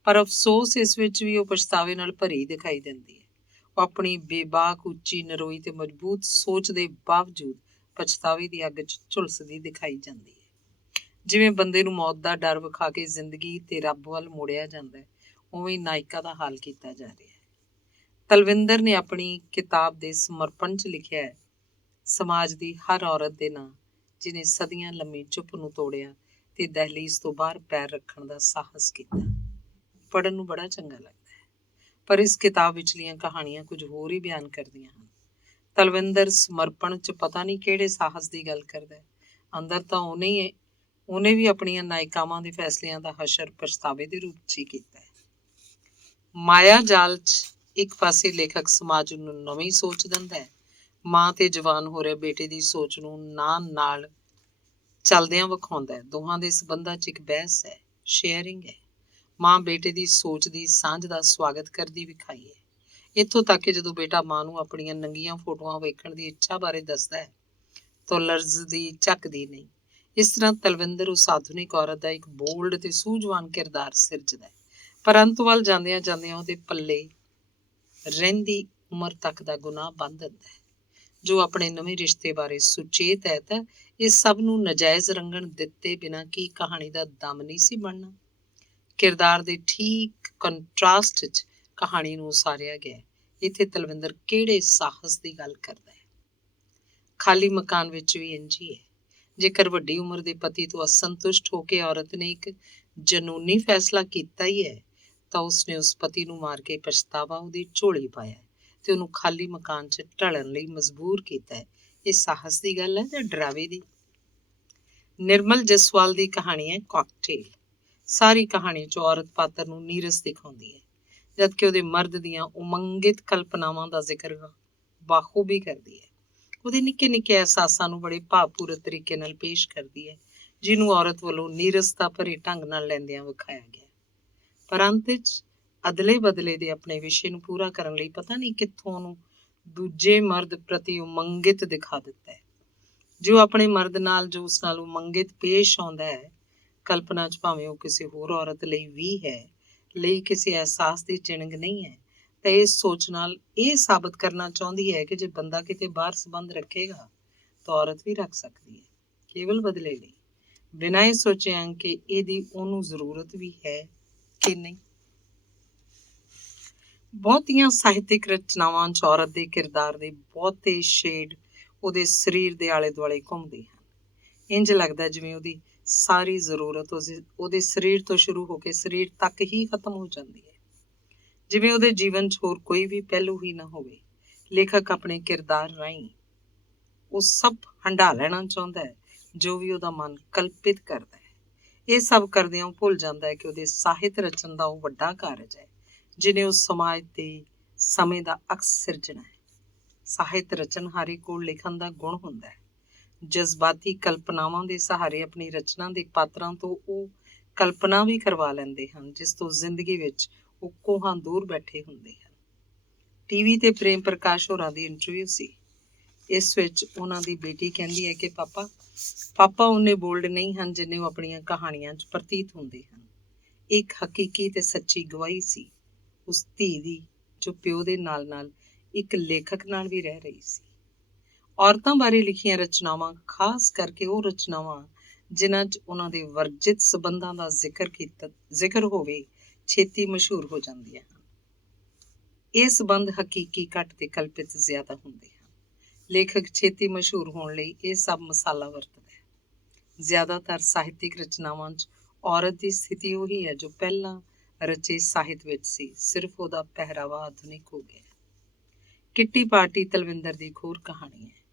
ਪਰ ਅਫਸੋਸ ਇਸ ਵਿੱਚ ਵੀ ਉਹ ਪਛਤਾਵੇ ਨਾਲ ਭਰੀ ਦਿਖਾਈ ਦਿੰਦੀ ਹੈ। ਉਹ ਆਪਣੀ ਬੇਬਾਕ, ਉੱਚੀ, ਨਰੋਈ ਤੇ ਮਜ਼ਬੂਤ ਸੋਚ ਦੇ ਬਾਵਜੂਦ ਪਛਤਾਵੇ ਦੀ ਅੱਗ 'ਚ ਝੁਲਸਦੀ ਦਿਖਾਈ ਜਾਂਦੀ ਹੈ। ਜਿਵੇਂ ਬੰਦੇ ਨੂੰ ਮੌਤ ਦਾ ਡਰ ਵਿਖਾ ਕੇ ਜ਼ਿੰਦਗੀ ਤੇ ਰੱਬ ਵੱਲ ਮੋੜਿਆ ਜਾਂਦਾ ਹੈ, ਉਵੇਂ ਨਾਇਕਾ ਦਾ ਹਾਲ ਕੀਤਾ ਜਾ ਰਿਹਾ ਹੈ। ਤਲਵਿੰਦਰ ਨੇ ਆਪਣੀ ਕਿਤਾਬ ਦੇ ਸਮਰਪਣ 'ਚ ਲਿਖਿਆ ਹੈ, ਸਮਾਜ ਦੀ ਹਰ ਔਰਤ ਦੇ ਨਾਂ ਜਿਹਨੇ ਸਦੀਆਂ ਲੰਮੀ ਚੁੱਪ ਨੂੰ ਤੋੜਿਆ ਤੇ ਦਹਿਲੀਜ਼ ਤੋਂ ਬਾਹਰ ਪੈਰ ਰੱਖਣ ਦਾ ਸਾਹਸ ਕੀਤਾ। ਪੜ੍ਹਨ ਨੂੰ ਬੜਾ ਚੰਗਾ ਲੱਗਦਾ ਹੈ, ਪਰ ਇਸ ਕਿਤਾਬ ਵਿਚਲੀਆਂ ਕਹਾਣੀਆਂ ਕੁਝ ਹੋਰ ਹੀ ਬਿਆਨ ਕਰਦੀਆਂ ਹਨ। ਤਲਵਿੰਦਰ ਸਮਰਪਣ 'ਚ ਪਤਾ ਨਹੀਂ ਕਿਹੜੇ ਸਾਹਸ ਦੀ ਗੱਲ ਕਰਦਾ ਹੈ, ਅੰਦਰ ਤਾਂ ਉਹਨੇ ਵੀ ਆਪਣੀਆਂ ਨਾਇਕਾਵਾਂ ਦੇ ਫੈਸਲਿਆਂ ਦਾ ਹਸ਼ਰ ਪਛਤਾਵੇ ਦੇ ਰੂਪ 'ਚ ਹੀ ਕੀਤਾ ਹੈ। ਮਾਇਆ ਜਾਲ 'ਚ ਇੱਕ ਪਾਸੇ ਲੇਖਕ ਸਮਾਜ ਨੂੰ ਨਵੀਂ ਸੋਚ ਦਿੰਦਾ ਹੈ, ਮਾਂ ਤੇ ਜਵਾਨ ਹੋ ਰਹੇ ਬੇਟੇ ਦੀ ਸੋਚ ਨੂੰ ਨਾਲ ਚੱਲਦਿਆਂ ਵਿਖਾਉਂਦਾ ਹੈ। ਦੋਹਾਂ ਦੇ ਸੰਬੰਧਾਂ 'ਚ ਇੱਕ ਬਹਿਸ ਹੈ, ਸ਼ੇਅਰਿੰਗ ਹੈ। ਮਾਂ ਬੇਟੇ ਦੀ ਸੋਚ ਦੀ ਸਾਂਝ ਦਾ ਸਵਾਗਤ ਕਰਦੀ ਵਿਖਾਈ ਹੈ, ਇੱਥੋਂ ਤੱਕ ਕਿ ਜਦੋਂ ਬੇਟਾ ਮਾਂ ਨੂੰ ਆਪਣੀਆਂ ਨੰਗੀਆਂ ਫੋਟੋਆਂ ਵੇਖਣ ਦੀ ਇੱਛਾ ਬਾਰੇ ਦੱਸਦਾ ਹੈ ਤਾਂ ਲਰਜ਼ਦੀ ਝੱਕਦੀ ਨਹੀਂ। ਇਸ ਤਰ੍ਹਾਂ ਤਲਵਿੰਦਰ ਉਸ ਆਧੁਨਿਕ ਔਰਤ ਦਾ ਇੱਕ ਬੋਲਡ ਤੇ ਸੂਝਵਾਨ ਕਿਰਦਾਰ ਸਿਰਜਦਾ ਹੈ, ਪਰ ਅੰਤ ਵੱਲ ਜਾਂਦਿਆਂ ਜਾਂਦਿਆਂ ਉਹਦੇ ਪੱਲੇ ਰਹਿੰਦੀ ਉਮਰ ਤੱਕ ਦਾ ਗੁਨਾਹ ਬੰਨ੍ਹ ਦਿੰਦਾ ਹੈ। ਜੋ ਆਪਣੇ ਨਵੇਂ ਰਿਸ਼ਤੇ ਬਾਰੇ ਸੁਚੇਤ ਹੈ ਤਾਂ ਇਹ ਸਭ ਨੂੰ ਨਜਾਇਜ਼ ਰੰਗਣ ਦਿੱਤੇ ਬਿਨਾਂ ਕੀ ਕਹਾਣੀ ਦਾ ਦਮ ਨਹੀਂ ਸੀ ਬਣਨਾ। ਕਿਰਦਾਰ ਦੇ ਠੀਕ ਕੰਟਰਾਸਟ 'ਚ ਕਹਾਣੀ ਨੂੰ ਉਸਾਰਿਆ ਗਿਆ। ਇੱਥੇ ਤਲਵਿੰਦਰ ਕਿਹੜੇ ਸਾਹਸ ਦੀ ਗੱਲ ਕਰਦਾ ਹੈ? ਖਾਲੀ ਮਕਾਨ ਵਿੱਚ ਵੀ ਇੰਝ ਹੀ ਹੈ। ਜੇਕਰ ਵੱਡੀ ਉਮਰ ਦੇ ਪਤੀ ਤੋਂ ਅਸੰਤੁਸ਼ਟ ਹੋ ਕੇ ਔਰਤ ਨੇ ਇੱਕ ਜਨੂੰਨੀ ਫੈਸਲਾ ਕੀਤਾ ਹੀ ਹੈ ਤਾਂ ਉਸਨੇ ਉਸ ਪਤੀ ਨੂੰ ਮਾਰ ਕੇ ਪਛਤਾਵਾ ਉਹਦੀ ਝੋਲੀ ਪਾਇਆ ਤੇ ਉਹਨੂੰ ਖਾਲੀ ਮਕਾਨ 'ਚ ਢਲਣ ਲਈ ਮਜਬੂਰ ਕੀਤਾ ਹੈ। ਇਹ ਸਾਹਸ ਦੀ ਗੱਲ ਹੈ ਜਾਂ ਡਰਾਵੇ ਦੀ? ਨਿਰਮਲ ਜਸਵਾਲ ਦੀ ਕਹਾਣੀ ਹੈ ਕਾਕਟੇਲ। ਸਾਰੀ ਕਹਾਣੀ 'ਚ ਔਰਤ ਪਾਤਰ ਨੂੰ ਨੀਰਸ ਦਿਖਾਉਂਦੀ ਹੈ, ਜਦਕਿ ਉਹਦੇ ਮਰਦ ਦੀਆਂ ਉਮੰਗਿਤ ਕਲਪਨਾਵਾਂ ਦਾ ਜ਼ਿਕਰ ਬਾਖੂਬੀ ਕਰਦੀ ਹੈ। ਉਹਦੇ ਨਿੱਕੇ ਨਿੱਕੇ ਅਹਿਸਾਸਾਂ ਨੂੰ ਬੜੇ ਭਾਵਪੂਰਤ ਤਰੀਕੇ ਨਾਲ ਪੇਸ਼ ਕਰਦੀ ਹੈ, ਜਿਹਨੂੰ ਔਰਤ ਵੱਲੋਂ ਨੀਰਸਤਾ ਭਰੇ ਢੰਗ ਨਾਲ ਲੈਂਦਿਆਂ ਵਿਖਾਇਆ ਗਿਆ। ਪਰ ਅੰਤ 'ਚ ਅਦਲੇ ਬਦਲੇ ਦੇ ਆਪਣੇ ਵਿਸ਼ੇ ਨੂੰ ਪੂਰਾ ਕਰਨ ਲਈ ਪਤਾ ਨਹੀਂ ਕਿੱਥੋਂ ਉਹਨੂੰ ਦੂਜੇ ਮਰਦ ਪ੍ਰਤੀ ਉਮੰਗਿਤ ਦਿਖਾ ਦਿੱਤਾ ਹੈ। ਜੋ ਆਪਣੇ ਮਰਦ ਨਾਲ ਜੋ ਉਸ ਨਾਲ ਉਮੰਗਿਤ ਪੇਸ਼ ਆਉਂਦਾ ਹੈ, ਕਲਪਨਾ 'ਚ ਭਾਵੇਂ ਉਹ ਕਿਸੇ ਹੋਰ ਔਰਤ ਲਈ ਵੀ ਹੈ, ਲਈ ਕਿਸੇ ਅਹਿਸਾਸ ਦੀ ਚਿਣਗ ਨਹੀਂ ਹੈ, ਤਾਂ ਇਸ ਸੋਚ ਨਾਲ ਇਹ ਸਾਬਤ ਕਰਨਾ ਚਾਹੁੰਦੀ ਹੈ ਕਿ ਜੇ ਬੰਦਾ ਕਿਤੇ ਬਾਹਰ ਸੰਬੰਧ ਰੱਖੇਗਾ ਤਾਂ ਔਰਤ ਵੀ ਰੱਖ ਸਕਦੀ ਹੈ, ਕੇਵਲ ਬਦਲੇ ਲਈ, ਬਿਨਾਂ ਇਹ ਸੋਚਿਆ ਕਿ ਇਹਦੀ ਉਹਨੂੰ ਜ਼ਰੂਰਤ ਵੀ ਹੈ ਕਿ ਨਹੀਂ। ਬਹੁਤੀਆਂ ਸਾਹਿਤਿਕ ਰਚਨਾਵਾਂ 'ਚ ਔਰਤ ਦੇ ਕਿਰਦਾਰ ਦੇ ਬਹੁਤੇ ਸ਼ੇਡ ਉਹਦੇ ਸਰੀਰ ਦੇ ਆਲੇ ਦੁਆਲੇ ਘੁੰਮਦੇ ਹਨ। ਇੰਜ ਲੱਗਦਾ ਜਿਵੇਂ ਉਹਦੀ ਸਾਰੀ ਜ਼ਰੂਰਤ ਉਹਦੇ ਸਰੀਰ ਤੋਂ ਸ਼ੁਰੂ ਹੋ ਕੇ ਸਰੀਰ ਤੱਕ ਹੀ ਖਤਮ ਹੋ ਜਾਂਦੀ ਹੈ, ਜਿਵੇਂ ਉਹਦੇ ਜੀਵਨ 'ਚ ਹੋਰ ਕੋਈ ਵੀ ਪਹਿਲੂ ਹੀ ਨਾ ਹੋਵੇ। ਲੇਖਕ ਆਪਣੇ ਕਿਰਦਾਰ ਰਾਹੀਂ ਉਹ ਸਭ ਹੰਢਾ ਲੈਣਾ ਚਾਹੁੰਦਾ ਹੈ ਜੋ ਵੀ ਉਹਦਾ ਮਨ ਕਲਪਿਤ ਕਰਦਾ ਹੈ। ਇਹ ਸਭ ਕਰਦਿਆਂ ਉਹ ਭੁੱਲ ਜਾਂਦਾ ਹੈ ਕਿ ਉਹਦੇ ਸਾਹਿਤ ਰਚਨ ਦਾ ਉਹ ਵੱਡਾ ਕਾਰਜ ਹੈ, ਜਿਹਨੇ ਉਸ ਸਮਾਜ ਦੇ ਸਮੇਂ ਦਾ ਅਕਸ ਸਿਰਜਣਾ ਹੈ। ਸਾਹਿਤ ਰਚਨਹਾਰੇ ਕੋਲ ਲਿਖਣ ਦਾ ਗੁਣ ਹੁੰਦਾ ਹੈ। ਜਜ਼ਬਾਤੀ ਕਲਪਨਾਵਾਂ ਦੇ ਸਹਾਰੇ ਆਪਣੀ ਰਚਨਾ ਦੇ ਪਾਤਰਾਂ ਤੋਂ ਉਹ ਕਲਪਨਾ ਵੀ ਕਰਵਾ ਲੈਂਦੇ ਹਨ, ਜਿਸ ਤੋਂ ਜ਼ਿੰਦਗੀ ਵਿੱਚ ਉਹ ਕੋਹਾਂ ਦੂਰ ਬੈਠੇ ਹੁੰਦੇ ਹਨ। ਟੀਵੀ ਤੇ ਪ੍ਰੇਮ ਪ੍ਰਕਾਸ਼ ਹੋਰਾਂ ਦੀ ਇੰਟਰਵਿਊ ਸੀ। ਇਸ ਵਿੱਚ ਉਹਨਾਂ ਦੀ ਬੇਟੀ ਕਹਿੰਦੀ ਹੈ ਕਿ ਪਾਪਾ ਉਹਨੇ ਬੋਲਡ ਨਹੀਂ ਹਨ ਜਿੰਨੇ ਉਹ ਆਪਣੀਆਂ ਕਹਾਣੀਆਂ 'ਚ ਪ੍ਰਤੀਤ ਹੁੰਦੇ ਹਨ। ਇੱਕ ਹਕੀਕੀ ਤੇ ਸੱਚੀ ਗਵਾਹੀ ਸੀ ਉਸ ਧੀ ਦੀ, ਜੋ ਪਿਓ ਦੇ ਨਾਲ ਨਾਲ ਇੱਕ ਲੇਖਕ ਨਾਲ ਵੀ ਰਹਿ ਰਹੀ ਸੀ। ਔਰਤਾਂ ਬਾਰੇ ਲਿਖੀਆਂ ਰਚਨਾਵਾਂ, ਖਾਸ ਕਰਕੇ ਉਹ ਰਚਨਾਵਾਂ ਜਿਨ੍ਹਾਂ 'ਚ ਉਹਨਾਂ ਦੇ ਵਰਜਿਤ ਸਬੰਧਾਂ ਦਾ ਜ਼ਿਕਰ ਹੋਵੇ, ਛੇਤੀ ਮਸ਼ਹੂਰ ਹੋ ਜਾਂਦੀਆਂ ਹਨ। ਇਹ ਸਬੰਧ ਹਕੀਕੀ ਘੱਟ ਤੇ ਕਲਪਿਤ ਜ਼ਿਆਦਾ ਹੁੰਦੇ ਹਨ। ਲੇਖਕ ਛੇਤੀ ਮਸ਼ਹੂਰ ਹੋਣ ਲਈ ਇਹ ਸਭ ਮਸਾਲਾ ਵਰਤਦਾ ਹੈ। ਜ਼ਿਆਦਾਤਰ ਸਾਹਿਤਿਕ ਰਚਨਾਵਾਂ 'ਚ ਔਰਤ ਦੀ ਸਥਿਤੀ ਉਹੀ ਹੈ ਜੋ ਪਹਿਲਾਂ ਰਚੇ ਸਾਹਿਤ ਵਿੱਚ ਸੀ, ਸਿਰਫ ਉਹਦਾ ਪਹਿਰਾਵਾ ਆਧੁਨਿਕ ਹੋ ਗਿਆ। ਕਿੱਟੀ ਪਾਰਟੀ ਤਲਵਿੰਦਰ ਦੀ ਇੱਕ ਹੋਰ ਕਹਾਣੀ ਹੈ,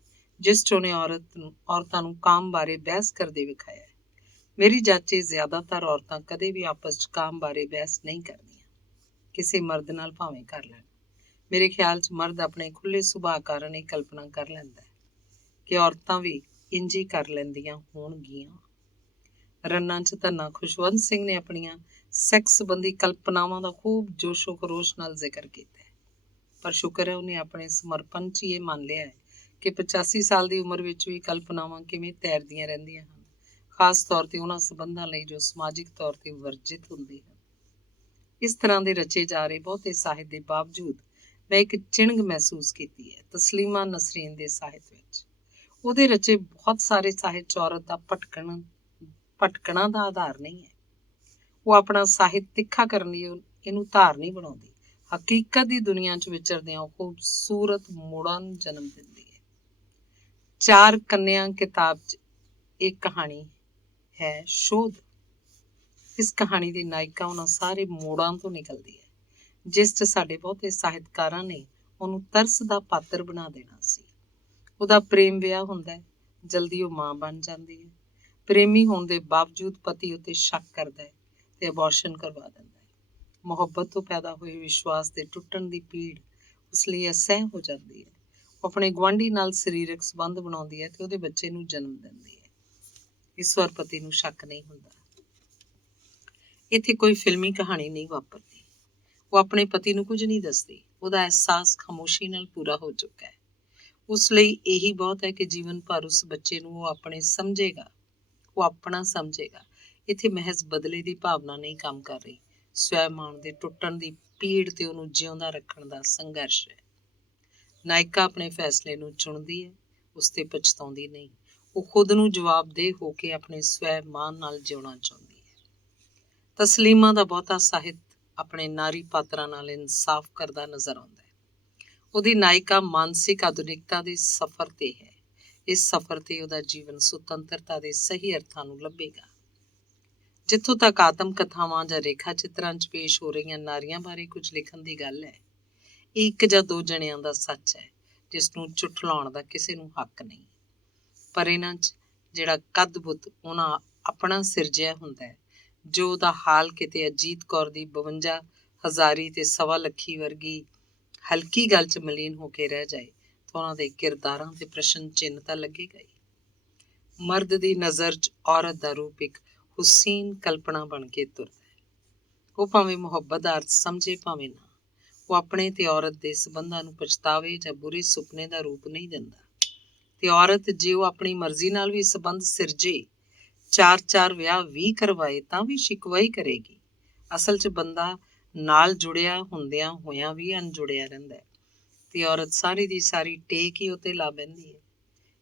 ਜਿਸ 'ਚ ਉਹਨੇ ਔਰਤਾਂ ਨੂੰ ਕਾਮ ਬਾਰੇ ਬਹਿਸ ਕਰਦੇ ਵਿਖਾਇਆ ਹੈ। ਮੇਰੀ ਜਾਚੇ ਜ਼ਿਆਦਾਤਰ ਔਰਤਾਂ ਕਦੇ ਵੀ ਆਪਸ 'ਚ ਕਾਮ ਬਾਰੇ ਬਹਿਸ ਨਹੀਂ ਕਰਦੀਆਂ, ਕਿਸੇ ਮਰਦ ਨਾਲ ਭਾਵੇਂ ਕਰ ਲੈਣ। ਮੇਰੇ ਖਿਆਲ 'ਚ ਮਰਦ ਆਪਣੇ ਖੁੱਲ੍ਹੇ ਸੁਭਾਅ ਕਾਰਨ ਇਹ ਕਲਪਨਾ ਕਰ ਲੈਂਦਾ ਹੈ ਕਿ ਔਰਤਾਂ ਵੀ ਇੰਝ ਹੀ ਕਰ ਲੈਂਦੀਆਂ ਹੋਣਗੀਆਂ। ਰੰਨਾਂ 'ਚ ਧੰਨਾ ਖੁਸ਼ਵੰਤ ਸਿੰਘ ਨੇ ਆਪਣੀਆਂ ਸੈਕਸ ਸੰਬੰਧੀ ਕਲਪਨਾਵਾਂ ਦਾ ਖੂਬ ਜੋਸ਼ੋ ਖਰੋਸ਼ ਨਾਲ ਜ਼ਿਕਰ ਕੀਤਾ ਹੈ, ਪਰ ਸ਼ੁਕਰ ਹੈ ਉਹਨੇ ਆਪਣੇ ਸਮਰਪਣ 'ਚ ਇਹ ਮੰਨ ਲਿਆ ਹੈ ਕਿ 85 ਸਾਲ ਦੀ ਉਮਰ ਵਿੱਚ ਵੀ ਕਲਪਨਾਵਾਂ ਕਿਵੇਂ ਤੈਰਦੀਆਂ ਰਹਿੰਦੀਆਂ ਹਨ, ਖਾਸ ਤੌਰ 'ਤੇ ਉਹਨਾਂ ਸਬੰਧਾਂ ਲਈ ਜੋ ਸਮਾਜਿਕ ਤੌਰ 'ਤੇ ਵਰਜਿਤ ਹੁੰਦੇ ਹਨ। ਇਸ ਤਰ੍ਹਾਂ ਦੇ ਰਚੇ ਜਾ ਰਹੇ ਬਹੁਤੇ ਸਾਹਿਤ ਦੇ ਬਾਵਜੂਦ ਮੈਂ ਇੱਕ ਚਿਣਗ ਮਹਿਸੂਸ ਕੀਤੀ ਹੈ ਤਸਲੀਮਾ ਨਸਰੀਨ ਦੇ ਸਾਹਿਤ ਵਿੱਚ। ਉਹਦੇ ਰਚੇ ਬਹੁਤ ਸਾਰੇ ਸਾਹਿਤ 'ਚ ਔਰਤ ਦਾ ਭਟਕਣਾ ਦਾ ਆਧਾਰ ਨਹੀਂ ਹੈ। ਉਹ ਆਪਣਾ ਸਾਹਿਤ ਤਿੱਖਾ ਕਰਨ ਲਈ ਇਹਨੂੰ ਧਾਰ ਨਹੀਂ ਬਣਾਉਂਦੀ। ਹਕੀਕਤ ਦੀ ਦੁਨੀਆ 'ਚ ਵਿਚਰਦਿਆਂ ਉਹ ਖੂਬਸੂਰਤ ਮੋੜਾਂ ਨੂੰ ਜਨਮ ਦਿੰਦੀ ਹੈ। ਚਾਰ ਕੰਨਿਆਂ ਕਿਤਾਬ 'ਚ ਇੱਕ ਕਹਾਣੀ ਹੈ ਸ਼ੋਧ। ਇਸ ਕਹਾਣੀ ਦੀ ਨਾਇਕਾ ਉਹਨਾਂ ਸਾਰੇ ਮੋੜਾਂ ਤੋਂ ਨਿਕਲਦੀ ਹੈ ਜਿਸ 'ਚ ਸਾਡੇ ਬਹੁਤੇ ਸਾਹਿਤਕਾਰਾਂ ਨੇ ਉਹਨੂੰ ਤਰਸ ਦਾ ਪਾਤਰ ਬਣਾ ਦੇਣਾ ਸੀ। ਉਹਦਾ ਪ੍ਰੇਮ ਵਿਆਹ ਹੁੰਦਾ ਹੈ, ਜਲਦੀ ਉਹ ਮਾਂ ਬਣ ਜਾਂਦੀ ਹੈ। ਪ੍ਰੇਮੀ ਹੋਣ ਦੇ ਬਾਵਜੂਦ ਪਤੀ ਉੱਤੇ ਸ਼ੱਕ ਕਰਦਾ ਹੈ ਤੇ ਅਬੋਰਸ਼ਨ ਕਰਵਾ ਦਿੰਦਾ ਹੈ। ਮੁਹੱਬਤ ਤੋਂ ਪੈਦਾ ਹੋਏ ਵਿਸ਼ਵਾਸ ਦੇ ਟੁੱਟਣ ਦੀ ਪੀੜ ਉਸ ਲਈ ਅਸਹਿ ਹੋ ਜਾਂਦੀ ਹੈ। ਉਹ ਆਪਣੇ ਗੁਆਂਢੀ ਨਾਲ ਸਰੀਰਕ ਸੰਬੰਧ ਬਣਾਉਂਦੀ ਹੈ ਤੇ ਉਹਦੇ ਬੱਚੇ ਨੂੰ ਜਨਮ ਦਿੰਦੀ ਹੈ। ਇਸ ਵਾਰ ਪਤੀ ਨੂੰ ਸ਼ੱਕ ਨਹੀਂ ਹੁੰਦਾ। ਇੱਥੇ ਕੋਈ ਫਿਲਮੀ ਕਹਾਣੀ ਨਹੀਂ ਵਾਪਰਦੀ। ਉਹ ਆਪਣੇ ਪਤੀ ਨੂੰ ਕੁਝ ਨਹੀਂ ਦੱਸਦੀ। ਉਹਦਾ ਅਹਿਸਾਸ ਖਾਮੋਸ਼ੀ ਨਾਲ ਪੂਰਾ ਹੋ ਚੁੱਕਾ ਹੈ। ਉਸ ਲਈ ਇਹੀ ਬਹੁਤ ਹੈ ਕਿ ਜੀਵਨ ਭਰ ਉਸ ਬੱਚੇ ਨੂੰ ਉਹ ਆਪਣਾ ਸਮਝੇਗਾ। ਇੱਥੇ ਮਹਿਜ਼ ਬਦਲੇ ਦੀ ਭਾਵਨਾ ਨਹੀਂ ਕੰਮ ਕਰ ਰਹੀ, ਸਵੈਮਾਨ ਦੇ ਟੁੱਟਣ ਦੀ ਪੀੜ ਤੇ ਉਹਨੂੰ ਜਿਉਂਦਾ ਰੱਖਣ ਦਾ ਸੰਘਰਸ਼ ਹੈ। ਨਾਇਕਾ ਆਪਣੇ ਫੈਸਲੇ ਨੂੰ ਚੁਣਦੀ ਹੈ, ਉਸ ਤੇ ਪਛਤਾਉਂਦੀ ਨਹੀਂ। ਉਹ ਖੁਦ ਨੂੰ ਜਵਾਬਦੇਹ ਹੋ ਕੇ ਆਪਣੇ ਸਵੈਮਾਨ ਨਾਲ ਜਿਉਣਾ ਚਾਹੁੰਦੀ ਹੈ। ਤਸਲੀਮਾ ਦਾ ਬਹੁਤਾ ਸਾਹਿਤ ਆਪਣੇ ਨਾਰੀ ਪਾਤਰਾਂ ਨਾਲ ਇਨਸਾਫ ਕਰਦਾ ਨਜ਼ਰ ਆਉਂਦਾ ਹੈ। ਉਹਦੀ ਨਾਇਕਾ ਮਾਨਸਿਕ ਆਧੁਨਿਕਤਾ ਦੇ ਸਫ਼ਰ ਤੇ ਹੈ। ਇਸ ਸਫ਼ਰ ਤੇ ਉਹਦਾ ਜੀਵਨ ਸੁਤੰਤਰਤਾ ਦੇ ਸਹੀ ਅਰਥਾਂ ਨੂੰ ਲੱਭੇਗਾ। ਜਿੱਥੋਂ ਤੱਕ ਆਤਮ ਕਥਾਵਾਂ ਜਾਂ ਰੇਖਾ ਚਿੱਤਰਾਂ 'ਚ ਪੇਸ਼ ਹੋ ਰਹੀਆਂ ਨਾਰੀਆਂ ਬਾਰੇ ਕੁਝ ਲਿਖਣ ਦੀ ਗੱਲ ਹੈ, ਇਹ ਇੱਕ ਜਾਂ ਦੋ ਜਣਿਆਂ ਦਾ ਸੱਚ ਹੈ ਜਿਸ ਨੂੰ ਝੁਠਲਾਉਣ ਦਾ ਕਿਸੇ ਨੂੰ ਹੱਕ ਨਹੀਂ। ਪਰ ਇਹਨਾਂ 'ਚ ਜਿਹੜਾ ਕੱਦ-ਬੁੱਤ ਉਹਨਾਂ ਆਪਣਾ ਸਿਰਜਿਆ ਹੁੰਦਾ ਹੈ, ਜੋ ਉਹਦਾ ਹਾਲ ਕਿਤੇ ਅਜੀਤ ਕੌਰ ਦੀ 52 ਹਜ਼ਾਰੀ ਤੇ 1.25 ਲੱਖੀ ਵਰਗੀ ਹਲਕੀ ਗੱਲ 'ਚ ਮਲੀਨ ਹੋ ਕੇ ਰਹਿ ਜਾਏ ਤਾਂ ਉਹਨਾਂ ਦੇ ਕਿਰਦਾਰਾਂ ਤੇ ਪ੍ਰਸ਼ਨ ਚਿੰਨ੍ਹ ਤਾਂ ਲੱਗੇਗਾ ਹੀ। ਮਰਦ ਦੀ ਨਜ਼ਰ 'ਚ ਔਰਤ ਦਾ ਰੂਪ ਇੱਕ ਹੁਸੀਨ ਕਲਪਨਾ ਬਣ ਕੇ ਤੁਰਦਾ ਹੈ। ਉਹ ਭਾਵੇਂ ਮੁਹੱਬਤ ਦਾ ਅਰਥ ਸਮਝੇ ਭਾਵੇਂ ਨਾ, ਉਹ ਆਪਣੇ ਤੇ ਔਰਤ ਦੇ ਸਬੰਧਾਂ ਨੂੰ ਪਛਤਾਵੇ ਜਾਂ ਬੁਰੇ ਸੁਪਨੇ ਦਾ ਰੂਪ ਨਹੀਂ ਦਿੰਦਾ। ਤੇ ਔਰਤ ਜੇ ਉਹ ਆਪਣੀ ਮਰਜ਼ੀ ਨਾਲ ਵੀ ਸਬੰਧ ਸਿਰਜੇ, 4-4 ਵਿਆਹ ਵੀ ਕਰਵਾਏ ਤਾਂ ਵੀ ਸ਼ਿਕਵਾ ਹੀ ਕਰੇਗੀ। ਅਸਲ 'ਚ ਬੰਦਾ ਨਾਲ ਜੁੜਿਆ ਹੁੰਦਿਆਂ ਹੋਇਆਂ ਵੀ ਅਣਜੁੜਿਆ ਰਹਿੰਦਾ ਹੈ ਤੇ ਔਰਤ ਸਾਰੀ ਦੀ ਸਾਰੀ ਟੇਕ ਹੀ ਉੱਤੇ ਲਾ ਬਹਿੰਦੀ ਹੈ।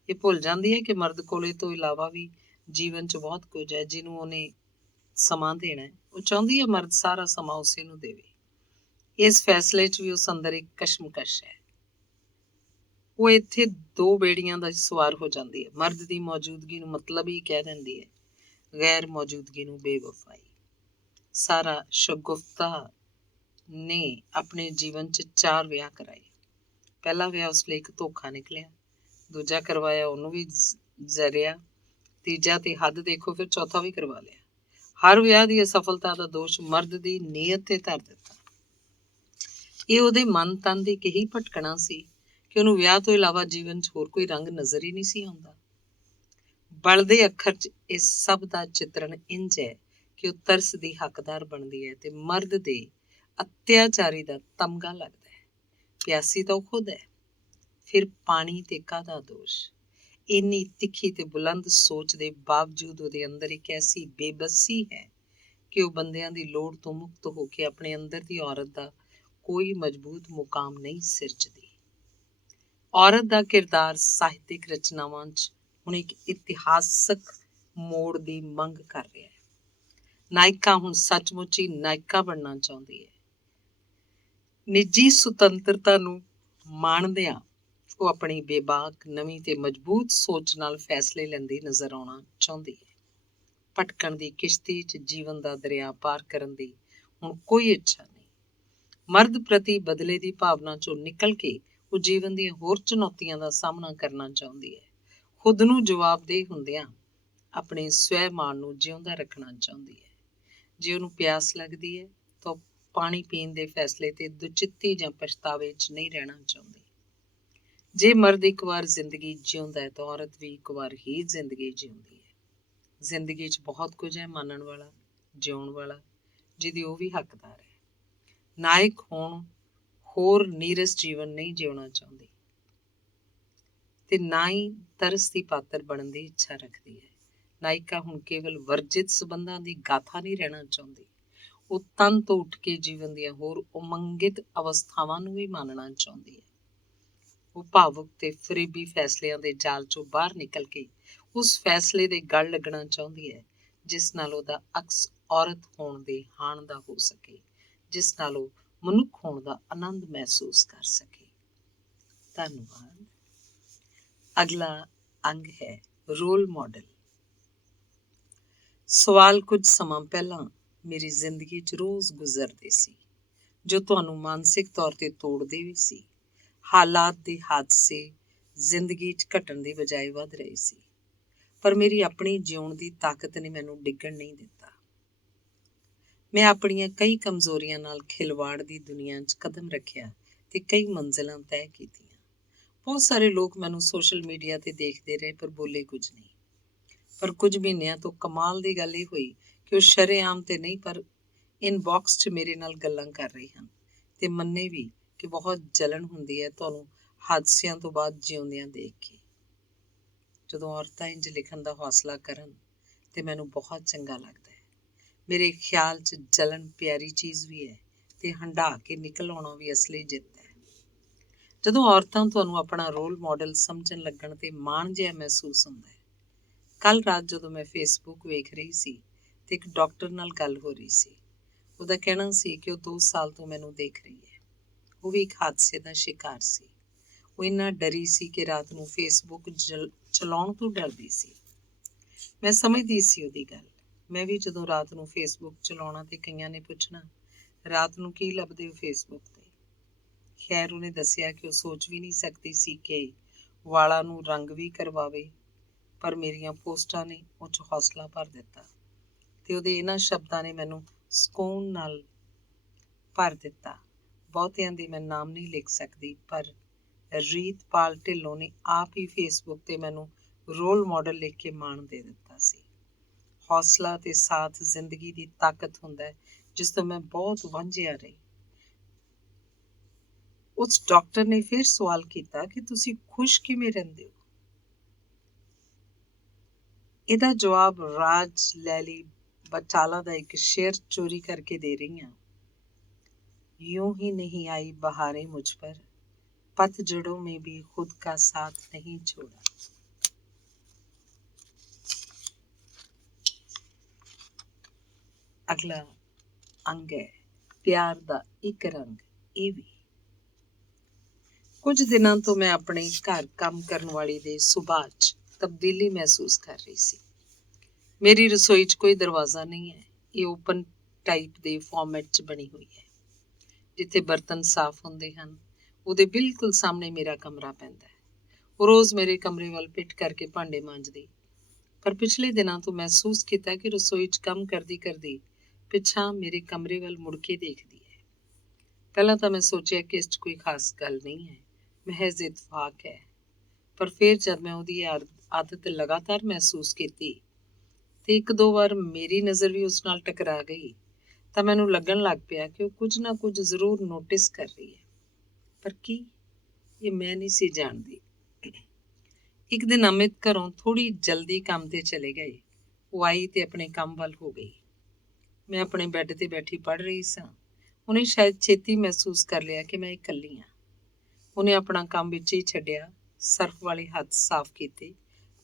ਇਹ ਭੁੱਲ ਜਾਂਦੀ ਹੈ ਕਿ ਮਰਦ ਕੋਲ ਇਹ ਤੋਂ ਇਲਾਵਾ ਵੀ ਜੀਵਨ 'ਚ ਬਹੁਤ ਕੁਝ ਹੈ ਜਿਹਨੂੰ ਉਹਨੇ ਸਮਾਂ ਦੇਣਾ ਹੈ। ਉਹ ਚਾਹੁੰਦੀ ਹੈ ਮਰਦ ਸਾਰਾ ਸਮਾਂ ਉਸੇ ਨੂੰ ਦੇਵੇ। ਇਸ ਫੈਸਲੇ 'ਚ ਵੀ ਉਸ ਅੰਦਰ ਇੱਕ ਕਸ਼ਮਕਸ਼ ਹੈ। ਉਹ ਇੱਥੇ ਦੋ ਬੇੜੀਆਂ ਦਾ ਸਵਾਰ ਹੋ ਜਾਂਦੀ ਹੈ। ਮਰਦ ਦੀ ਮੌਜੂਦਗੀ ਨੂੰ ਮਤਲਬ ਹੀ ਕਹਿ ਦਿੰਦੀ ਹੈ, ਗੈਰ ਮੌਜੂਦਗੀ ਨੂੰ ਬੇਵਫਾਈ। ਸਾਰਾ ਸ਼ਗੁਫਤਾ ਨੇ ਆਪਣੇ ਜੀਵਨ 'ਚ 4 ਵਿਆਹ ਕਰਾਏ। ਪਹਿਲਾ ਵਿਆਹ ਉਸ ਲਈ ਇੱਕ ਧੋਖਾ ਨਿਕਲਿਆ, ਦੂਜਾ ਕਰਵਾਇਆ ਉਹਨੂੰ ਵੀ ਜ਼ਰਿਆ, ਤੀਜਾ ਤੇ ਹੱਦ ਦੇਖੋ ਫਿਰ ਚੌਥਾ ਵੀ ਕਰਵਾ ਲਿਆ। ਹਰ ਵਿਆਹ ਦੀ ਅਸਫਲਤਾ ਦਾ ਦੋਸ਼ ਮਰਦ ਦੀ ਨੀਅਤ ਤੇ ਧਰ ਦਿੱਤਾ। ਇਹ ਉਹਦੇ ਮਨ ਤਨ ਦੀ ਕਹੀ ਭਟਕਣਾ ਸੀ ਕਿ ਉਹਨੂੰ ਵਿਆਹ ਤੋਂ ਇਲਾਵਾ ਜੀਵਨ 'ਚ ਹੋਰ ਕੋਈ ਰੰਗ ਨਜ਼ਰ ਹੀ ਨਹੀਂ ਸੀ ਆਉਂਦਾ। ਬਲਦੇ ਅੱਖਰ 'ਚ ਇਸ ਸਭ ਦਾ ਚਿਤਰਣ ਇੰਝ ਹੈ ਕਿ ਉਹ ਤਰਸ ਦੀ ਹੱਕਦਾਰ ਬਣਦੀ ਹੈ ਤੇ ਮਰਦ ਦੇ ਅਤਿਆਚਾਰੀ ਦਾ ਤਮਗਾ ਲੱਗਦਾ ਹੈ। ਪਿਆਸੀ ਤਾਂ ਉਹ ਖੁਦ ਹੈ। ਫਿਰ ਪਾਣੀ ਤੇ ਕਾਹਦਾ ਦੋਸ਼। ਇੰਨੀ ਤਿੱਖੀ ਤੇ ਬੁਲੰਦ ਸੋਚ ਦੇ ਬਾਵਜੂਦ ਉਹਦੇ ਅੰਦਰ ਇੱਕ ਐਸੀ ਬੇਬਸੀ ਹੈ ਕਿ ਉਹ ਬੰਦਿਆਂ ਦੀ ਲੋੜ ਤੋਂ ਮੁਕਤ ਹੋ ਕੇ ਆਪਣੇ ਅੰਦਰ ਦੀ ਔਰਤ ਦਾ ਕੋਈ ਮਜ਼ਬੂਤ ਮੁਕਾਮ ਨਹੀਂ ਸਿਰਜਦੀ। ਔਰਤ ਦਾ ਕਿਰਦਾਰ ਸਾਹਿਤਿਕ ਰਚਨਾਵਾਂ 'ਚ ਹੁਣ ਇੱਕ ਇਤਿਹਾਸਕ ਮੋੜ ਦੀ ਮੰਗ ਕਰ ਰਿਹਾ ਹੈ। ਨਾਇਕਾ ਹੁਣ ਸੱਚਮੁੱਚ ਹੀ ਨਾਇਕਾ ਬਣਨਾ ਚਾਹੁੰਦੀ ਹੈ। ਨਿੱਜੀ ਸੁਤੰਤਰਤਾ ਨੂੰ ਮਾਣਦਿਆਂ ਉਹ ਆਪਣੀ ਬੇਬਾਕ, ਨਵੀਂ ਤੇ ਮਜ਼ਬੂਤ ਸੋਚ ਨਾਲ ਫੈਸਲੇ ਲੈਂਦੀ ਨਜ਼ਰ ਆਉਣਾ ਚਾਹੁੰਦੀ ਹੈ। ਭਟਕਣ ਦੀ ਕਿਸ਼ਤੀ 'ਚ ਜੀਵਨ ਦਾ ਦਰਿਆ ਪਾਰ ਕਰਨ ਦੀ ਹੁਣ ਕੋਈ ਇੱਛਾ ਨਹੀਂ। ਮਰਦ ਪ੍ਰਤੀ ਬਦਲੇ ਦੀ ਭਾਵਨਾ 'ਚੋਂ ਨਿਕਲ ਕੇ ਉਹ ਜੀਵਨ ਦੀਆਂ ਹੋਰ ਚੁਣੌਤੀਆਂ ਦਾ ਸਾਹਮਣਾ ਕਰਨਾ ਚਾਹੁੰਦੀ ਹੈ। ਖੁਦ ਨੂੰ ਜਵਾਬਦੇਹ ਹੁੰਦਿਆਂ ਆਪਣੇ ਸਵੈ ਮਾਣ ਨੂੰ ਜਿਉਂਦਾ ਰੱਖਣਾ ਚਾਹੁੰਦੀ ਹੈ। ਜੇ ਉਹਨੂੰ ਪਿਆਸ ਲੱਗਦੀ ਹੈ ਤਾਂ ਪਾਣੀ ਪੀਣ ਦੇ ਫੈਸਲੇ ਤੇ ਦੁਚਿੱਤੀ ਜਾਂ ਪਛਤਾਵੇ 'ਚ ਨਹੀਂ ਰਹਿਣਾ ਚਾਹੁੰਦੀ। ਜੇ ਮਰਦ ਇੱਕ ਵਾਰ ਜ਼ਿੰਦਗੀ ਜਿਉਂਦਾ ਹੈ ਤਾਂ ਔਰਤ ਵੀ ਇੱਕ ਵਾਰ ਹੀ ਜ਼ਿੰਦਗੀ ਜਿਉਂਦੀ ਹੈ। ਜ਼ਿੰਦਗੀ 'ਚ ਬਹੁਤ ਕੁਝ ਹੈ ਮੰਨਣ ਵਾਲਾ, ਜਿਉਣ ਵਾਲਾ, ਜਿਹਦੀ ਉਹ ਵੀ ਹੱਕਦਾਰ ਹੈ। ਨਾਇਕ ਹੋਣ ਹੋਰ ਨੀਰਸ ਜੀਵਨ ਨਹੀਂ ਜਿਉਣਾ ਚਾਹੁੰਦੀ ਤੇ ਨਾ ਹੀ ਤਰਸ ਦੀ ਪਾਤਰ ਬਣਨ ਦੀ ਇੱਛਾ ਰੱਖਦੀ ਹੈ। ਨਾਇਕਾ ਹੁਣ ਕੇਵਲ ਵਰਜਿਤ ਸਬੰਧਾਂ ਦੀ ਗਾਥਾ ਨਹੀਂ ਰਹਿਣਾ ਚਾਹੁੰਦੀ। ਉਹ ਤਨ ਤੋਂ ਉੱਠ ਕੇ ਜੀਵਨ ਦੀਆਂ ਹੋਰ ਉਮੰਗਿਤ ਅਵਸਥਾਵਾਂ ਨੂੰ ਵੀ ਮਾਨਣਾ ਚਾਹੁੰਦੀ ਹੈ। ਉਹ ਭਾਵੁਕ ਤੇ ਫਰੇਬੀ ਫੈਸਲਿਆਂ ਦੇ ਜਾਲ 'ਚੋਂ ਬਾਹਰ ਨਿਕਲ ਕੇ ਉਸ ਫੈਸਲੇ ਦੇ ਗਲ ਲੱਗਣਾ ਚਾਹੁੰਦੀ ਹੈ ਜਿਸ ਨਾਲ ਉਹਦਾ ਅਕਸ ਔਰਤ ਹੋਣ ਦੇ ਹਾਣ ਦਾ ਹੋ ਸਕੇ, ਜਿਸ ਨਾਲ ਉਹ ਮਨੁੱਖ ਹੋਣ ਦਾ ਆਨੰਦ ਮਹਿਸੂਸ ਕਰ ਸਕੇ। ਧੰਨਵਾਦ। ਅਗਲਾ ਅੰਗ ਹੈ ਰੋਲ ਮਾਡਲ। ਸਵਾਲ ਕੁਝ ਸਮਾਂ ਪਹਿਲਾਂ ਮੇਰੀ ਜ਼ਿੰਦਗੀ 'ਚ ਰੋਜ਼ ਗੁਜ਼ਰਦੇ ਸੀ, ਜੋ ਤੁਹਾਨੂੰ ਮਾਨਸਿਕ ਤੌਰ ਤੇ ਤੋੜਦੇ ਵੀ ਸੀ। ਹਾਲਾਤ ਦੇ ਹਾਦਸੇ ਜ਼ਿੰਦਗੀ 'ਚ ਘਟਣ ਦੀ ਬਜਾਏ ਵੱਧ ਰਹੇ ਸੀ, ਪਰ ਮੇਰੀ ਆਪਣੀ ਜਿਉਣ ਦੀ ਤਾਕਤ ਨੇ ਮੈਨੂੰ ਡਿੱਗਣ ਨਹੀਂ ਦਿੱਤਾ। ਮੈਂ ਆਪਣੀਆਂ ਕਈ ਕਮਜ਼ੋਰੀਆਂ ਨਾਲ ਖਿਲਵਾੜ ਦੀ ਦੁਨੀਆ 'ਚ ਕਦਮ ਰੱਖਿਆ ਤੇ ਕਈ ਮੰਜ਼ਿਲਾਂ ਤੈਅ ਕੀਤੀਆਂ। ਬਹੁਤ ਸਾਰੇ ਲੋਕ ਮੈਨੂੰ ਸੋਸ਼ਲ ਮੀਡੀਆ ਤੇ ਦੇਖਦੇ ਰਹੇ ਪਰ ਬੋਲੇ ਕੁਝ ਨਹੀਂ। ਪਰ ਕੁਝ ਮਹੀਨਿਆਂ ਤੋਂ ਕਮਾਲ ਦੀ ਗੱਲ ਇਹ ਹੋਈ ਕਿ ਉਹ ਸ਼ਰੇਆਮ ਤੇ ਨਹੀਂ ਪਰ ਇਨਬਾਕਸ 'ਚ ਮੇਰੇ ਨਾਲ ਗੱਲਾਂ ਕਰ ਰਹੇ ਹਨ ਤੇ ਮੰਨੇ ਵੀ ਕਿ ਬਹੁਤ ਜਲਨ ਹੁੰਦੀ ਹੈ ਤੁਹਾਨੂੰ ਹਾਦਸਿਆਂ ਤੋਂ ਬਾਅਦ ਜਿਉਂਦਿਆਂ ਦੇਖ ਕੇ। ਜਦੋਂ ਔਰਤਾਂ ਇੰਝ ਲਿਖਣ ਦਾ ਹੌਸਲਾ ਕਰਨ ਤੇ ਮੈਨੂੰ ਬਹੁਤ ਚੰਗਾ ਲੱਗਦਾ ਹੈ। ਮੇਰੇ ਖਿਆਲ 'ਚ ਜਲਨ ਪਿਆਰੀ ਚੀਜ਼ ਵੀ ਹੈ ਤੇ ਹੰਢਾ ਕੇ ਨਿਕਲ ਆਉਣਾ ਵੀ ਅਸਲੀ ਜਿੱਤ ਹੈ। ਜਦੋਂ ਔਰਤਾਂ ਤੁਹਾਨੂੰ ਆਪਣਾ ਰੋਲ ਮਾਡਲ ਸਮਝਣ ਲੱਗਣ ਤੇ ਮਾਣ ਜਿਹਾ ਮਹਿਸੂਸ ਹੁੰਦਾ ਹੈ। ਕੱਲ ਰਾਤ ਜਦੋਂ ਮੈਂ ਫੇਸਬੁੱਕ ਵੇਖ ਰਹੀ ਸੀ ਤੇ ਇੱਕ ਡਾਕਟਰ ਨਾਲ ਗੱਲ ਹੋ ਰਹੀ ਸੀ। ਉਹਦਾ ਕਹਿਣਾ ਸੀ ਕਿ ਉਹ 2 ਸਾਲ ਤੋਂ ਮੈਨੂੰ ਦੇਖ ਰਹੀ ਹੈ। ਉਹ ਵੀ ਇੱਕ ਹਾਦਸੇ ਦਾ ਸ਼ਿਕਾਰ ਸੀ। ਉਹ ਇੰਨਾ ਡਰੀ ਸੀ ਕਿ ਰਾਤ ਨੂੰ ਫੇਸਬੁੱਕ ਚਲਾਉਣ ਤੋਂ ਡਰਦੀ ਸੀ। ਮੈਂ ਸਮਝਦੀ ਸੀ ਉਹਦੀ ਗੱਲ। ਮੈਂ ਵੀ ਜਦੋਂ ਰਾਤ ਨੂੰ ਫੇਸਬੁੱਕ ਚਲਾਉਣਾ ਤੇ ਕਈਆਂ ਨੇ ਪੁੱਛਣਾ, ਰਾਤ ਨੂੰ ਕੀ ਲੱਭਦੇ ਹੋ ਫੇਸਬੁੱਕ ਤੇ। ਖੈਰ ਉਹਨੇ ਦੱਸਿਆ ਕਿ ਉਹ ਸੋਚ ਵੀ ਨਹੀਂ ਸਕਦੀ ਸੀ ਕਿ ਵਾਲਾਂ ਨੂੰ ਰੰਗ ਵੀ ਕਰਵਾਵੇ, ਪਰ ਮੇਰੀਆਂ ਪੋਸਟਾਂ ਨੇ ਉਹ 'ਚ ਹੌਸਲਾ ਭਰ ਦਿੱਤਾ ਤੇ ਉਹਦੇ ਇਹਨਾਂ ਸ਼ਬਦਾਂ ਨੇ ਮੈਨੂੰ ਸਕੂਨ ਨਾਲ ਭਰ ਦਿੱਤਾ। ਬਹੁਤਿਆਂ ਦੇ ਮੈਂ ਨਾਮ ਨਹੀਂ ਲਿਖ ਸਕਦੀ, ਪਰ ਰੀਤਪਾਲ ਢਿੱਲੋਂ ਨੇ ਆਪ ਹੀ ਫੇਸਬੁੱਕ ਤੇ ਮੈਨੂੰ ਰੋਲ ਮਾਡਲ ਲਿਖ ਕੇ ਮਾਣ ਦੇ ਦਿੱਤਾ ਸੀ। ਹੌਸਲਾ ਤੇ ਸਾਥ ਜ਼ਿੰਦਗੀ ਦੀ ਤਾਕਤ ਹੁੰਦਾ ਹੈ ਜਿਸ ਤੋਂ ਮੈਂ ਬਹੁਤ ਵਾਂਝਿਆ ਰਹੀ। ਉਸ ਡਾਕਟਰ ਨੇ ਫਿਰ ਸਵਾਲ ਕੀਤਾ ਕਿ ਤੁਸੀਂ ਖੁਸ਼ ਕਿਵੇਂ ਰਹਿੰਦੇ ਹੋ। ਇਹਦਾ ਜਵਾਬ ਰਾਜ ਲੈਲੀ ਬਟਾਲਾ ਦਾ ਇੱਕ ਸ਼ੇਰ ਚੋਰੀ ਕਰਕੇ ਦੇ ਰਹੀ ਹਾਂ। यूं ही नहीं आई बहारें मुझ पर, पतझड़ों में भी खुद का साथ नहीं छोड़ा। अगला अंग है प्यार दा एक रंग। ਇਹ ਵੀ ਕੁਝ ਦਿਨਾਂ ਤੋਂ ਮੈਂ ਆਪਣੇ ਘਰ ਕੰਮ ਕਰਨ ਵਾਲੀ ਦੇ ਸੁਭਾਅ 'ਚ ਤਬਦੀਲੀ ਮਹਿਸੂਸ ਕਰ ਰਹੀ ਸੀ। ਮੇਰੀ ਰਸੋਈ 'ਚ ਕੋਈ ਦਰਵਾਜ਼ਾ ਨਹੀਂ ਹੈ। ਇਹ ਓਪਨ ਟਾਈਪ ਦੇ ਫਾਰਮੈਟ 'ਚ ਬਣੀ ਹੋਈ ਹੈ। ਜਿੱਥੇ ਬਰਤਨ ਸਾਫ਼ ਹੁੰਦੇ ਹਨ, ਉਹਦੇ ਬਿਲਕੁਲ ਸਾਹਮਣੇ ਮੇਰਾ ਕਮਰਾ ਪੈਂਦਾ ਹੈ। ਉਹ ਰੋਜ਼ ਮੇਰੇ ਕਮਰੇ ਵੱਲ ਪਿੱਠ ਕਰਕੇ ਭਾਂਡੇ ਮਾਂਜਦੀ, ਪਰ ਪਿਛਲੇ ਦਿਨਾਂ ਤੋਂ ਮਹਿਸੂਸ ਕੀਤਾ ਕਿ ਰਸੋਈ 'ਚ ਕੰਮ ਕਰਦੀ ਕਰਦੀ ਪਿੱਛਾਂ ਮੇਰੇ ਕਮਰੇ ਵੱਲ ਮੁੜ ਕੇ ਦੇਖਦੀ ਹੈ। ਪਹਿਲਾਂ ਤਾਂ ਮੈਂ ਸੋਚਿਆ ਕਿ ਇਸ 'ਚ ਕੋਈ ਖਾਸ ਗੱਲ ਨਹੀਂ ਹੈ, ਮਹਿਜ਼ ਇਤਫਾਕ ਹੈ। ਪਰ ਫਿਰ ਜਦ ਮੈਂ ਉਹਦੀ ਆਦਤ ਲਗਾਤਾਰ ਮਹਿਸੂਸ ਕੀਤੀ ਤੇ ਇੱਕ ਦੋ ਵਾਰ ਮੇਰੀ ਨਜ਼ਰ ਵੀ ਉਸ ਨਾਲ ਟਕਰਾ ਗਈ, ਤਾਂ ਮੈਨੂੰ ਲੱਗਣ ਲੱਗ ਪਿਆ ਕਿ ਉਹ ਕੁਝ ਨਾ ਕੁਝ ਜ਼ਰੂਰ ਨੋਟਿਸ ਕਰ ਰਹੀ ਹੈ। ਪਰ ਕੀ, ਇਹ ਮੈਂ ਨਹੀਂ ਸੀ ਜਾਣਦੀ। ਇੱਕ ਦਿਨ ਅਮਿਤ ਘਰੋਂ ਥੋੜ੍ਹੀ ਜਲਦੀ ਕੰਮ ਤੇ ਚਲੇ ਗਏ। ਉਹ ਆਈ ਤੇ ਆਪਣੇ ਕੰਮ ਵੱਲ ਹੋ ਗਈ। ਮੈਂ ਆਪਣੇ ਬੈੱਡ ਤੇ ਬੈਠੀ ਪੜ੍ਹ ਰਹੀ ਸਾਂ। ਉਹਨੇ ਸ਼ਾਇਦ ਛੇਤੀ ਮਹਿਸੂਸ ਕਰ ਲਿਆ ਕਿ ਮੈਂ ਇਕੱਲੀ ਹਾਂ। ਉਹਨੇ ਆਪਣਾ ਕੰਮ ਵਿੱਚ ਹੀ ਛੱਡਿਆ, ਸਰਫ ਵਾਲੇ ਹੱਥ ਸਾਫ਼ ਕੀਤੇ,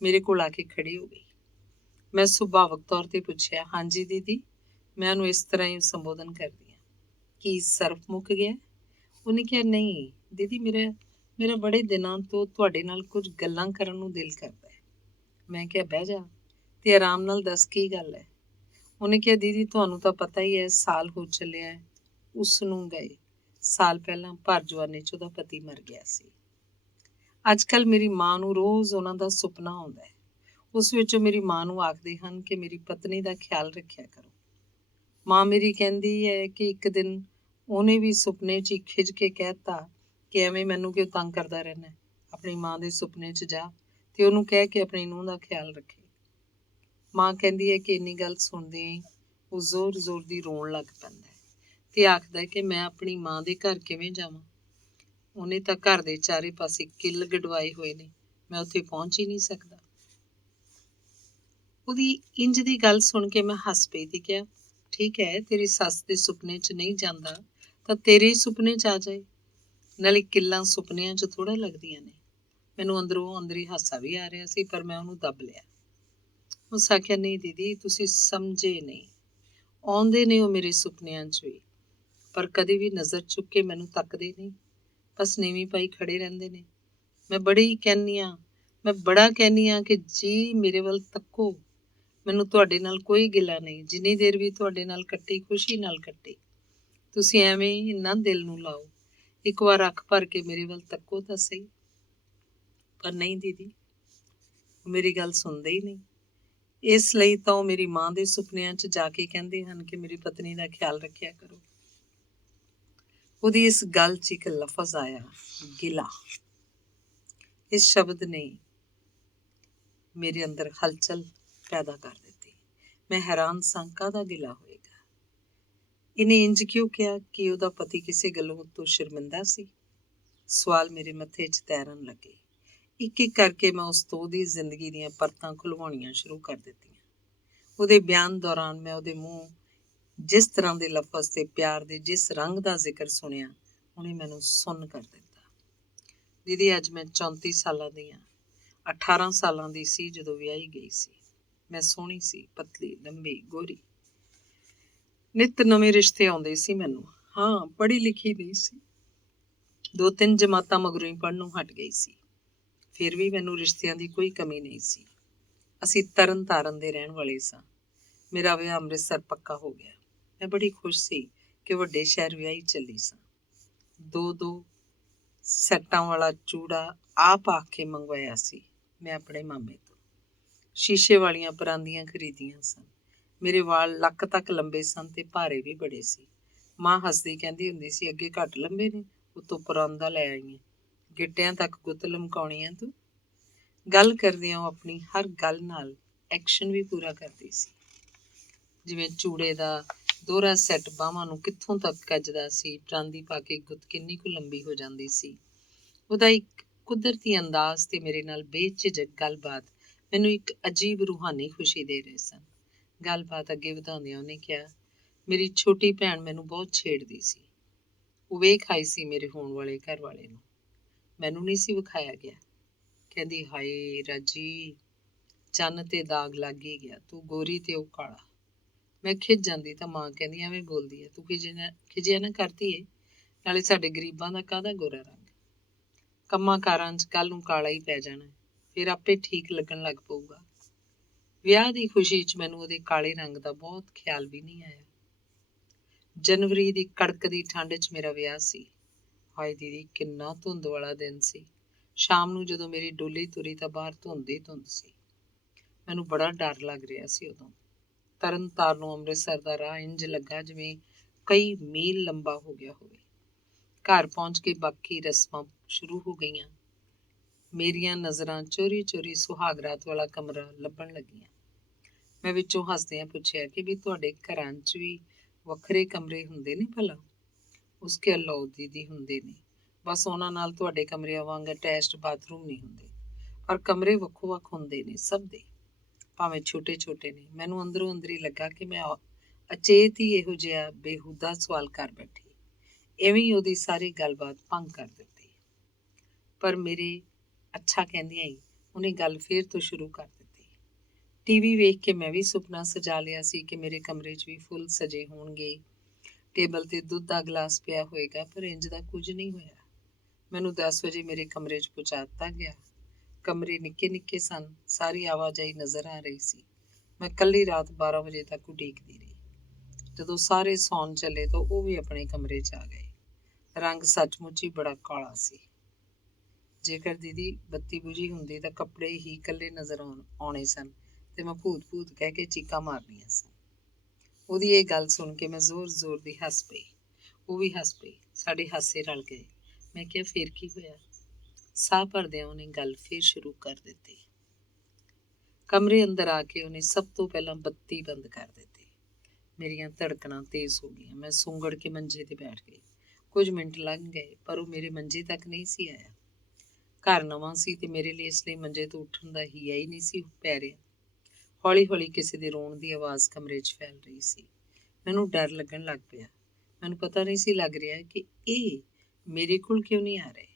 ਮੇਰੇ ਕੋਲ ਆ ਕੇ ਖੜੀ ਹੋ ਗਈ। ਮੈਂ ਸੁਭਾਵਕ ਤੌਰ ਤੇ ਪੁੱਛਿਆ, ਹਾਂਜੀ ਦੀਦੀ। ਮੈਂ ਉਹਨੂੰ ਇਸ ਤਰ੍ਹਾਂ ਹੀ ਸੰਬੋਧਨ ਕਰਦੀ ਹਾਂ। ਕੀ ਸਰਫ ਮੁੱਕ ਗਿਆ? ਉਹਨੇ ਕਿਹਾ, ਨਹੀਂ ਦੀਦੀ, ਮੇਰਾ ਬੜੇ ਦਿਨਾਂ ਤੋਂ ਤੁਹਾਡੇ ਨਾਲ ਕੁਝ ਗੱਲਾਂ ਕਰਨ ਨੂੰ ਦਿਲ ਕਰਦਾ ਹੈ। ਮੈਂ ਕਿਹਾ, ਬਹਿ ਜਾ ਤੇ ਆਰਾਮ ਨਾਲ ਦੱਸ ਕੀ ਗੱਲ ਹੈ। ਉਹਨੇ ਕਿਹਾ, ਦੀਦੀ ਤੁਹਾਨੂੰ ਤਾਂ ਪਤਾ ਹੀ ਹੈ, ਸਾਲ ਹੋ ਚੱਲਿਆ ਹੈ ਉਸ ਨੂੰ ਗਏ। ਸਾਲ ਪਹਿਲਾਂ ਭਰ ਜਵਾਨੀ 'ਚ ਉਹਦਾ ਪਤੀ ਮਰ ਗਿਆ ਸੀ। ਅੱਜ ਕੱਲ੍ਹ ਮੇਰੀ ਮਾਂ ਨੂੰ ਰੋਜ਼ ਉਹਨਾਂ ਦਾ ਸੁਪਨਾ ਆਉਂਦਾ ਹੈ। ਉਸ ਵਿੱਚ ਮੇਰੀ ਮਾਂ ਨੂੰ ਆਖਦੇ ਹਨ ਕਿ ਮੇਰੀ ਪਤਨੀ ਦਾ ਖਿਆਲ ਰੱਖਿਆ ਕਰੋ। ਮਾਂ ਮੇਰੀ ਕਹਿੰਦੀ ਹੈ ਕਿ ਇੱਕ ਦਿਨ ਉਹਨੇ ਵੀ ਸੁਪਨੇ 'ਚ ਹੀ ਖਿਝ ਕੇ ਕਹਿਤਾ ਕਿ ਐਵੇਂ ਮੈਨੂੰ ਕਿਉਂ ਤੰਗ ਕਰਦਾ ਰਹਿਣਾ, ਆਪਣੀ ਮਾਂ ਦੇ ਸੁਪਨੇ 'ਚ ਜਾ ਤੇ ਉਹਨੂੰ ਕਹਿ ਕੇ ਆਪਣੀ ਨੂੰਹ ਦਾ ਖਿਆਲ ਰੱਖੇ। ਮਾਂ ਕਹਿੰਦੀ ਹੈ ਕਿ ਇੰਨੀ ਗੱਲ ਸੁਣਦੇ ਹੀ ਉਹ ਜ਼ੋਰ ਦੀ ਰੋਣ ਲੱਗ ਪੈਂਦਾ ਹੈ ਤੇ ਆਖਦਾ ਹੈ ਕਿ ਮੈਂ ਆਪਣੀ ਮਾਂ ਦੇ ਘਰ ਕਿਵੇਂ ਜਾਵਾਂ। ਉਹਨੇ ਤਾਂ ਘਰ ਦੇ ਚਾਰੇ ਪਾਸੇ ਕਿੱਲ ਗਡਵਾਏ ਹੋਏ ਨੇ, ਮੈਂ ਉੱਥੇ ਪਹੁੰਚ ਹੀ ਨਹੀਂ ਸਕਦਾ। ਉਹਦੀ ਇੰਜ ਦੀ ਗੱਲ ਸੁਣ ਕੇ ਮੈਂ ਹੱਸ ਪਈ ਤੇ ਕਿਹਾ, ਠੀਕ ਹੈ, ਤੇਰੀ ਸੱਸ ਦੇ ਸੁਪਨੇ 'ਚ ਨਹੀਂ ਜਾਂਦਾ ਤਾਂ ਤੇਰੇ ਹੀ ਸੁਪਨੇ 'ਚ ਆ ਜਾਏ। ਨਾਲੇ ਕਿੱਲਾਂ ਸੁਪਨਿਆਂ 'ਚ ਥੋੜ੍ਹਾ ਲੱਗਦੀਆਂ ਨੇ। ਮੈਨੂੰ ਅੰਦਰੀ ਹਾਸਾ ਵੀ ਆ ਰਿਹਾ ਸੀ, ਪਰ ਮੈਂ ਉਹਨੂੰ ਦੱਬ ਲਿਆ। ਉਸ ਆਖਿਆ, ਨਹੀਂ ਦੀਦੀ, ਤੁਸੀਂ ਸਮਝੇ ਨਹੀਂ। ਆਉਂਦੇ ਨੇ ਉਹ ਮੇਰੇ ਸੁਪਨਿਆਂ 'ਚ ਵੀ, ਪਰ ਕਦੇ ਵੀ ਨਜ਼ਰ ਚੁੱਕ ਕੇ ਮੈਨੂੰ ਤੱਕਦੇ ਨਹੀਂ। ਬਸ ਨੀਵੀਂ ਪਾਈ ਖੜੇ ਰਹਿੰਦੇ ਨੇ। ਮੈਂ ਬੜਾ ਕਹਿੰਦੀ ਹਾਂ ਕਿ ਜੀ ਮੇਰੇ ਵੱਲ ਤੱਕੋ। ਮੈਨੂੰ ਤੁਹਾਡੇ ਨਾਲ ਕੋਈ ਗਿਲਾ ਨਹੀਂ, ਜਿੰਨੀ ਦੇਰ ਵੀ ਤੁਹਾਡੇ ਨਾਲ ਕੱਟੀ ਖੁਸ਼ੀ ਨਾਲ ਕੱਟੀ। ਤੁਸੀਂ ਐਵੇਂ ਹੀ ਨਾ ਦਿਲ ਨੂੰ ਲਾਓ, ਇੱਕ ਵਾਰ ਅੱਖ ਭਰ ਕੇ ਮੇਰੇ ਵੱਲ ਤੱਕੋ ਤਾਂ ਸਹੀ। ਪਰ ਨਹੀਂ ਦੀਦੀ, ਮੇਰੀ ਗੱਲ ਸੁਣਦੇ ਹੀ ਨਹੀਂ। ਇਸ ਲਈ ਤਾਂ ਉਹ ਮੇਰੀ ਮਾਂ ਦੇ ਸੁਪਨਿਆਂ 'ਚ ਜਾ ਕੇ ਕਹਿੰਦੇ ਹਨ ਕਿ ਮੇਰੀ ਪਤਨੀ ਦਾ ਖਿਆਲ ਰੱਖਿਆ ਕਰੋ। ਉਹਦੀ ਇਸ ਗੱਲ 'ਚ ਇੱਕ ਲਫ਼ਜ਼ ਆਇਆ, ਗਿਲਾ। ਇਸ ਸ਼ਬਦ ਨੇ ਮੇਰੇ ਅੰਦਰ ਹਲਚਲ ਪੈਦਾ ਕਰ ਦਿੱਤੀ। ਮੈਂ ਹੈਰਾਨ ਸਾਂ, ਕਾਹਦਾ ਗਿਲਾ ਹੋਏਗਾ? ਇਹਨੇ ਇੰਜ ਕਿਉਂ ਕਿਹਾ? ਕਿ ਉਹਦਾ ਪਤੀ ਕਿਸੇ ਗੱਲੋਂ ਤੋਂ ਸ਼ਰਮਿੰਦਾ ਸੀ? ਸਵਾਲ ਮੇਰੇ ਮੱਥੇ 'ਚ ਤੈਰਨ ਲੱਗੇ। ਇੱਕ ਇੱਕ ਕਰਕੇ ਮੈਂ ਉਸ ਤੋਂ ਉਹਦੀ ਜ਼ਿੰਦਗੀ ਦੀਆਂ ਪਰਤਾਂ ਖੁਲਵਾਉਣੀਆਂ ਸ਼ੁਰੂ ਕਰ ਦਿੱਤੀਆਂ। ਉਹਦੇ ਬਿਆਨ ਦੌਰਾਨ ਮੈਂ ਉਹਦੇ ਮੂੰਹ ਜਿਸ ਤਰ੍ਹਾਂ ਦੇ ਲਫ਼ਜ਼ ਤੇ ਪਿਆਰ ਦੇ ਜਿਸ ਰੰਗ ਦਾ ਜ਼ਿਕਰ ਸੁਣਿਆ, ਉਹਨੇ ਮੈਨੂੰ ਸੁੰਨ ਕਰ ਦਿੱਤਾ। ਦੀਦੀ, ਅੱਜ ਮੈਂ 34 ਸਾਲਾਂ ਦੀ ਹਾਂ। 18 ਸਾਲਾਂ ਦੀ ਸੀ ਜਦੋਂ ਵਿਆਹੀ ਗਈ ਸੀ। ਮੈਂ ਸੋਹਣੀ ਸੀ, ਪਤਲੀ, ਲੰਬੀ, ਗੋਰੀ। ਨਿੱਤ ਨਵੇਂ ਰਿਸ਼ਤੇ ਆਉਂਦੇ ਸੀ ਮੈਨੂੰ। ਹਾਂ, ਪੜ੍ਹੀ ਲਿਖੀ ਨਹੀਂ ਸੀ। 2-3 ਜਮਾਤਾਂ ਮਗਰੋਂ ਹੀ ਪੜ੍ਹਨੋਂ ਹਟ ਗਈ ਸੀ। ਫਿਰ ਵੀ ਮੈਨੂੰ ਰਿਸ਼ਤਿਆਂ ਦੀ ਕੋਈ ਕਮੀ ਨਹੀਂ ਸੀ। ਅਸੀਂ ਤਰਨ ਤਾਰਨ ਦੇ ਰਹਿਣ ਵਾਲੇ ਸਾਂ। ਮੇਰਾ ਵਿਆਹ ਅੰਮ੍ਰਿਤਸਰ ਪੱਕਾ ਹੋ ਗਿਆ। ਮੈਂ ਬੜੀ ਖੁਸ਼ ਸੀ ਕਿ ਵੱਡੇ ਸ਼ਹਿਰ ਵਿਆਹੀ ਚੱਲੀ ਸਾਂ। 2-2 ਸੈੱਟਾਂ ਵਾਲਾ ਚੂੜਾ ਆਪ ਆਖ ਕੇ ਮੰਗਵਾਇਆ ਸੀ ਮੈਂ ਆਪਣੇ ਮਾਮੇ ਤੋਂ। ਸ਼ੀਸ਼ੇ ਵਾਲੀਆਂ ਪਰਾਂਦੀਆਂ ਖਰੀਦੀਆਂ ਸਨ। ਮੇਰੇ ਵਾਲ ਲੱਕ ਤੱਕ ਲੰਬੇ ਸਨ ਤੇ ਭਾਰੇ ਵੀ ਬੜੇ ਸੀ। ਮਾਂ ਹੱਸਦੀ ਕਹਿੰਦੀ ਹੁੰਦੀ ਸੀ, ਅੱਗੇ ਘੱਟ ਲੰਬੇ ਨੇ, ਉੱਤੋਂ ਪਰਾਂਦਾ ਲੈ ਆਈ ਹੈ, ਗਿੱਟਿਆਂ ਤੱਕ ਗੁੱਤ ਲਮਕਾਉਣੀ ਆ ਤੂੰ। ਗੱਲ ਕਰਦਿਆਂ ਉਹ ਆਪਣੀ ਹਰ ਗੱਲ ਨਾਲ ਐਕਸ਼ਨ ਵੀ ਪੂਰਾ ਕਰਦੀ ਸੀ। ਜਿਵੇਂ ਚੂੜੇ ਦਾ ਦੋਹਰਾ ਸੈੱਟ ਬਾਹਾਂ ਨੂੰ ਕਿੱਥੋਂ ਤੱਕ ਕੱਜਦਾ ਸੀ, ਪਰਾਂਦੀ ਪਾ ਕੇ ਗੁੱਤ ਕਿੰਨੀ ਕੁ ਲੰਬੀ ਹੋ ਜਾਂਦੀ ਸੀ। ਉਹਦਾ ਇੱਕ ਕੁਦਰਤੀ ਅੰਦਾਜ਼ ਤੇ ਮੇਰੇ ਨਾਲ ਬੇਝਿਜਕ ਗੱਲਬਾਤ ਮੈਨੂੰ ਇੱਕ ਅਜੀਬ ਰੂਹਾਨੀ ਖੁਸ਼ੀ ਦੇ ਰਹੇ ਸਨ। ਗੱਲਬਾਤ ਅੱਗੇ ਵਧਾਉਂਦਿਆਂ ਉਹਨੇ ਕਿਹਾ, ਮੇਰੀ ਛੋਟੀ ਭੈਣ ਮੈਨੂੰ ਬਹੁਤ ਛੇੜਦੀ ਸੀ। ਉਹ ਵੇਖ ਆਈ ਸੀ ਮੇਰੇ ਹੋਣ ਵਾਲੇ ਘਰ ਵਾਲੇ ਨੂੰ। ਮੈਨੂੰ ਨਹੀਂ ਸੀ ਵਿਖਾਇਆ ਗਿਆ। ਕਹਿੰਦੀ, ਹਾਏ ਰਾਜੀ, ਚੰਨ ਤੇ ਦਾਗ ਲੱਗ ਹੀ ਗਿਆ, ਤੂੰ ਗੋਰੀ ਤੇ ਉਹ ਕਾਲਾ। ਮੈਂ ਖਿਝ ਜਾਂਦੀ ਤਾਂ ਮਾਂ ਕਹਿੰਦੀ, ਐਵੇਂ ਬੋਲਦੀ ਹੈ ਤੂੰ, ਖਿਜਿਆ ਨਾ ਕਰਦੀ ਏ, ਨਾਲੇ ਸਾਡੇ ਗਰੀਬਾਂ ਦਾ ਕਾਹਦਾ ਗੋਰਾ ਰੰਗ। ਕੰਮਾਂ ਕਾਰਾਂ 'ਚ ਕੱਲ੍ਹ ਨੂੰ ਕਾਲਾ ਹੀ ਪੈ ਜਾਣਾ, ਫਿਰ ਆਪੇ ਠੀਕ ਲੱਗਣ ਲੱਗ ਪਊਗਾ। ਵਿਆਹ ਦੀ ਖੁਸ਼ੀ 'ਚ ਮੈਨੂੰ ਉਹਦੇ ਕਾਲੇ ਰੰਗ ਦਾ ਬਹੁਤ ਖਿਆਲ ਵੀ ਨਹੀਂ ਆਇਆ। ਜਨਵਰੀ ਦੀ ਕੜਕਦੀ ਠੰਡ 'ਚ ਮੇਰਾ ਵਿਆਹ ਸੀ। ਹਾਏ ਦੀਦੀ, ਕਿੰਨਾ ਧੁੰਦ ਵਾਲਾ ਦਿਨ ਸੀ। ਸ਼ਾਮ ਨੂੰ ਜਦੋਂ ਮੇਰੀ ਡੋਲੀ ਤੁਰੀ ਤਾਂ ਬਾਹਰ ਧੁੰਦ ਹੀ ਧੁੰਦ ਸੀ। ਮੈਨੂੰ ਬੜਾ ਡਰ ਲੱਗ ਰਿਹਾ ਸੀ ਉਦੋਂ। ਤਰਨ ਤਾਰਨੋਂ ਅੰਮ੍ਰਿਤਸਰ ਦਾ ਰਾਹ ਇੰਝ ਲੱਗਾ ਜਿਵੇਂ ਕਈ ਮੀਲ ਲੰਬਾ ਹੋ ਗਿਆ ਹੋਵੇ। ਘਰ ਪਹੁੰਚ ਕੇ ਬਾਕੀ ਰਸਮਾਂ ਸ਼ੁਰੂ ਹੋ ਗਈਆਂ। ਮੇਰੀਆਂ ਨਜ਼ਰਾਂ ਚੋਰੀ ਚੋਰੀ ਸੁਹਾਗ ਰਾਤ ਵਾਲਾ ਕਮਰਾ ਲੱਭਣ ਲੱਗੀਆਂ। ਮੈਂ ਵਿੱਚੋਂ ਹੱਸਦਿਆਂ ਪੁੱਛਿਆ ਕਿ ਵੀ ਤੁਹਾਡੇ ਘਰਾਂ 'ਚ ਵੀ ਵੱਖਰੇ ਕਮਰੇ ਹੁੰਦੇ ਨੇ ਭਲਾ? ਉਸਕੇ ਅੱਲਾਓ ਦੀਦੀ ਹੁੰਦੇ ਨੇ, ਬਸ ਉਹਨਾਂ ਨਾਲ ਤੁਹਾਡੇ ਕਮਰਿਆਂ ਵਾਂਗ ਅਟੈਚਡ ਬਾਥਰੂਮ ਨਹੀਂ ਹੁੰਦੇ, ਪਰ ਕਮਰੇ ਵੱਖੋ ਵੱਖ ਹੁੰਦੇ ਨੇ ਸਭ ਦੇ, ਭਾਵੇਂ ਛੋਟੇ ਛੋਟੇ ਨੇ। ਮੈਨੂੰ ਅੰਦਰੋਂ ਅੰਦਰੀ ਲੱਗਾ ਕਿ ਮੈਂ ਅਚੇਤ ਹੀ ਇਹੋ ਜਿਹਾ ਬੇਹੂਦਾ ਸਵਾਲ ਕਰ ਬੈਠੀ, ਐਵੇਂ ਹੀ ਉਹਦੀ ਸਾਰੀ ਗੱਲਬਾਤ ਭੰਗ ਕਰ ਦਿੱਤੀ। ਪਰ ਮੇਰੇ ਅੱਛਾ ਕਹਿੰਦਿਆਂ ਹੀ ਉਹਨੇ ਗੱਲ ਫੇਰ ਤੋਂ ਸ਼ੁਰੂ ਕਰ ਦਿੱਤੀ। ਟੀਵੀ ਵੇਖ ਕੇ ਮੈਂ ਵੀ ਸੁਪਨਾ ਸਜਾ ਲਿਆ ਸੀ ਕਿ ਮੇਰੇ ਕਮਰੇ 'ਚ ਵੀ ਫੁੱਲ ਸਜੇ ਹੋਣਗੇ, ਟੇਬਲ ਤੇ ਦੁੱਧ ਦਾ ਗਲਾਸ ਪਿਆ ਹੋਏਗਾ, ਪਰ ਇੰਜ ਦਾ ਕੁਝ ਨਹੀਂ ਹੋਇਆ। ਮੈਨੂੰ 10 ਵਜੇ ਮੇਰੇ ਕਮਰੇ 'ਚ ਪਹੁੰਚਾ ਦਿੱਤਾ ਗਿਆ। ਕਮਰੇ ਨਿੱਕੇ ਨਿੱਕੇ ਸਨ, ਸਾਰੀ ਆਵਾਜਾਈ ਨਜ਼ਰ ਆ ਰਹੀ ਸੀ। ਮੈਂ ਇਕੱਲੀ ਰਾਤ 12 ਵਜੇ ਤੱਕ ਉਡੀਕਦੀ ਰਹੀ। ਜਦੋਂ ਸਾਰੇ ਸੌਣ ਚੱਲੇ ਤਾਂ ਉਹ ਵੀ ਆਪਣੇ ਕਮਰੇ 'ਚ ਆ ਗਏ। ਰੰਗ ਸੱਚਮੁੱਚ ਹੀ ਬੜਾ ਕਾਲਾ ਸੀ। ਜੇਕਰ ਦੀਦੀ ਬੱਤੀ ਬੁਝੀ ਹੁੰਦੀ ਤਾਂ ਕੱਪੜੇ ਹੀ ਇਕੱਲੇ ਨਜ਼ਰ ਆਉਣੇ ਸਨ ਤੇ ਮੈਂ ਭੂਤ ਭੂਤ ਕਹਿ ਕੇ ਚੀਕਾਂ ਮਾਰਨੀਆਂ ਸਨ। ਉਹਦੀ ਇਹ ਗੱਲ ਸੁਣ ਕੇ ਮੈਂ ਜ਼ੋਰ ਜ਼ੋਰ ਦੀ ਹੱਸ ਪਈ। ਉਹ ਵੀ ਹੱਸ ਪਈ। ਸਾਡੇ ਹਾਸੇ ਰਲ ਗਏ। ਮੈਂ ਕਿਹਾ, ਫੇਰ ਕੀ ਹੋਇਆ? ਸਾਹ ਭਰਦਿਆਂ ਉਹਨੇ ਗੱਲ ਫੇਰ ਸ਼ੁਰੂ ਕਰ ਦਿੱਤੀ। ਕਮਰੇ ਅੰਦਰ ਆ ਕੇ ਉਹਨੇ ਸਭ ਤੋਂ ਪਹਿਲਾਂ ਬੱਤੀ ਬੰਦ ਕਰ ਦਿੱਤੀ। ਮੇਰੀਆਂ ਧੜਕਣਾਂ ਤੇਜ਼ ਹੋ ਗਈਆਂ। ਮੈਂ ਸੁੰਗੜ ਕੇ ਮੰਜੇ ਤੇ ਬੈਠ ਗਈ। ਕੁਝ ਮਿੰਟ ਲੰਘ ਗਏ, ਪਰ ਉਹ ਮੇਰੇ ਮੰਜੇ ਤੱਕ ਨਹੀਂ ਸੀ ਆਇਆ। ਘਰ ਨਵਾਂ ਸੀ ਤੇ ਮੇਰੇ ਲਈ ਇਸ ਲਈ ਮੰਜੇ ਤੋਂ ਉੱਠਣ ਦਾ ਹੀਆ ਹੀ ਨਹੀਂ ਸੀ ਪੈ ਰਿਹਾ। ਹੌਲੀ ਹੌਲੀ ਕਿਸੇ ਦੇ ਰੋਣ ਦੀ ਆਵਾਜ਼ ਕਮਰੇ 'ਚ ਫੈਲ ਰਹੀ ਸੀ। ਮੈਨੂੰ ਡਰ ਲੱਗਣ ਲੱਗ ਪਿਆ। ਮੈਨੂੰ ਪਤਾ ਨਹੀਂ ਸੀ ਲੱਗ ਰਿਹਾ ਕਿ ਇਹ ਮੇਰੇ ਕੋਲ ਕਿਉਂ ਨਹੀਂ ਆ ਰਹੇ।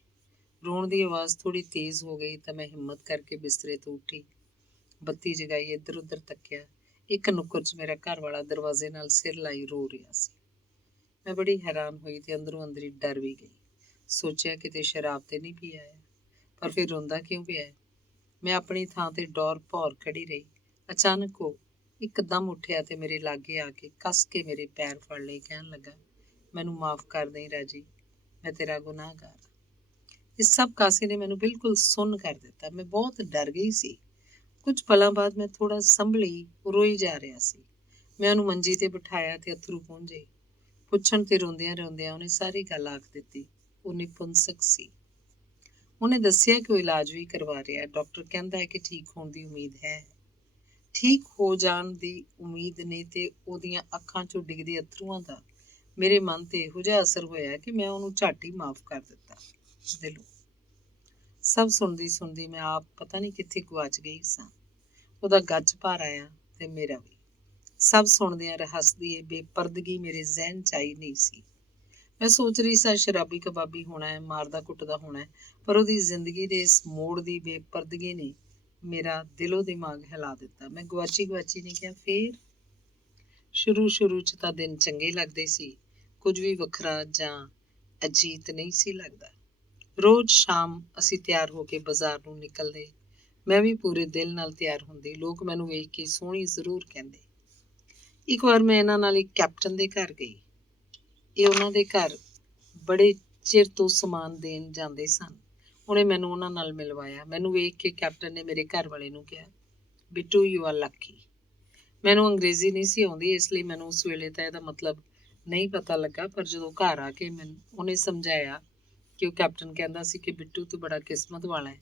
ਰੋਣ ਦੀ ਆਵਾਜ਼ ਥੋੜ੍ਹੀ ਤੇਜ਼ ਹੋ ਗਈ ਤਾਂ ਮੈਂ ਹਿੰਮਤ ਕਰਕੇ ਬਿਸਤਰੇ ਤੋਂ ਉੱਠੀ, ਬੱਤੀ ਜਗਾਈ, ਇੱਧਰ ਉੱਧਰ ਤੱਕਿਆ। ਇੱਕ ਨੁੱਕਰ 'ਚ ਮੇਰਾ ਘਰ ਵਾਲਾ ਦਰਵਾਜ਼ੇ ਨਾਲ ਸਿਰ ਲਾਈ ਰੋ ਰਿਹਾ ਸੀ। ਮੈਂ ਬੜੀ ਹੈਰਾਨ ਹੋਈ ਤੇ ਅੰਦਰੋਂ ਅੰਦਰੀ ਡਰ ਵੀ ਗਈ। ਸੋਚਿਆ ਕਿਤੇ ਸ਼ਰਾਬ ਤੇ ਨਹੀਂ ਪੀ ਆਇਆ, ਪਰ ਫਿਰ ਰੋਂਦਾ ਕਿਉਂ ਪਿਆ? ਮੈਂ ਆਪਣੀ ਥਾਂ ਤੇ ਡੌਰ ਭੌਰ ਖੜੀ ਰਹੀ। ਅਚਾਨਕ ਉਹ ਇੱਕਦਮ ਉੱਠਿਆ ਤੇ ਮੇਰੇ ਲਾਗੇ ਆ ਕੇ ਕੱਸ ਕੇ ਮੇਰੇ ਪੈਰ ਫੜ ਲਏ, ਕਹਿਣ ਲੱਗਾ, ਮੈਨੂੰ ਮਾਫ਼ ਕਰ ਦੇਈਂ ਰਾਜੀ, ਮੈਂ ਤੇਰਾ ਗੁਨਾਹਗਾਰ। ਇਸ ਸਭ ਕਾਸੇ ਨੇ ਮੈਨੂੰ ਬਿਲਕੁਲ ਸੁੰਨ ਕਰ ਦਿੱਤਾ। ਮੈਂ ਬਹੁਤ ਡਰ ਗਈ ਸੀ। ਕੁਝ ਪਲਾਂ ਬਾਅਦ ਮੈਂ ਥੋੜਾ ਸੰਭਲੀ, ਰੋਈ ਜਾ ਰਿਹਾ ਸੀ। ਮੈਂ ਉਹਨੂੰ ਮੰਜੀ ਤੇ ਬਿਠਾਇਆ ਤੇ ਅੱਥਰੂ ਪੂੰਝੇ। ਪੁੱਛਣ ਤੇ ਰੋਂਦਿਆਂ ਰੋਂਦਿਆਂ ਉਹਨੇ ਸਾਰੀ ਗੱਲ ਆਖ ਦਿੱਤੀ। ਉਹ ਨਿਪੁੰਸਕ ਸੀ। ਉਹਨੇ ਦੱਸਿਆ ਕਿ ਉਹ ਇਲਾਜ ਵੀ ਕਰਵਾ ਰਿਹਾ। ਡਾਕਟਰ ਕਹਿੰਦਾ ਹੈ ਕਿ ਠੀਕ ਹੋਣ ਦੀ ਉਮੀਦ ਹੈ। ਠੀਕ ਹੋ ਜਾਣ ਦੀ ਉਮੀਦ ਨੇ ਤੇ ਉਹਦੀਆਂ ਅੱਖਾਂ 'ਚੋਂ ਡਿੱਗਦੇ ਅੱਥਰੂਆਂ ਦਾ ਮੇਰੇ ਮਨ ਤੇ ਇਹੋ ਜਿਹਾ ਅਸਰ ਹੋਇਆ ਕਿ ਮੈਂ ਉਹਨੂੰ ਝੱਟ ਹੀ ਮਾਫ਼ ਕਰ ਦਿੱਤਾ ਦਿਲੋਂ। ਸਭ ਸੁਣਦੀ ਮੈਂ ਆਪ ਪਤਾ ਨਹੀਂ ਕਿੱਥੇ ਗੁਆਚ ਗਈ ਸਾਂ। ਉਹਦਾ ਗੱਜ ਭਰ ਆਇਆ ਤੇ ਮੇਰਾ ਵੀ। ਸਭ ਸੁਣਦਿਆਂ ਹੱਸਦੀ ਏ ਬੇਪਰਦਗੀ ਮੇਰੇ ਜ਼ਹਿਨ 'ਚ ਆਈ ਨਹੀਂ ਸੀ। ਮੈਂ ਸੋਚ ਰਹੀ ਸਾਂ ਸ਼ਰਾਬੀ ਕਬਾਬੀ ਹੋਣਾ ਹੈ, ਮਾਰਦਾ ਕੁੱਟਦਾ ਹੋਣਾ ਹੈ, ਪਰ ਉਹਦੀ ਜ਼ਿੰਦਗੀ ਦੇ ਇਸ ਮੋੜ ਦੀ ਬੇਪਰਦਗੀ ਨੇ ਮੇਰਾ ਦਿਲੋਂ ਦਿਮਾਗ ਹਿਲਾ ਦਿੱਤਾ। ਮੈਂ ਗੁਆਚੀ ਨੇ ਕਿਹਾ, ਫੇਰ? ਸ਼ੁਰੂ 'ਚ ਤਾਂ ਦਿਨ ਚੰਗੇ ਲੱਗਦੇ ਸੀ। ਕੁਝ ਵੀ ਵੱਖਰਾ ਜਾਂ ਅਜੀਤ ਨਹੀਂ ਸੀ ਲੱਗਦਾ। ਰੋਜ਼ ਸ਼ਾਮ ਅਸੀਂ ਤਿਆਰ ਹੋ ਕੇ ਬਾਜ਼ਾਰ ਨੂੰ ਨਿਕਲਦੇ। ਮੈਂ ਵੀ ਪੂਰੇ ਦਿਲ ਨਾਲ ਤਿਆਰ ਹੁੰਦੀ। ਲੋਕ ਮੈਨੂੰ ਵੇਖ ਕੇ ਸੋਹਣੀ ਜ਼ਰੂਰ ਕਹਿੰਦੇ। ਇੱਕ ਵਾਰ ਮੈਂ ਇਹਨਾਂ ਨਾਲ ਇੱਕ ਕੈਪਟਨ ਦੇ ਘਰ ਗਈ। ਇਹ ਉਹਨਾਂ ਦੇ ਘਰ ਬੜੇ ਚਿਰ ਤੋਂ ਸਮਾਨ ਦੇਣ ਜਾਂਦੇ ਸਨ। ਉਹਨੇ ਮੈਨੂੰ ਉਹਨਾਂ ਨਾਲ ਮਿਲਵਾਇਆ। ਮੈਨੂੰ ਵੇਖ ਕੇ ਕੈਪਟਨ ਨੇ ਮੇਰੇ ਘਰ ਵਾਲੇ ਨੂੰ ਕਿਹਾ, ਬਿੱਟੂ ਯੂ ਆਰ ਲੱਕੀ। ਮੈਨੂੰ ਅੰਗਰੇਜ਼ੀ ਨਹੀਂ ਸੀ ਆਉਂਦੀ, ਇਸ ਲਈ ਮੈਨੂੰ ਉਸ ਵੇਲੇ ਤਾਂ ਇਹਦਾ ਮਤਲਬ ਨਹੀਂ ਪਤਾ ਲੱਗਾ, ਪਰ ਜਦੋਂ ਘਰ ਆ ਕੇ ਉਹਨੇ ਸਮਝਾਇਆ ਕਿ ਉਹ ਕੈਪਟਨ ਕਹਿੰਦਾ ਸੀ ਕਿ ਬਿੱਟੂ ਤੂੰ ਬੜਾ ਕਿਸਮਤ ਵਾਲਾ ਹੈ,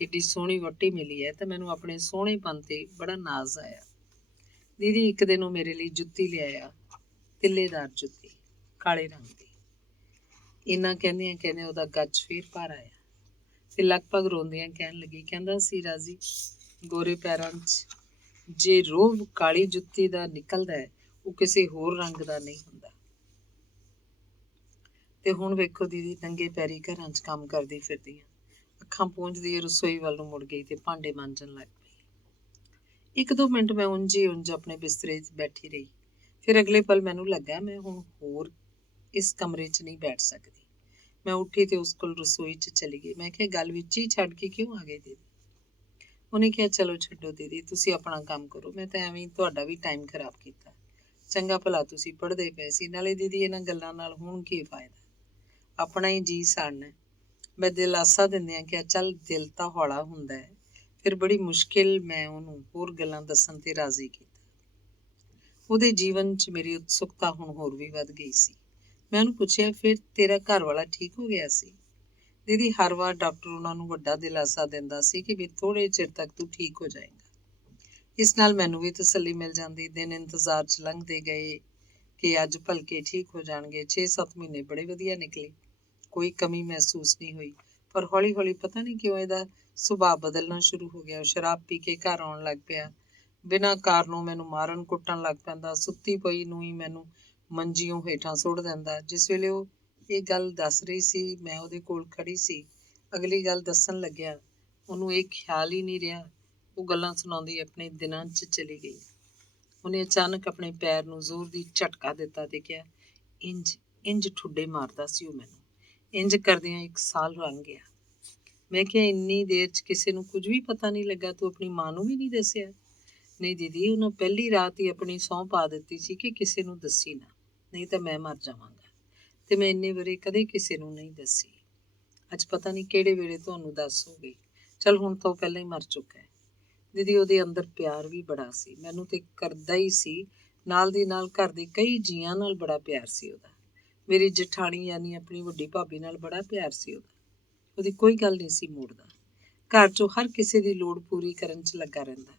ਏਡੀ ਸੋਹਣੀ ਵਹੁਟੀ ਮਿਲੀ ਹੈ, ਤਾਂ ਮੈਨੂੰ ਆਪਣੇ ਸੋਹਣੇਪਨ ਤੇ ਬੜਾ ਨਾਜ਼ ਆਇਆ। ਦੀਦੀ ਇੱਕ ਦਿਨ ਉਹ ਮੇਰੇ ਲਈ ਜੁੱਤੀ ਲਿਆਇਆ, ਤਿੱਲੇਦਾਰ ਜੁੱਤੀ, ਕਾਲੇ ਰੰਗ ਦੀ। ਇੰਨਾ ਕਹਿੰਦਿਆਂ ਉਹਦਾ ਗੱਜ ਫੇਰ ਭਰ ਆਇਆ ਤੇ ਲਗਭਗ ਰੋਂਦਿਆਂ ਕਹਿਣ ਲੱਗੀ, ਕਹਿੰਦਾ ਸੀ ਰਾਜੀ, ਗੋਰੇ ਪੈਰਾਂ 'ਚ ਜੇ ਰੋਹਬ ਕਾਲੀ ਜੁੱਤੀ ਦਾ ਨਿਕਲਦਾ ਹੈ, ਉਹ ਕਿਸੇ ਹੋਰ ਰੰਗ ਦਾ ਨਹੀਂ ਹੁੰਦਾ। ਤੇ ਹੁਣ ਵੇਖੋ ਦੀਦੀ, ਨੰਗੇ ਪੈਰੀ ਘਰਾਂ 'ਚ ਕੰਮ ਕਰਦੀ ਫਿਰਦੀ ਹਾਂ। ਅੱਖਾਂ ਪੂੰਝਦੀ ਰਸੋਈ ਵੱਲ ਨੂੰ ਮੁੜ ਗਈ ਤੇ ਭਾਂਡੇ ਮਾਂਜਣ ਲੱਗ ਪਈ। 1-2 ਮਿੰਟ ਮੈਂ ਉਂਝ ਆਪਣੇ ਬਿਸਤਰੇ 'ਚ ਬੈਠੀ ਰਹੀ। ਫਿਰ ਅਗਲੇ ਪਲ ਮੈਨੂੰ ਲੱਗਾ ਮੈਂ ਹੁਣ ਹੋਰ ਇਸ ਕਮਰੇ 'ਚ ਨਹੀਂ ਬੈਠ ਸਕਦੀ। ਮੈਂ ਉੱਠੀ ਤੇ ਉਸ ਕੋਲ ਰਸੋਈ 'ਚ ਚਲੀ ਗਈ। ਮੈਂ ਕਿਹਾ, ਗੱਲ ਵਿੱਚ ਹੀ ਛੱਡ ਕੇ ਕਿਉਂ ਆ ਗਏ ਦੀਦੀ? ਉਹਨੇ ਕਿਹਾ, ਚਲੋ ਛੱਡੋ ਦੀਦੀ, ਤੁਸੀਂ ਆਪਣਾ ਕੰਮ ਕਰੋ, ਮੈਂ ਤਾਂ ਐਵੇਂ ਹੀ ਤੁਹਾਡਾ ਵੀ ਟਾਈਮ ਖਰਾਬ ਕੀਤਾ। ਚੰਗਾ ਭਲਾ ਤੁਸੀਂ ਪੜ੍ਹਦੇ ਪਏ ਸੀ, ਨਾਲੇ ਦੀਦੀ ਇਹਨਾਂ ਗੱਲਾਂ ਨਾਲ ਹੁਣ ਕੀ ਫਾਇਦਾ, ਆਪਣਾ ਹੀ ਜੀ ਸਾੜਨਾ ਹੈ। ਮੈਂ ਦਿਲਾਸਾ ਦਿੰਦਿਆਂ ਕਿਹਾ, ਚੱਲ ਦਿਲ ਤਾਂ ਹੌਲਾ ਹੁੰਦਾ ਹੈ। ਫਿਰ ਬੜੀ ਮੁਸ਼ਕਿਲ ਮੈਂ ਉਹਨੂੰ ਹੋਰ ਗੱਲਾਂ ਦੱਸਣ ਤੇ ਰਾਜ਼ੀ ਕੀਤਾ। ਉਹਦੇ ਜੀਵਨ 'ਚ ਮੇਰੀ ਉਤਸੁਕਤਾ ਹੁਣ ਹੋਰ ਵੀ ਵੱਧ ਗਈ ਸੀ। ਮੈਂ ਉਹਨੂੰ ਪੁੱਛਿਆ, ਫਿਰ ਤੇਰਾ ਘਰ ਵਾਲਾ ਠੀਕ ਹੋ ਗਿਆ ਸੀ? ਦੀਦੀ, ਹਰ ਵਾਰ ਡਾਕਟਰ ਉਹਨਾਂ ਨੂੰ ਵੱਡਾ ਦਿਲਾਸਾ ਦਿੰਦਾ ਸੀ ਕਿ ਵੀ ਥੋੜ੍ਹੇ ਚਿਰ ਤੱਕ ਤੂੰ ਠੀਕ ਹੋ ਜਾਏਂਗਾ। ਇਸ ਨਾਲ ਮੈਨੂੰ ਵੀ ਤਸੱਲੀ ਮਿਲ ਜਾਂਦੀ। ਦਿਨ ਇੰਤਜ਼ਾਰ 'ਚ ਲੰਘਦੇ ਗਏ ਕਿ ਅੱਜ ਭਲਕੇ ਠੀਕ ਹੋ ਜਾਣਗੇ। 6-7 ਮਹੀਨੇ ਬੜੇ ਵਧੀਆ ਨਿਕਲੇ, ਕੋਈ ਕਮੀ ਮਹਿਸੂਸ ਨਹੀਂ ਹੋਈ। ਪਰ ਹੌਲੀ ਹੌਲੀ ਪਤਾ ਨਹੀਂ ਕਿਉਂ ਇਹਦਾ ਸੁਭਾਅ ਬਦਲਣਾ ਸ਼ੁਰੂ ਹੋ ਗਿਆ। ਉਹ ਸ਼ਰਾਬ ਪੀ ਕੇ ਘਰ ਆਉਣ ਲੱਗ ਪਿਆ, ਬਿਨਾਂ ਕਾਰਨੋਂ ਮੈਨੂੰ ਮਾਰਨ ਕੁੱਟਣ ਲੱਗ ਪੈਂਦਾ, ਸੁੱਤੀ ਪਈ ਨੂੰ ਹੀ ਮੈਨੂੰ ਮੰਜੀਓਂ ਹੇਠਾਂ ਸੁੱਟ ਦਿੰਦਾ। ਜਿਸ ਵੇਲੇ ਉਹ ਇਹ ਗੱਲ ਦੱਸ ਰਹੀ ਸੀ, ਮੈਂ ਉਹਦੇ ਕੋਲ ਖੜੀ ਸੀ। ਅਗਲੀ ਗੱਲ ਦੱਸਣ ਲੱਗਿਆ ਉਹਨੂੰ ਇਹ ਖਿਆਲ ਹੀ ਨਹੀਂ ਰਿਹਾ। ਉਹ ਗੱਲਾਂ ਸੁਣਾਉਂਦੀ ਆਪਣੇ ਦਿਨਾਂ 'ਚ ਚਲੀ ਗਈ। ਉਹਨੇ ਅਚਾਨਕ ਆਪਣੇ ਪੈਰ ਨੂੰ ਜ਼ੋਰ ਦੀ ਝਟਕਾ ਦਿੱਤਾ ਤੇ ਕਿਹਾ, ਇੰਜ ਇੰਜ ਠੁੱਡੇ ਮਾਰਦਾ ਸੀ ਉਹ ਮੈਨੂੰ। ਇੰਜ ਕਰਦਿਆਂ 1 ਸਾਲ ਲੰਘ ਗਿਆ। ਮੈਂ ਕਿਹਾ, ਇੰਨੀ ਦੇਰ 'ਚ ਕਿਸੇ ਨੂੰ ਕੁਝ ਵੀ ਪਤਾ ਨਹੀਂ ਲੱਗਾ? ਤੂੰ ਆਪਣੀ ਮਾਂ ਨੂੰ ਵੀ ਨਹੀਂ ਦੱਸਿਆ? ਨਹੀਂ ਦੀਦੀ, ਉਹਨਾਂ ਪਹਿਲੀ ਰਾਤ ਹੀ ਆਪਣੀ ਸਹੁੰ ਪਾ ਦਿੱਤੀ ਸੀ ਕਿ ਕਿਸੇ ਨੂੰ ਦੱਸੀ ਨਾ, ਨਹੀਂ ਤਾਂ ਮੈਂ ਮਰ ਜਾਵਾਂਗਾ। ਤੇ ਮੈਂ ਇੰਨੇ ਵਰੇ ਕਦੇ ਕਿਸੇ ਨੂੰ ਨਹੀਂ ਦੱਸੀ। ਅੱਜ ਪਤਾ ਨਹੀਂ ਕਿਹੜੇ ਵੇਲੇ ਤੁਹਾਨੂੰ ਦੱਸ ਹੋ ਗਈ। ਚੱਲ ਹੁਣ ਤਾਂ ਉਹ ਪਹਿਲਾਂ ਹੀ ਮਰ ਚੁੱਕਾ ਹੈ। ਦੀਦੀ, ਉਹਦੇ ਅੰਦਰ ਪਿਆਰ ਵੀ ਬੜਾ ਸੀ, ਮੈਨੂੰ ਤੇ ਕਰਦਾ ਹੀ ਸੀ। ਨਾਲ ਦੀ ਨਾਲ ਘਰ ਦੇ ਕਈ ਜੀਆਂ ਨਾਲ ਬੜਾ ਪਿਆਰ ਸੀ ਉਹਦਾ। ਮੇਰੀ ਜਠਾਣੀ ਯਾਨੀ ਆਪਣੀ ਵੱਡੀ ਭਾਬੀ ਨਾਲ ਬੜਾ ਪਿਆਰ ਸੀ ਉਹਦਾ। ਉਹਦੀ ਕੋਈ ਗੱਲ ਨਹੀਂ ਸੀ ਮੋੜਦਾ। ਘਰ 'ਚੋਂ ਹਰ ਕਿਸੇ ਦੀ ਲੋੜ ਪੂਰੀ ਕਰਨ 'ਚ ਲੱਗਾ ਰਹਿੰਦਾ।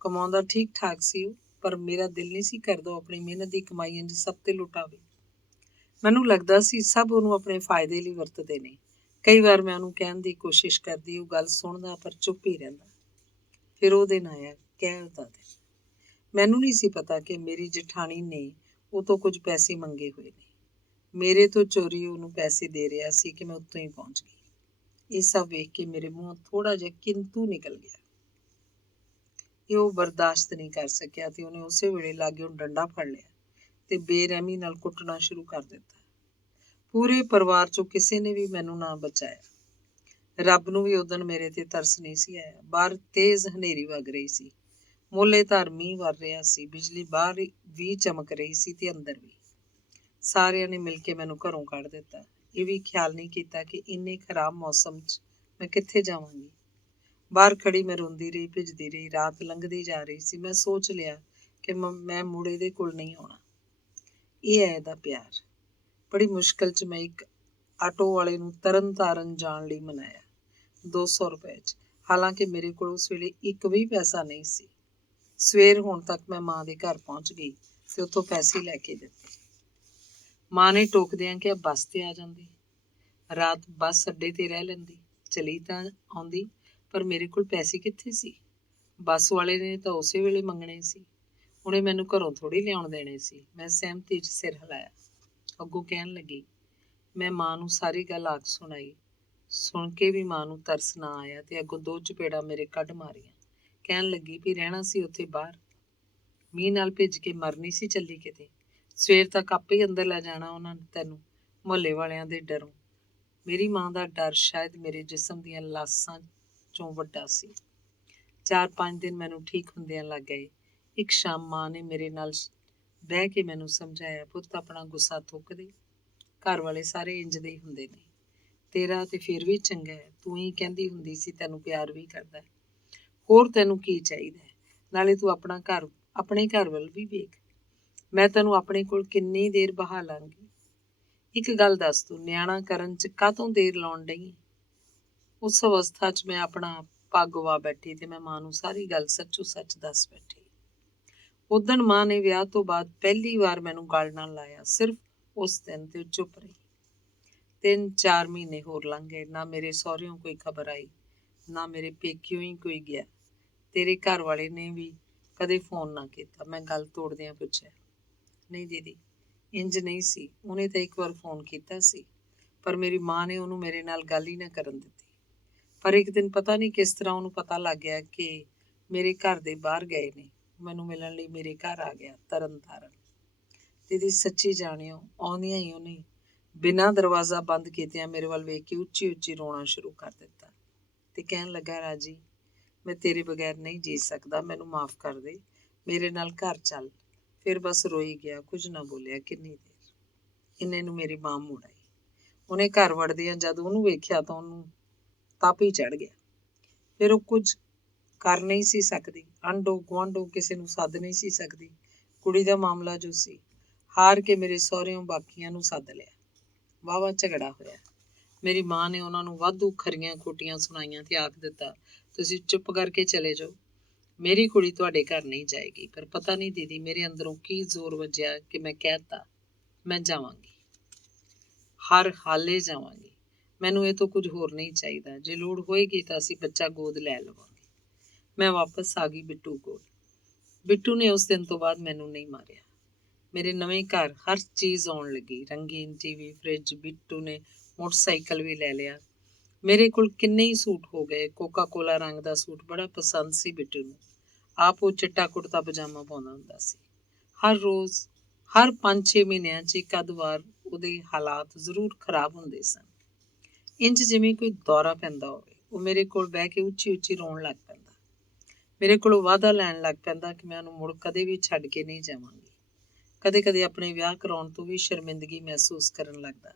ਕਮਾਉਂਦਾ ਠੀਕ ਠਾਕ ਸੀ ਉਹ, ਪਰ ਮੇਰਾ ਦਿਲ ਨਹੀਂ ਸੀ ਕਰਦਾ ਉਹ ਆਪਣੀ ਮਿਹਨਤ ਦੀ ਕਮਾਈ ਇੰਝ ਸਭ ਤੇ ਲੁਟਾਵੇ। ਮੈਨੂੰ ਲੱਗਦਾ ਸੀ ਸਭ ਉਹਨੂੰ ਆਪਣੇ ਫਾਇਦੇ ਲਈ ਵਰਤਦੇ ਨੇ। ਕਈ ਵਾਰ ਮੈਂ ਉਹਨੂੰ ਕਹਿਣ ਦੀ ਕੋਸ਼ਿਸ਼ ਕਰਦੀ, ਉਹ ਗੱਲ ਸੁਣਦਾ ਪਰ ਚੁੱਪ ਹੀ ਰਹਿੰਦਾ। ਫਿਰ ਉਹ ਦਿਨ ਆਇਆ, ਕਹਿਰ ਦਾ ਦਿਨ। ਮੈਨੂੰ ਨਹੀਂ ਸੀ ਪਤਾ ਕਿ ਮੇਰੀ ਜਠਾਣੀ ਨੇ ਉਹ ਤੋਂ ਕੁਝ ਪੈਸੇ ਮੰਗੇ ਹੋਏ ਨੇ। ਮੇਰੇ ਤੋਂ ਚੋਰੀ ਉਹਨੂੰ ਪੈਸੇ ਦੇ ਰਿਹਾ ਸੀ ਕਿ ਮੈਂ ਉੱਤੋਂ ਹੀ ਪਹੁੰਚ ਗਈ। ਇਹ ਸਭ ਵੇਖ ਕੇ ਮੇਰੇ ਮੂੰਹੋਂ ਥੋੜਾ ਜਿਹਾ ਕਿੰਤੂ ਨਿਕਲ ਗਿਆ। ਇਹ ਉਹ ਬਰਦਾਸ਼ਤ ਨਹੀਂ ਕਰ ਸਕਿਆ ਤੇ ਉਹਨੇ ਉਸੇ ਵੇਲੇ ਲਾਗਿਓਂ ਡੰਡਾ ਫੜ ਲਿਆ ਤੇ ਬੇਰਹਿਮੀ ਨਾਲ ਕੁੱਟਣਾ ਸ਼ੁਰੂ ਕਰ ਦਿੱਤਾ। ਪੂਰੇ ਪਰਿਵਾਰ 'ਚੋਂ ਕਿਸੇ ਨੇ ਵੀ ਮੈਨੂੰ ਨਾ ਬਚਾਇਆ। ਰੱਬ ਨੂੰ ਵੀ ਉਦਣ ਮੇਰੇ ਤੇ ਤਰਸ ਨਹੀਂ ਸੀ ਆਇਆ। ਬਾਹਰ ਤੇਜ਼ ਹਨੇਰੀ ਵਗ ਰਹੀ ਸੀ, ਮੋਹਲੇਧਾਰ ਮੀਂਹ ਵਰ ਰਿਹਾ ਸੀ, ਬਿਜਲੀ ਬਾਹਰ ਵੀ ਚਮਕ ਰਹੀ ਸੀ ਤੇ ਅੰਦਰ ਵੀ। ਸਾਰਿਆਂ ਨੇ ਮਿਲ ਕੇ ਮੈਨੂੰ ਘਰੋਂ ਕੱਢ ਦਿੱਤਾ। ਇਹ ਵੀ ਖਿਆਲ ਨਹੀਂ ਕੀਤਾ ਕਿ ਇੰਨੇ ਖਰਾਬ ਮੌਸਮ 'ਚ ਮੈਂ ਕਿੱਥੇ ਜਾਵਾਂਗੀ। ਬਾਹਰ ਖੜੀ ਮੈਂ ਰੋਂਦੀ ਰਹੀ, ਭਿੱਜਦੀ ਰਹੀ। ਰਾਤ ਲੰਘਦੀ ਜਾ ਰਹੀ ਸੀ। ਮੈਂ ਸੋਚ ਲਿਆ ਕਿ ਮੈਂ ਮੁੜ ਇਹਦੇ ਕੋਲ ਨਹੀਂ ਆਉਣਾ। ਇਹ ਹੈ ਇਹਦਾ ਪਿਆਰ। ਬੜੀ ਮੁਸ਼ਕਿਲ 'ਚ ਮੈਂ ਇੱਕ ਆਟੋ ਵਾਲੇ ਨੂੰ ਤਰਨ ਤਾਰਨ ਜਾਣ ਲਈ ਮਨਾਇਆ, 200 ਰੁਪਏ 'ਚ। ਹਾਲਾਂਕਿ ਮੇਰੇ ਕੋਲ ਉਸ ਵੇਲੇ ਇੱਕ ਵੀ ਪੈਸਾ ਨਹੀਂ ਸੀ। ਸਵੇਰ ਹੋਣ ਤੱਕ ਮੈਂ ਮਾਂ ਦੇ ਘਰ ਪਹੁੰਚ ਗਈ ਤੇ ਉੱਥੋਂ ਪੈਸੇ ਲੈ ਕੇ ਦਿੱਤੇ। ਮਾਂ ਨੇ ਟੋਕਦਿਆਂ ਕਿਹਾ, ਬੱਸ ਤੇ ਆ ਜਾਂਦੀ, ਰਾਤ ਬੱਸ ਅੱਡੇ ਤੇ ਰਹਿ ਲੈਂਦੀ, ਚਲੀ ਤਾਂ ਆਉਂਦੀ, ਪਰ ਮੇਰੇ ਕੋਲ ਪੈਸੇ ਕਿੱਥੇ ਸੀ? ਬੱਸ ਵਾਲੇ ਨੇ ਤਾਂ ਉਸੇ ਵੇਲੇ ਮੰਗਣੇ ਸੀ, ਉਹਨੇ ਮੈਨੂੰ ਘਰੋਂ ਥੋੜ੍ਹੀ ਲਿਆਉਣ ਦੇਣੇ ਸੀ। ਮੈਂ ਸਹਿਮਤੀ 'ਚ ਸਿਰ ਹਿਲਾਇਆ। ਅੱਗੋਂ ਕਹਿਣ ਲੱਗੀ, ਮੈਂ ਮਾਂ ਨੂੰ ਸਾਰੀ ਗੱਲ ਆਖ ਸੁਣਾਈ। ਸੁਣ ਕੇ ਵੀ ਮਾਂ ਨੂੰ ਤਰਸ ਨਾ ਆਇਆ ਤੇ ਅੱਗੋਂ 2 ਚਪੇੜਾਂ ਮੇਰੇ ਕੱਢ ਮਾਰੀਆਂ। ਕਹਿਣ ਲੱਗੀ ਵੀ ਰਹਿਣਾ ਸੀ ਉੱਥੇ ਬਾਹਰ, ਮੀਂਹ ਨਾਲ ਭਿੱਜ ਕੇ ਮਰ ਨਹੀਂ ਸੀ ਚੱਲੀ ਕਿਤੇ। ਸਵੇਰ ਤੱਕ ਆਪੇ ਹੀ ਅੰਦਰ ਲੈ ਜਾਣਾ ਉਹਨਾਂ ਨੇ ਤੈਨੂੰ, ਮੁਹੱਲੇ ਵਾਲਿਆਂ ਦੇ ਡਰੋਂ। ਮੇਰੀ ਮਾਂ ਦਾ ਡਰ ਸ਼ਾਇਦ ਮੇਰੇ ਜਿਸਮ ਦੀਆਂ ਲਾਸਾਂ 'ਚੋਂ ਵੱਡਾ ਸੀ। 4-5 ਦਿਨ ਮੈਨੂੰ ਠੀਕ ਹੁੰਦਿਆਂ ਲੱਗ ਗਏ। ਇੱਕ ਸ਼ਾਮ ਮਾਂ ਨੇ ਮੇਰੇ ਨਾਲ ਬਹਿ ਕੇ ਮੈਨੂੰ ਸਮਝਾਇਆ, ਪੁੱਤ ਆਪਣਾ ਗੁੱਸਾ ਥੁੱਕ ਦੇ, ਘਰ ਵਾਲੇ ਸਾਰੇ ਇੰਜ ਦੇ ਹੀ ਹੁੰਦੇ ਨੇ। ਤੇਰਾ ਤੇ ਫਿਰ ਵੀ ਚੰਗਾ ਹੈ, ਤੂੰ ਹੀ ਕਹਿੰਦੀ ਹੁੰਦੀ ਸੀ ਤੈਨੂੰ ਪਿਆਰ ਵੀ ਕਰਦਾ। ਹੋਰ ਤੈਨੂੰ ਕੀ ਚਾਹੀਦਾ? ਨਾਲੇ ਤੂੰ ਆਪਣੇ ਘਰ ਵੱਲ ਵੀ ਵੇਖ। ਮੈਂ ਤੈਨੂੰ ਆਪਣੇ ਕੋਲ ਕਿੰਨੀ ਦੇਰ ਬਹਾ ਲਾਂਗੀ। ਇੱਕ ਗੱਲ ਦੱਸ, ਤੂੰ ਨਿਆਣਾ ਕਰਨ 'ਚ ਕਾਹਤੋਂ ਦੇਰ ਲਾਉਣ ਡਈ? ਉਸ ਅਵਸਥਾ 'ਚ ਮੈਂ ਆਪਣਾ ਪੱਗ ਗਵਾ ਬੈਠੀ ਤੇ ਮੈਂ ਮਾਂ ਨੂੰ ਸਾਰੀ ਗੱਲ ਸੱਚੋ ਸੱਚ ਦੱਸ ਬੈਠੀ। ਉਦਣ ਮਾਂ ਨੇ ਵਿਆਹ ਤੋਂ ਬਾਅਦ ਪਹਿਲੀ ਵਾਰ ਮੈਨੂੰ ਗਲ ਨਾਲ ਲਾਇਆ, ਸਿਰਫ ਉਸ ਦਿਨ, ਤੇ ਚੁੱਪ ਰਹੀ। 3-4 ਮਹੀਨੇ ਹੋਰ ਲੰਘ ਗਏ। ਨਾ ਮੇਰੇ ਸਹੁਰਿਓਂ ਕੋਈ ਖਬਰ ਆਈ, ਨਾ ਮੇਰੇ ਪੇਕਿਓਂ ਹੀ ਕੋਈ ਗਿਆ। ਤੇਰੇ ਘਰ ਵਾਲੇ ਨੇ ਵੀ ਕਦੇ ਫੋਨ ਨਾ ਕੀਤਾ। ਮੈਂ ਗੱਲ ਤੋੜਦਿਆਂ ਪੁੱਛਿਆ। ਨਹੀਂ ਦੀਦੀ, ਇੰਜ ਨਹੀਂ ਸੀ। ਉਹਨੇ ਤਾਂ ਇੱਕ ਵਾਰ ਫੋਨ ਕੀਤਾ ਸੀ, ਪਰ ਮੇਰੀ ਮਾਂ ਨੇ ਉਹਨੂੰ ਮੇਰੇ ਨਾਲ ਗੱਲ ਹੀ ਨਾ ਕਰਨ ਦਿੱਤੀ। ਪਰ ਇੱਕ ਦਿਨ ਪਤਾ ਨਹੀਂ ਕਿਸ ਤਰ੍ਹਾਂ ਉਹਨੂੰ ਪਤਾ ਲੱਗ ਗਿਆ ਕਿ ਮੇਰੇ ਘਰ ਦੇ ਬਾਹਰ ਗਏ ਨੇ। ਮੈਨੂੰ ਮਿਲਣ ਲਈ ਮੇਰੇ ਘਰ ਆ ਗਿਆ, ਤਰਨ ਤਾਰਨ। ਦੀਦੀ, ਸੱਚੀ ਜਾਣਿਓ, ਆਉਂਦਿਆਂ ਹੀ ਉਹਨੇ ਬਿਨਾਂ ਦਰਵਾਜ਼ਾ ਬੰਦ ਕੀਤਿਆਂ ਮੇਰੇ ਵੱਲ ਵੇਖ ਕੇ ਉੱਚੀ ਉੱਚੀ ਰੋਣਾ ਸ਼ੁਰੂ ਕਰ ਦਿੱਤਾ ਤੇ ਕਹਿਣ ਲੱਗਾ, ਰਾਜੀ, ਮੈਂ ਤੇਰੇ ਬਗੈਰ ਨਹੀਂ ਜੀ ਸਕਦਾ, ਮੈਨੂੰ ਮਾਫ਼ ਕਰ ਦੇ, ਮੇਰੇ ਨਾਲ ਘਰ ਚੱਲ। ਫਿਰ ਬਸ ਰੋਈ ਗਿਆ, ਕੁਝ ਨਾ ਬੋਲਿਆ। ਕਿੰਨੀ ਦੇਰ। ਇੰਨੇ ਨੂੰ ਮੇਰੀ ਮਾਂ ਮੁੜ ਆਈ। ਉਹਨੇ ਘਰ ਵੜਦਿਆਂ ਜਦ ਉਹਨੂੰ ਵੇਖਿਆ ਤਾਂ ਉਹਨੂੰ ਤਪ ਹੀ ਚੜ੍ਹ ਗਿਆ। ਫਿਰ ਉਹ ਕੁਝ ਕਰ ਨਹੀਂ ਸੀ ਸਕਦੀ। ਆਂਢੋ ਗੁਆਂਢੋਂ ਕਿਸੇ ਨੂੰ ਸੱਦ ਨਹੀਂ ਸੀ ਸਕਦੀ। ਕੁੜੀ ਦਾ ਮਾਮਲਾ ਜੋ ਸੀ, ਹਾਰ ਕੇ ਮੇਰੇ ਸਹੁਰਿਓਂ ਬਾਕੀਆਂ ਨੂੰ ਸੱਦ ਲਿਆ। ਵਾਹਵਾ ਝਗੜਾ ਹੋਇਆ। ਮੇਰੀ ਮਾਂ ਨੇ ਉਹਨਾਂ ਨੂੰ ਵਾਧੂ ਖਰੀਆਂ ਖੋਟੀਆਂ ਸੁਣਾਈਆਂ ਤੇ ਆਖ ਦਿੱਤਾ, ਤੁਸੀਂ ਚੁੱਪ ਕਰਕੇ ਚਲੇ ਜਾਓ, ਮੇਰੀ ਕੁੜੀ ਤੁਹਾਡੇ ਘਰ ਨਹੀਂ ਜਾਏਗੀ। ਪਰ ਪਤਾ ਨਹੀਂ ਦੀਦੀ, ਮੇਰੇ ਅੰਦਰੋਂ ਕੀ ਜ਼ੋਰ ਵੱਜਿਆ ਕਿ ਮੈਂ ਕਹਿਤਾ, ਮੈਂ ਜਾਵਾਂਗੀ, ਹਰ ਹਾਲੇ ਜਾਵਾਂਗੀ। ਮੈਨੂੰ ਇਹ ਤੋਂ ਕੁਝ ਹੋਰ ਨਹੀਂ ਚਾਹੀਦਾ। ਜੇ ਲੋੜ ਹੋਏਗੀ ਤਾਂ ਅਸੀਂ ਬੱਚਾ ਗੋਦ ਲੈ ਲਵਾਂਗੇ। ਮੈਂ ਵਾਪਸ ਆ ਗਈ ਬਿੱਟੂ ਕੋਲ। ਬਿੱਟੂ ਨੇ ਉਸ ਦਿਨ ਤੋਂ ਬਾਅਦ ਮੈਨੂੰ ਨਹੀਂ ਮਾਰਿਆ। ਮੇਰੇ ਨਵੇਂ ਘਰ ਹਰ ਚੀਜ਼ ਆਉਣ ਲੱਗੀ, ਰੰਗੀਨ ਟੀਵੀ, ਫਰਿੱਜ। ਬਿੱਟੂ ਨੇ ਮੋਟਰਸਾਈਕਲ ਵੀ ਲੈ ਲਿਆ। ਮੇਰੇ ਕੋਲ ਕਿੰਨੇ ਹੀ ਸੂਟ ਹੋ ਗਏ। ਕੋਕਾ ਕੋਲਾ ਰੰਗ ਦਾ ਸੂਟ ਬੜਾ ਪਸੰਦ ਸੀ ਬਿੱਟੂ ਨੂੰ। ਆਪ ਉਹ ਚਿੱਟਾ ਕੁੜਤਾ ਪਜਾਮਾ ਪਾਉਂਦਾ ਹੁੰਦਾ ਸੀ। ਹਰ ਰੋਜ਼, ਹਰ 5-6 ਮਹੀਨਿਆਂ 'ਚ ਇੱਕ ਅੱਧ ਵਾਰ ਉਹਦੇ ਹਾਲਾਤ ਜ਼ਰੂਰ ਖਰਾਬ ਹੁੰਦੇ ਸਨ। ਇੰਝ ਜਿਵੇਂ ਕੋਈ ਦੌਰਾ ਪੈਂਦਾ ਹੋਵੇ। ਉਹ ਮੇਰੇ ਕੋਲ ਬਹਿ ਕੇ ਉੱਚੀ ਉੱਚੀ ਰੋਣ ਲੱਗ ਪੈਂਦਾ। ਮੇਰੇ ਕੋਲੋਂ ਵਾਅਦਾ ਲੈਣ ਲੱਗ ਪੈਂਦਾ ਕਿ ਮੈਂ ਉਹਨੂੰ ਮੁੜ ਕਦੇ ਵੀ ਛੱਡ ਕੇ ਨਹੀਂ ਜਾਵਾਂਗੀ। ਕਦੇ ਕਦੇ ਆਪਣੇ ਵਿਆਹ ਕਰਾਉਣ ਤੋਂ ਵੀ ਸ਼ਰਮਿੰਦਗੀ ਮਹਿਸੂਸ ਕਰਨ ਲੱਗਦਾ।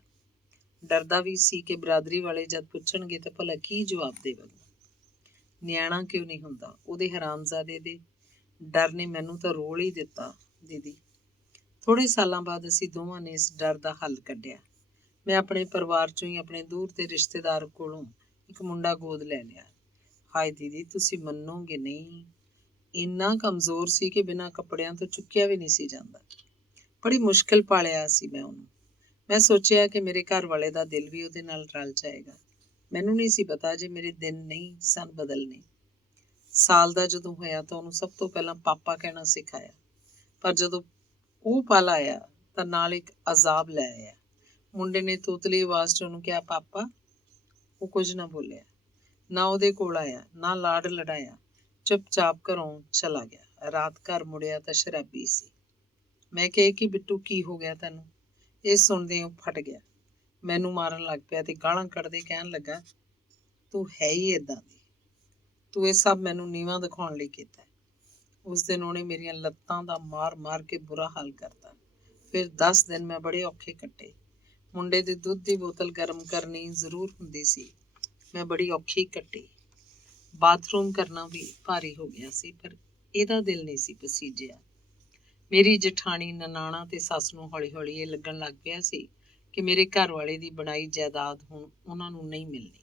ਡਰਦਾ ਵੀ ਸੀ ਕਿ ਬਰਾਦਰੀ ਵਾਲੇ ਜਦ ਪੁੱਛਣਗੇ ਤਾਂ ਭਲਾ ਕੀ ਜਵਾਬ ਦੇਵਾਂਗਾ। ਨਿਆਣਾ ਕਿਉਂ ਨਹੀਂ ਹੁੰਦਾ। ਉਹਦੇ ਹਰਾਮਜ਼ਾਦੇ ਦੇ ਡਰ ਨੇ ਮੈਨੂੰ ਤਾਂ ਰੋਲ ਹੀ ਦਿੱਤਾ ਦੀਦੀ। ਥੋੜ੍ਹੇ ਸਾਲਾਂ ਬਾਅਦ ਅਸੀਂ ਦੋਵਾਂ ਨੇ ਇਸ ਡਰ ਦਾ ਹੱਲ ਕੱਢਿਆ। ਮੈਂ ਆਪਣੇ ਪਰਿਵਾਰ 'ਚੋਂ ਹੀ ਆਪਣੇ ਦੂਰ ਦੇ ਰਿਸ਼ਤੇਦਾਰ ਕੋਲੋਂ ਇੱਕ ਮੁੰਡਾ ਗੋਦ ਲੈ ਲਿਆ। ਹਾਏ ਦੀਦੀ, ਤੁਸੀਂ ਮੰਨੋਗੇ ਨਹੀਂ, ਇੰਨਾ ਕਮਜ਼ੋਰ ਸੀ ਕਿ ਬਿਨਾਂ ਕੱਪੜਿਆਂ ਤੋਂ ਚੁੱਕਿਆ ਵੀ ਨਹੀਂ ਸੀ ਜਾਂਦਾ। ਬੜੀ ਮੁਸ਼ਕਿਲ ਪਾਲਿਆ ਸੀ ਮੈਂ ਉਹਨੂੰ। ਮੈਂ ਸੋਚਿਆ ਕਿ ਮੇਰੇ ਘਰ ਵਾਲੇ ਦਾ ਦਿਲ ਵੀ ਉਹਦੇ ਨਾਲ ਰਲ ਜਾਏਗਾ। ਮੈਨੂੰ ਨਹੀਂ ਸੀ ਪਤਾ ਜੇ ਮੇਰੇ ਦਿਨ ਨਹੀਂ ਸਨ ਬਦਲਣੇ। ਸਾਲ ਦਾ ਜਦੋਂ ਹੋਇਆ ਤਾਂ ਉਹਨੂੰ ਸਭ ਤੋਂ ਪਹਿਲਾਂ ਪਾਪਾ ਕਹਿਣਾ ਸਿਖਾਇਆ। ਪਰ ਜਦੋਂ ਉਹ ਪਲ ਆਇਆ ਤਾਂ ਨਾਲ ਇੱਕ ਅਜ਼ਾਬ ਲੈ ਆਇਆ। ਮੁੰਡੇ ਨੇ ਤੋਤਲੀ ਆਵਾਜ਼ 'ਚ ਉਹਨੂੰ ਕਿਹਾ, ਪਾਪਾ। ਉਹ ਕੁਝ ਨਾ ਬੋਲਿਆ, ਨਾ ਉਹਦੇ ਕੋਲ ਆਇਆ, ਨਾ ਲਾਡ ਲੜਾਇਆ। ਚੁੱਪਚਾਪ ਘਰੋਂ ਚਲਾ ਗਿਆ। ਰਾਤ ਘਰ ਮੁੜਿਆ ਤਾਂ ਸ਼ਰਾਬੀ ਸੀ। ਮੈਂ ਕਿਹਾ ਕਿ ਬਿੱਟੂ, ਕੀ ਹੋ ਗਿਆ ਤੈਨੂੰ? ਇਹ ਸੁਣਦੇ ਉਹ ਫਟ ਗਿਆ, ਮੈਨੂੰ ਮਾਰਨ ਲੱਗ ਪਿਆ ਤੇ ਗਾਲਾਂ ਕੱਢਦੇ ਕਹਿਣ ਲੱਗਾ, ਤੂੰ ਹੈ ਹੀ ਏਦਾਂ ਦੀ, ਤੂੰ ਇਹ ਸਭ ਮੈਨੂੰ ਨੀਵਾਂ ਦਿਖਾਉਣ ਲਈ ਕੀਤਾ। ਉਸ ਦਿਨ ਉਹਨੇ ਮੇਰੀਆਂ ਲੱਤਾਂ ਦਾ ਮਾਰ ਮਾਰ ਕੇ ਬੁਰਾ ਹਾਲ ਕਰਤਾ। ਫਿਰ 10 ਦਿਨ ਮੈਂ ਬੜੇ ਔਖੇ ਕੱਟੇ। ਮੁੰਡੇ ਦੇ ਦੁੱਧ ਦੀ ਬੋਤਲ ਗਰਮ ਕਰਨੀ ਜ਼ਰੂਰ ਹੁੰਦੀ ਸੀ, ਮੈਂ ਬੜੀ ਔਖੀ ਕੱਟੀ। ਬਾਥਰੂਮ ਕਰਨਾ ਵੀ ਭਾਰੀ ਹੋ ਗਿਆ ਸੀ, ਪਰ ਇਹਦਾ ਦਿਲ ਨਹੀਂ ਸੀ ਪਸੀਜਿਆ। ਮੇਰੀ ਜਠਾਣੀ, ਨਨਾਣਾ ਤੇ ਸੱਸ ਨੂੰ ਹੌਲੀ ਹੌਲੀ ਇਹ ਲੱਗਣ ਲੱਗ ਪਿਆ ਸੀ ਕਿ ਮੇਰੇ ਘਰ ਵਾਲੇ ਦੀ ਬਣਾਈ ਜਾਇਦਾਦ ਹੁਣ ਉਹਨਾਂ ਨੂੰ ਨਹੀਂ ਮਿਲਣੀ।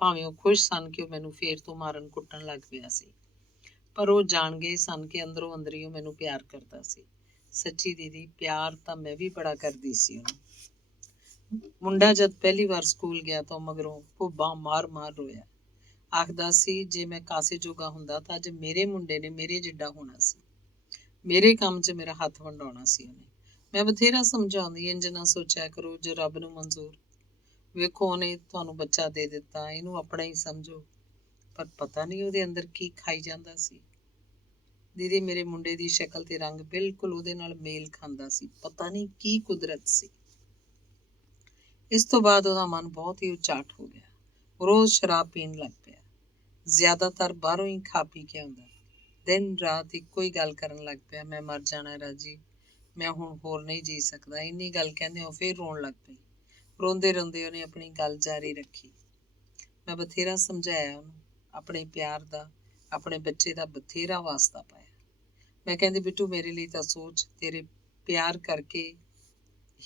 ਭਾਵੇਂ ਉਹ ਖੁਸ਼ ਸਨ ਕਿ ਉਹ ਮੈਨੂੰ ਫੇਰ ਤੋਂ ਮਾਰਨ ਕੁੱਟਣ ਲੱਗ ਪਿਆ ਸੀ, ਪਰ ਉਹ ਜਾਣ ਗਏ ਸਨ ਕਿ ਅੰਦਰੋਂ ਅੰਦਰੀ ਉਹ ਮੈਨੂੰ ਪਿਆਰ ਕਰਦਾ ਸੀ। ਸੱਚੀ ਦੀਦੀ, ਪਿਆਰ ਤਾਂ ਮੈਂ ਵੀ ਬੜਾ ਕਰਦੀ ਸੀ ਉਹਨੂੰ। ਮੁੰਡਾ ਜਦ ਪਹਿਲੀ ਵਾਰ ਸਕੂਲ ਗਿਆ ਤਾਂ ਮਗਰੋਂ ਭੁੱਬਾਂ ਮਾਰ ਮਾਰ ਰੋਇਆ। ਆਖਦਾ ਸੀ, ਜੇ ਮੈਂ ਕਾਸੇ ਜੋਗਾ ਹੁੰਦਾ ਤਾਂ ਅੱਜ ਮੇਰੇ ਮੁੰਡੇ ਨੇ ਮੇਰੇ ਜਿੱਡਾ ਹੋਣਾ ਸੀ, ਮੇਰੇ ਕੰਮ 'ਚ ਮੇਰਾ ਹੱਥ ਵੰਡਾਉਣਾ ਸੀ ਉਹਨੇ। ਮੈਂ ਬਥੇਰਾ ਸਮਝਾਉਂਦੀ, ਇੰਝ ਨਾ ਸੋਚਿਆ ਕਰੋ, ਜੋ ਰੱਬ ਨੂੰ ਮਨਜ਼ੂਰ। ਵੇਖੋ, ਉਹਨੇ ਤੁਹਾਨੂੰ ਬੱਚਾ ਦੇ ਦਿੱਤਾ, ਇਹਨੂੰ ਆਪਣਾ ਹੀ ਸਮਝੋ। ਪਰ ਪਤਾ ਨਹੀਂ ਉਹਦੇ ਅੰਦਰ ਕੀ ਖਾਈ ਜਾਂਦਾ ਸੀ। ਦੀਦੀ, ਮੇਰੇ ਮੁੰਡੇ ਦੀ ਸ਼ਕਲ ਤੇ ਰੰਗ ਬਿਲਕੁਲ ਉਹਦੇ ਨਾਲ ਮੇਲ ਖਾਂਦਾ ਸੀ। ਪਤਾ ਨਹੀਂ ਕੀ ਕੁਦਰਤ ਸੀ। ਇਸ ਤੋਂ ਬਾਅਦ ਉਹਦਾ ਮਨ ਬਹੁਤ ਹੀ ਉਚਾਟ ਹੋ ਗਿਆ। ਰੋਜ਼ ਸ਼ਰਾਬ ਪੀਣ ਲੱਗ ਪਿਆ। ਜ਼ਿਆਦਾਤਰ ਬਾਹਰੋਂ ਹੀ ਖਾ ਪੀ ਕੇ ਆਉਂਦਾ। ਦਿਨ ਰਾਤ ਇੱਕੋ ਹੀ ਗੱਲ ਕਰਨ ਲੱਗ ਪਿਆ, ਮੈਂ ਮਰ ਜਾਣਾ ਰਾਜੀ, ਮੈਂ ਹੁਣ ਹੋਰ ਨਹੀਂ ਜੀ ਸਕਦਾ। ਇੰਨੀ ਗੱਲ ਕਹਿੰਦੇ ਉਹ ਫੇਰ ਰੋਣ ਲੱਗ ਪਈ। ਰੋਂਦੇ ਰੋਂਦੇ ਉਹਨੇ ਆਪਣੀ ਗੱਲ ਜਾਰੀ ਰੱਖੀ। ਮੈਂ ਬਥੇਰਾ ਸਮਝਾਇਆ ਉਹਨੂੰ, ਆਪਣੇ ਪਿਆਰ ਦਾ, ਆਪਣੇ ਬੱਚੇ ਦਾ ਬਥੇਰਾ ਵਾਸਤਾ ਪਾਇਆ। ਮੈਂ ਕਹਿੰਦੀ, ਬਿੱਟੂ, ਮੇਰੇ ਲਈ ਤਾਂ ਸੋਚ, ਤੇਰੇ ਪਿਆਰ ਕਰਕੇ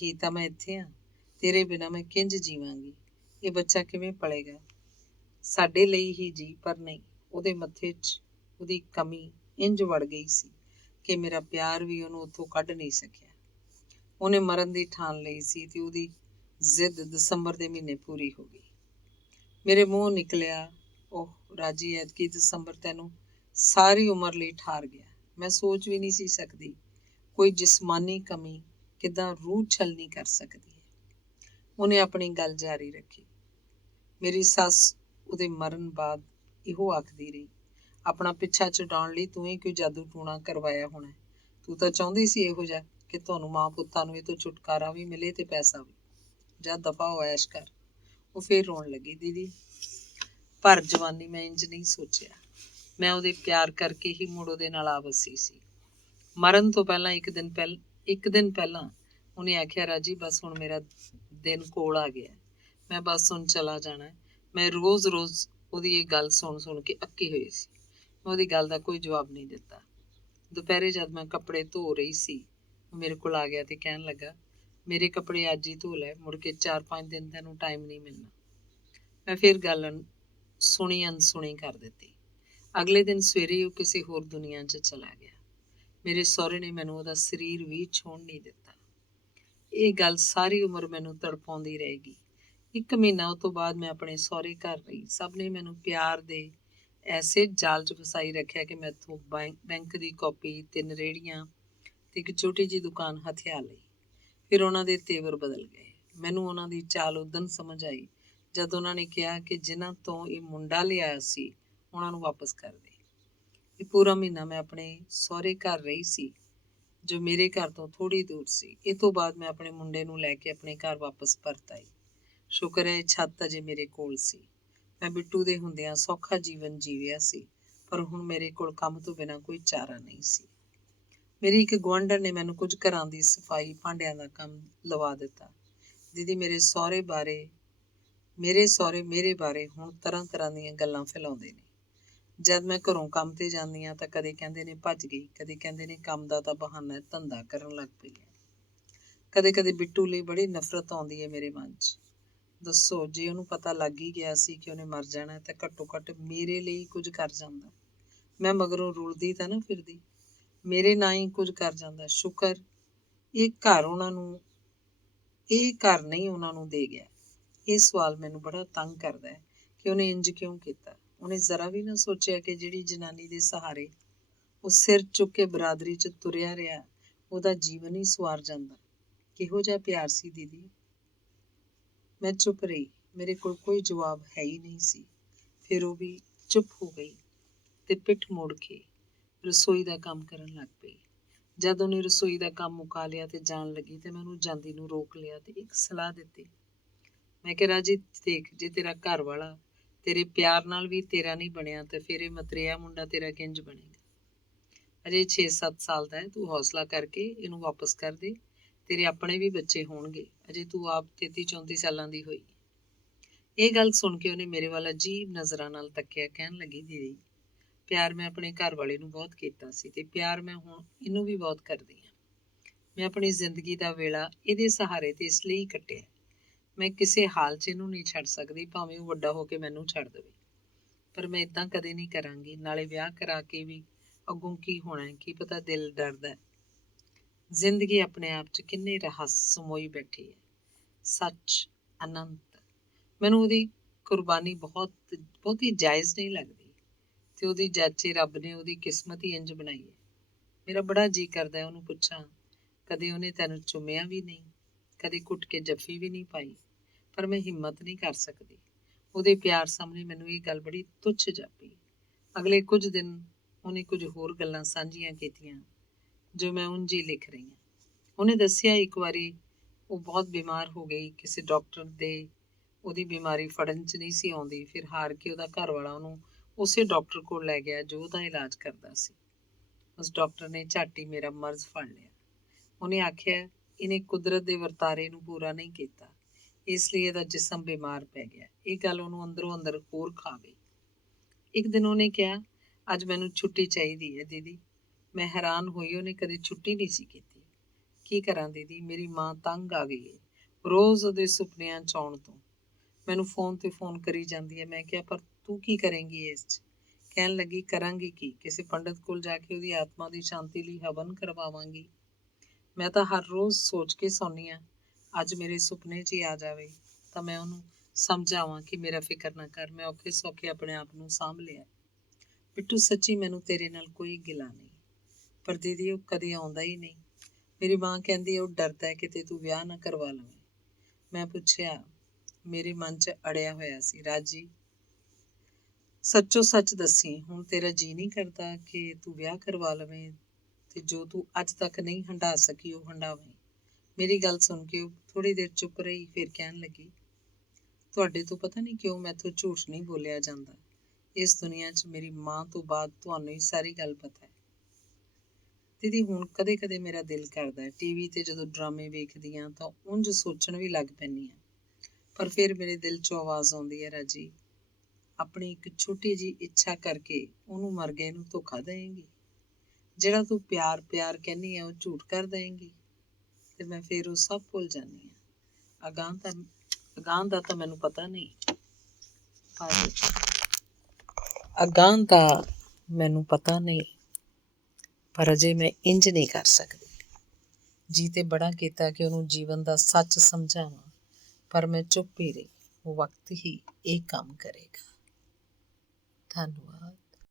ਹੀ ਤਾਂ ਮੈਂ ਇੱਥੇ ਹਾਂ। ਤੇਰੇ ਬਿਨਾਂ ਮੈਂ ਕਿੰਝ ਜੀਵਾਂਗੀ? ਇਹ ਬੱਚਾ ਕਿਵੇਂ ਪਲੇਗਾ? ਸਾਡੇ ਲਈ ਹੀ ਜੀ, ਪਰ ਨਹੀਂ। ਉਹਦੇ ਮੱਥੇ 'ਚ ਉਹਦੀ ਕਮੀ ਇੰਝ ਵੜ ਗਈ ਸੀ ਕਿ ਮੇਰਾ ਪਿਆਰ ਵੀ ਉਹਨੂੰ ਉੱਥੋਂ ਕੱਢ ਨਹੀਂ ਸਕਿਆ। ਉਹਨੇ ਮਰਨ ਦੀ ਠਾਣ ਲਈ ਸੀ ਤੇ ਉਹਦੀ ਜ਼ਿੱਦ ਦਸੰਬਰ ਦੇ ਮਹੀਨੇ ਪੂਰੀ ਹੋ ਗਈ। ਮੇਰੇ ਮੂੰਹ ਨਿਕਲਿਆ, ਓਹ ਰਾਜੀ, ਐਤਕੀ ਦਸੰਬਰ ਤੈਨੂੰ ਸਾਰੀ ਉਮਰ ਲਈ ਠਾਰ ਗਿਆ। ਮੈਂ ਸੋਚ ਵੀ ਨਹੀਂ ਸੀ ਸਕਦੀ ਕੋਈ ਜਿਸਮਾਨੀ ਕਮੀ ਕਿੱਦਾਂ ਰੂਹ ਛਲਣੀ ਕਰ ਸਕਦੀ ਹੈ। ਉਹਨੇ ਆਪਣੀ ਗੱਲ ਜਾਰੀ ਰੱਖੀ। ਮੇਰੀ ਸੱਸ ਉਹਦੇ ਮਰਨ ਬਾਅਦ ਇਹੋ ਆਖਦੀ ਰਹੀ, ਆਪਣਾ ਪਿੱਛਾ ਛੁਡਾਉਣ ਲਈ ਤੂੰ ਹੀ ਕੋਈ ਜਾਦੂ ਟੂਣਾ ਕਰਵਾਇਆ ਹੋਣਾ। ਤੂੰ ਤਾਂ ਚਾਹੁੰਦੀ ਸੀ ਇਹੋ ਜਿਹਾ ਕਿ ਤੁਹਾਨੂੰ ਮਾਂ ਪੁੱਤਾਂ ਨੂੰ ਇਹ ਤੋਂ ਛੁਟਕਾਰਾ ਵੀ ਮਿਲੇ ਤੇ ਪੈਸਾ ਵੀ। ਜਾ ਦਫਾ ਹੋ ਐਸ਼ ਕਰ। ਉਹ ਫੇਰ ਰੋਣ ਲੱਗੀ। ਦੀਦੀ ਭਰ ਜਵਾਨੀ ਮੈਂ ਇੰਜ ਨਹੀਂ ਸੋਚਿਆ। ਮੈਂ ਉਹਦੇ ਪਿਆਰ ਕਰਕੇ ਹੀ ਮੁੜ ਉਹਦੇ ਨਾਲ ਆ ਵਸੀ ਸੀ। ਮਰਨ ਤੋਂ ਪਹਿਲਾਂ ਇੱਕ ਦਿਨ ਪਹਿਲਾਂ ਉਹਨੇ ਆਖਿਆ, ਰਾਜੀ ਬਸ ਹੁਣ ਮੇਰਾ ਦਿਨ ਕੋਲ ਆ ਗਿਆ, ਮੈਂ ਬਸ ਹੁਣ ਚਲਾ ਜਾਣਾ। ਮੈਂ ਰੋਜ਼ ਉਹਦੀ ਇਹ ਗੱਲ ਸੁਣ ਕੇ ਅੱਕੀ ਹੋਈ ਸੀ। ਮੈਂ ਉਹਦੀ ਗੱਲ ਦਾ ਕੋਈ ਜਵਾਬ ਨਹੀਂ ਦਿੱਤਾ। ਦੁਪਹਿਰੇ ਜਦ ਮੈਂ ਕੱਪੜੇ ਧੋ ਰਹੀ ਸੀ, ਉਹ ਮੇਰੇ ਕੋਲ ਆ ਗਿਆ ਤੇ ਕਹਿਣ ਲੱਗਾ, ਮੇਰੇ ਕੱਪੜੇ ਅੱਜ ਹੀ ਧੋ ਲੈ, ਮੁੜ ਕੇ 4-5 ਦਿਨ ਤੈਨੂੰ ਟਾਈਮ ਨਹੀਂ ਮਿਲਣਾ। ਮੈਂ ਫਿਰ ਗੱਲ ਸੁਣੀ ਅਨਸੁਣੀ ਕਰ ਦਿੱਤੀ। ਅਗਲੇ ਦਿਨ ਸਵੇਰੇ ਉਹ ਕਿਸੇ ਹੋਰ ਦੁਨੀਆ 'ਚ ਚਲਾ ਗਿਆ। ਮੇਰੇ ਸਹੁਰੇ ਨੇ ਮੈਨੂੰ ਉਹਦਾ ਸਰੀਰ ਵੀ ਛੂਹਣ ਨਹੀਂ ਦਿੱਤਾ। ਇਹ ਗੱਲ ਸਾਰੀ ਉਮਰ ਮੈਨੂੰ ਤੜਪਾਉਂਦੀ ਰਹੇਗੀ। 1 ਮਹੀਨਾ ਉਹ ਤੋਂ ਬਾਅਦ ਮੈਂ ਆਪਣੇ ਸਹੁਰੇ ਘਰ ਰਹੀ। ਸਭ ਨੇ ਮੈਨੂੰ ਪਿਆਰ ਦੇ ਐਸੇ ਜਾਲ 'ਚ ਫਸਾਈ ਰੱਖਿਆ ਕਿ ਮੈਥੋਂ ਬੈਂਕ ਦੀ ਕਾਪੀ, 3 ਰੇਹੜੀਆਂ ਤੇ ਇੱਕ ਛੋਟੀ ਜਿਹੀ ਦੁਕਾਨ ਹਥਿਆ ਲਈ। ਫਿਰ ਉਹਨਾਂ ਦੇ ਤੇਵਰ ਬਦਲ ਗਏ। ਮੈਨੂੰ ਉਹਨਾਂ ਦੀ ਚਾਲ ਉਦਣ ਸਮਝ ਆਈ ਜਦ ਉਹਨਾਂ ਨੇ ਕਿਹਾ ਕਿ ਜਿਨ੍ਹਾਂ ਤੋਂ ਇਹ ਮੁੰਡਾ ਲਿਆਇਆ ਸੀ ਉਹਨਾਂ ਨੂੰ ਵਾਪਸ ਕਰ ਦੇ। ਇਹ ਪੂਰਾ ਮਹੀਨਾ ਮੈਂ ਆਪਣੇ ਸਹੁਰੇ ਘਰ ਰਹੀ ਸੀ, ਜੋ ਮੇਰੇ ਘਰ ਤੋਂ ਥੋੜ੍ਹੀ ਦੂਰ ਸੀ। ਇਹ ਤੋਂ ਬਾਅਦ ਮੈਂ ਆਪਣੇ ਮੁੰਡੇ ਨੂੰ ਲੈ ਕੇ ਆਪਣੇ ਘਰ ਵਾਪਸ ਪਰਤ ਆਈ। ਸ਼ੁਕਰ ਹੈ ਛੱਤ ਅਜੇ ਮੇਰੇ ਕੋਲ ਸੀ। ਮੈਂ ਬਿੱਟੂ ਦੇ ਹੁੰਦਿਆਂ ਸੌਖਾ ਜੀਵਨ ਜੀਵਿਆ ਸੀ, ਪਰ ਹੁਣ ਮੇਰੇ ਕੋਲ ਕੰਮ ਤੋਂ ਬਿਨਾਂ ਕੋਈ ਚਾਰਾ ਨਹੀਂ ਸੀ। ਮੇਰੀ ਇੱਕ ਗੁਆਂਢਣ ਨੇ ਮੈਨੂੰ ਕੁਝ ਘਰਾਂ ਦੀ ਸਫਾਈ, ਭਾਂਡਿਆਂ ਦਾ ਕੰਮ ਲਵਾ ਦਿੱਤਾ। ਦੀਦੀ ਮੇਰੇ ਸਹੁਰੇ ਮੇਰੇ ਬਾਰੇ ਹੁਣ ਤਰ੍ਹਾਂ ਦੀਆਂ ਗੱਲਾਂ ਫੈਲਾਉਂਦੇ ਨੇ। ਜਦ ਮੈਂ ਘਰੋਂ ਕੰਮ ਤੇ ਜਾਂਦੀ ਹਾਂ ਤਾਂ ਕਦੇ ਕਹਿੰਦੇ ਨੇ ਭੱਜ ਗਈ, ਕਦੇ ਕਹਿੰਦੇ ਨੇ ਕੰਮ ਦਾ ਤਾਂ ਬਹਾਨਾ, ਧੰਦਾ ਕਰਨ ਲੱਗ ਪਈ ਹੈ। ਕਦੇ ਬਿੱਟੂ ਲਈ ਬੜੀ ਨਫ਼ਰਤ ਆਉਂਦੀ ਹੈ ਮੇਰੇ ਮਨ 'ਚ। ਦੱਸੋ, ਜੇ ਉਹਨੂੰ ਪਤਾ ਲੱਗ ਹੀ ਗਿਆ ਸੀ ਕਿ ਉਹਨੇ ਮਰ ਜਾਣਾ ਤਾਂ ਘੱਟੋ ਘੱਟ ਮੇਰੇ ਲਈ ਕੁਝ ਕਰ ਜਾਂਦਾ। ਮੈਂ ਮਗਰੋਂ ਰੁਲਦੀ ਤਾਂ ਨਾ ਫਿਰਦੀ, ਮੇਰੇ ਨਾਂ ਹੀ ਕੁਝ ਕਰ ਜਾਂਦਾ। ਸ਼ੁਕਰ ਇਹ ਘਰ ਨਹੀਂ ਉਹਨਾਂ ਨੂੰ ਦੇ ਗਿਆ। ਇਹ ਸਵਾਲ ਮੈਨੂੰ ਬੜਾ ਤੰਗ ਕਰਦਾ ਹੈ ਕਿ ਉਹਨੇ ਇੰਜ ਕਿਉਂ ਕੀਤਾ। ਉਹਨੇ ਜ਼ਰਾ ਵੀ ਨਾ ਸੋਚਿਆ ਕਿ ਜਿਹੜੀ ਜਨਾਨੀ ਦੇ ਸਹਾਰੇ ਉਹ ਸਿਰ ਚੁੱਕ ਕੇ ਬਰਾਦਰੀ 'ਚ ਤੁਰਿਆ ਰਿਹਾ, ਉਹਦਾ ਜੀਵਨ ਹੀ ਸਵਾਰ ਜਾਂਦਾ। ਕਿਹੋ ਜਿਹਾ ਪਿਆਰ ਸੀ ਦੀਦੀ। ਮੈਂ ਚੁੱਪ ਰਹੀ। ਮੇਰੇ ਕੋਲ ਕੋਈ ਜਵਾਬ ਹੈ ਹੀ ਨਹੀਂ ਸੀ। ਫਿਰ ਉਹ ਵੀ ਚੁੱਪ ਹੋ ਗਈ ਤੇ ਪਿੱਠ ਮੋੜ ਕੇ ਰਸੋਈ ਦਾ ਕੰਮ ਕਰਨ ਲੱਗ ਪਈ। ਜਦ ਉਹਨੇ ਰਸੋਈ ਦਾ ਕੰਮ ਮੁਕਾ ਲਿਆ ਤੇ ਜਾਣ ਲੱਗੀ ਤੇ ਮੈਂ ਉਹਨੂੰ ਜਾਂਦੀ ਨੂੰ ਰੋਕ ਲਿਆ ਤੇ ਇੱਕ ਸਲਾਹ ਦਿੱਤੀ। ਮੈਂ ਕਿਹਾ, ਰਾਜੀ ਦੇਖ, ਜੇ ਤੇਰਾ ਘਰ ਵਾਲਾ ਤੇਰੇ ਪਿਆਰ ਨਾਲ ਵੀ ਤੇਰਾ ਨਹੀਂ ਬਣਿਆ ਤਾਂ ਫਿਰ ਇਹ ਮਤਰੇਆ ਮੁੰਡਾ ਤੇਰਾ ਕਿੰਜ ਬਣੇਗਾ। ਅਜੇ 6-7 ਸਾਲ ਦਾ ਹੈ, ਤੂੰ ਹੌਸਲਾ ਕਰਕੇ ਇਹਨੂੰ ਵਾਪਸ ਕਰ ਦੇ। ਤੇਰੇ ਆਪਣੇ ਵੀ ਬੱਚੇ ਹੋਣਗੇ। ਅਜੇ ਤੂੰ ਆਪ 33-34 ਸਾਲਾਂ ਦੀ ਹੋਈ। ਇਹ ਗੱਲ ਸੁਣ ਕੇ ਉਹਨੇ ਮੇਰੇ ਵੱਲ ਅਜੀਬ ਨਜ਼ਰਾਂ ਨਾਲ ਤੱਕਿਆ। ਕਹਿਣ ਲੱਗੀ, ਦੀਦੀ ਪਿਆਰ ਮੈਂ ਆਪਣੇ ਘਰ ਵਾਲੇ ਨੂੰ ਬਹੁਤ ਕੀਤਾ ਸੀ ਤੇ ਪਿਆਰ ਮੈਂ ਹੁਣ ਇਹਨੂੰ ਵੀ ਬਹੁਤ ਕਰਦੀ ਹਾਂ। ਮੈਂ ਆਪਣੀ ਜ਼ਿੰਦਗੀ ਦਾ ਵੇਲਾ ਇਹਦੇ ਸਹਾਰੇ ਤੇ ਇਸ ਲਈ ਕੱਟਿਆ। ਮੈਂ ਕਿਸੇ ਹਾਲ 'ਚ ਇਹਨੂੰ ਨਹੀਂ ਛੱਡ ਸਕਦੀ, ਭਾਵੇਂ ਉਹ ਵੱਡਾ ਹੋ ਕੇ ਮੈਨੂੰ ਛੱਡ ਦੇਵੇ। ਪਰ ਮੈਂ ਇਦਾਂ ਕਦੇ ਨਹੀਂ ਕਰਾਂਗੀ। ਨਾਲੇ ਵਿਆਹ ਕਰਾ ਕੇ ਵੀ ਅੱਗੋਂ ਕੀ ਹੋਣਾ ਹੈ, ਕੀ ਪਤਾ। ਦਿਲ ਡਰਦਾ। ਜ਼ਿੰਦਗੀ ਆਪਣੇ ਆਪ 'ਚ ਕਿੰਨੇ ਰਹੱਸ ਸਮੋਈ ਬੈਠੀ ਹੈ। ਸੱਚ, ਅਨੰਤ। ਮੈਨੂੰ ਉਹਦੀ ਕੁਰਬਾਨੀ ਬਹੁਤੀ ਜਾਇਜ਼ ਨਹੀਂ ਲੱਗਦੀ ਤੇ ਉਹਦੀ ਜਾਚੇ ਰੱਬ ਨੇ ਉਹਦੀ ਕਿਸਮਤ ਹੀ ਇੰਜ ਬਣਾਈ ਹੈ। ਮੇਰਾ ਬੜਾ ਜੀਅ ਕਰਦਾ ਉਹਨੂੰ ਪੁੱਛਾਂ, ਕਦੇ ਉਹਨੇ ਤੈਨੂੰ ਚੁੰਮਿਆ ਵੀ ਨਹੀਂ, ਕਦੇ ਘੁੱਟ ਕੇ ਜੱਫੀ ਵੀ ਨਹੀਂ ਪਾਈ, ਪਰ ਮੈਂ ਹਿੰਮਤ ਨਹੀਂ ਕਰ ਸਕਦੀ। ਉਹਦੇ ਪਿਆਰ ਸਾਹਮਣੇ ਮੈਨੂੰ ਇਹ ਗੱਲ ਬੜੀ ਤੁੱਛ ਜਾਪੀ। ਅਗਲੇ ਕੁਝ ਦਿਨ ਉਹਨੇ ਕੁਝ ਹੋਰ ਗੱਲਾਂ ਸਾਂਝੀਆਂ ਕੀਤੀਆਂ ਜੋ ਮੈਂ ਉਂਝ ਹੀ ਲਿਖ ਰਹੀ ਹਾਂ। ਉਹਨੇ ਦੱਸਿਆ ਇੱਕ ਵਾਰੀ ਉਹ ਬਹੁਤ ਬਿਮਾਰ ਹੋ ਗਈ। ਕਿਸੇ ਡਾਕਟਰ ਦੇ ਉਹਦੀ ਬਿਮਾਰੀ ਫੜਨ 'ਚ ਨਹੀਂ ਸੀ ਆਉਂਦੀ। ਫਿਰ ਹਾਰ ਕੇ ਉਹਦਾ ਘਰ ਵਾਲਾ ਉਹਨੂੰ ਉਸੇ ਡਾਕਟਰ ਕੋਲ ਲੈ ਗਿਆ ਜੋ ਉਹਦਾ ਇਲਾਜ ਕਰਦਾ ਸੀ। ਉਸ ਡਾਕਟਰ ਨੇ ਝੱਟ ਹੀ ਮੇਰਾ ਮਰਜ਼ ਫੜ ਲਿਆ। ਉਹਨੇ ਆਖਿਆ, ਇਹਨੇ ਕੁਦਰਤ ਦੇ ਵਰਤਾਰੇ ਨੂੰ ਪੂਰਾ ਨਹੀਂ ਕੀਤਾ, ਇਸ ਲਈ ਇਹਦਾ ਜਿਸਮ ਬਿਮਾਰ ਪੈ ਗਿਆ। ਇਹ ਗੱਲ ਉਹਨੂੰ ਅੰਦਰੋਂ ਅੰਦਰ ਹੋਰ ਖਾ ਗਈ। ਇੱਕ ਦਿਨ ਉਹਨੇ ਕਿਹਾ, ਅੱਜ ਮੈਨੂੰ ਛੁੱਟੀ ਚਾਹੀਦੀ ਹੈ ਦੀਦੀ। ਮੈਂ ਹੈਰਾਨ ਹੋਈ, ਉਹਨੇ ਕਦੇ ਛੁੱਟੀ ਨਹੀਂ ਸੀ ਕੀਤੀ। ਕੀ ਕਰਾਂ ਦੀਦੀ, ਮੇਰੀ ਮਾਂ ਤੰਗ ਆ ਗਈ ਹੈ ਰੋਜ਼ ਉਹਦੇ ਸੁਪਨਿਆਂ 'ਚ ਆਉਣ ਤੋਂ। ਮੈਨੂੰ ਫੋਨ ਤੇ ਫੋਨ ਕਰੀ ਜਾਂਦੀ ਹੈ। ਮੈਂ ਕਿਹਾ, ਪਰ ਤੂੰ ਕੀ ਕਰੇਂਗੀ ਇਸ 'ਚ। ਕਹਿਣ ਲੱਗੀ, ਕਰਾਂਗੀ ਕੀ, ਕਿਸੇ ਪੰਡਤ ਕੋਲ ਜਾ ਕੇ ਉਹਦੀ ਆਤਮਾ ਦੀ ਸ਼ਾਂਤੀ ਲਈ ਹਵਨ ਕਰਵਾਵਾਂਗੀ। ਮੈਂ ਤਾਂ ਹਰ ਰੋਜ਼ ਸੋਚ ਕੇ ਸੌਂਦੀ ਹਾਂ, ਅੱਜ ਮੇਰੇ ਸੁਪਨੇ 'ਚ ਹੀ ਆ ਜਾਵੇ ਤਾਂ ਮੈਂ ਉਹਨੂੰ ਸਮਝਾਵਾਂ ਕਿ ਮੇਰਾ ਫਿਕਰ ਨਾ ਕਰ, ਮੈਂ ਔਖੇ ਸੌਖੇ ਆਪਣੇ ਆਪ ਨੂੰ ਸਾਂਭ ਲਿਆ। ਬਿੱਟੂ ਸੱਚੀ ਮੈਨੂੰ ਤੇਰੇ ਨਾਲ ਕੋਈ ਗਿਲਾ ਨਹੀਂ, ਪਰ ਦੀਦੀ ਉਹ ਕਦੇ ਆਉਂਦਾ ਹੀ ਨਹੀਂ। ਮੇਰੀ ਮਾਂ ਕਹਿੰਦੀ ਉਹ ਡਰਦਾ ਹੈ ਕਿਤੇ ਤੂੰ ਵਿਆਹ ਨਾ ਕਰਵਾ ਲਵੇਂ। ਮੈਂ ਪੁੱਛਿਆ, ਮੇਰੇ ਮਨ 'ਚ ਅੜਿਆ ਹੋਇਆ ਸੀ, ਰਾਜੀ ਸੱਚੋ ਸੱਚ ਦੱਸੀ, ਹੁਣ ਤੇਰਾ ਜੀਅ ਨਹੀਂ ਕਰਦਾ ਕਿ ਤੂੰ ਵਿਆਹ ਕਰਵਾ ਲਵੇਂ ਤੇ ਜੋ ਤੂੰ ਅੱਜ ਤੱਕ ਨਹੀਂ ਹੰਢਾ ਸਕੀ ਉਹ ਹੰਢਾਵੇਂ। ਮੇਰੀ ਗੱਲ ਸੁਣ ਕੇ ਉਹ ਥੋੜ੍ਹੀ ਦੇਰ ਚੁੱਪ ਰਹੀ, ਫਿਰ ਕਹਿਣ ਲੱਗੀ, ਤੁਹਾਡੇ ਤੋਂ ਪਤਾ ਨਹੀਂ ਕਿਉਂ ਮੈਥੋਂ ਝੂਠ ਨਹੀਂ ਬੋਲਿਆ ਜਾਂਦਾ। ਇਸ ਦੁਨੀਆ 'ਚ ਮੇਰੀ ਮਾਂ ਤੋਂ ਬਾਅਦ ਤੁਹਾਨੂੰ ਹੀ ਸਾਰੀ ਗੱਲ ਪਤਾ ਹੈ। ਦੀਦੀ ਹੁਣ ਕਦੇ ਕਦੇ ਮੇਰਾ ਦਿਲ ਕਰਦਾ ਟੀਵੀ 'ਤੇ ਜਦੋਂ ਡਰਾਮੇ ਵੇਖਦੀ ਹਾਂ ਤਾਂ ਉਂਝ ਸੋਚਣ ਵੀ ਲੱਗ ਪੈਂਦੀ ਹਾਂ, ਪਰ ਫਿਰ ਮੇਰੇ ਦਿਲ 'ਚੋਂ ਆਵਾਜ਼ ਆਉਂਦੀ ਹੈ, ਰਾਜੀ ਆਪਣੀ ਇੱਕ ਛੋਟੀ ਜਿਹੀ ਇੱਛਾ ਕਰਕੇ ਉਹਨੂੰ ਮਰ ਗਏ ਨੂੰ ਧੋਖਾ ਦੇਵੇਂਗੀ। ਜਿਹੜਾ ਤੂੰ ਪਿਆਰ ਪਿਆਰ ਕਹਿੰਦੀ ਹੈ ਉਹ ਝੂਠ ਕਰ ਦੇਵੇਂਗੀ। ਤੇ ਮੈਂ ਫਿਰ ਉਹ ਸਭ ਭੁੱਲ ਜਾਂਦੀ ਹਾਂ। ਅਗਾਂਹ ਦਾ ਤਾਂ ਮੈਨੂੰ ਪਤਾ ਨਹੀਂ, ਪਰ ਅਗਾਂਹ ਦਾ ਮੈਨੂੰ ਪਤਾ ਨਹੀਂ, ਪਰ ਅਜੇ ਮੈਂ ਇੰਜ ਨਹੀਂ ਕਰ ਸਕਦੀ। ਜੀ ਤੇ ਬੜਾ ਕੀਤਾ ਕਿ ਉਹਨੂੰ ਜੀਵਨ ਦਾ ਸੱਚ ਸਮਝਾਵਾਂ, ਪਰ ਮੈਂ ਚੁੱਪ ਹੀ ਰਹੀ। ਉਹ ਵਕਤ ਹੀ ਇਹ ਕੰਮ ਕਰੇਗਾ। ਧੰਨਵਾਦ।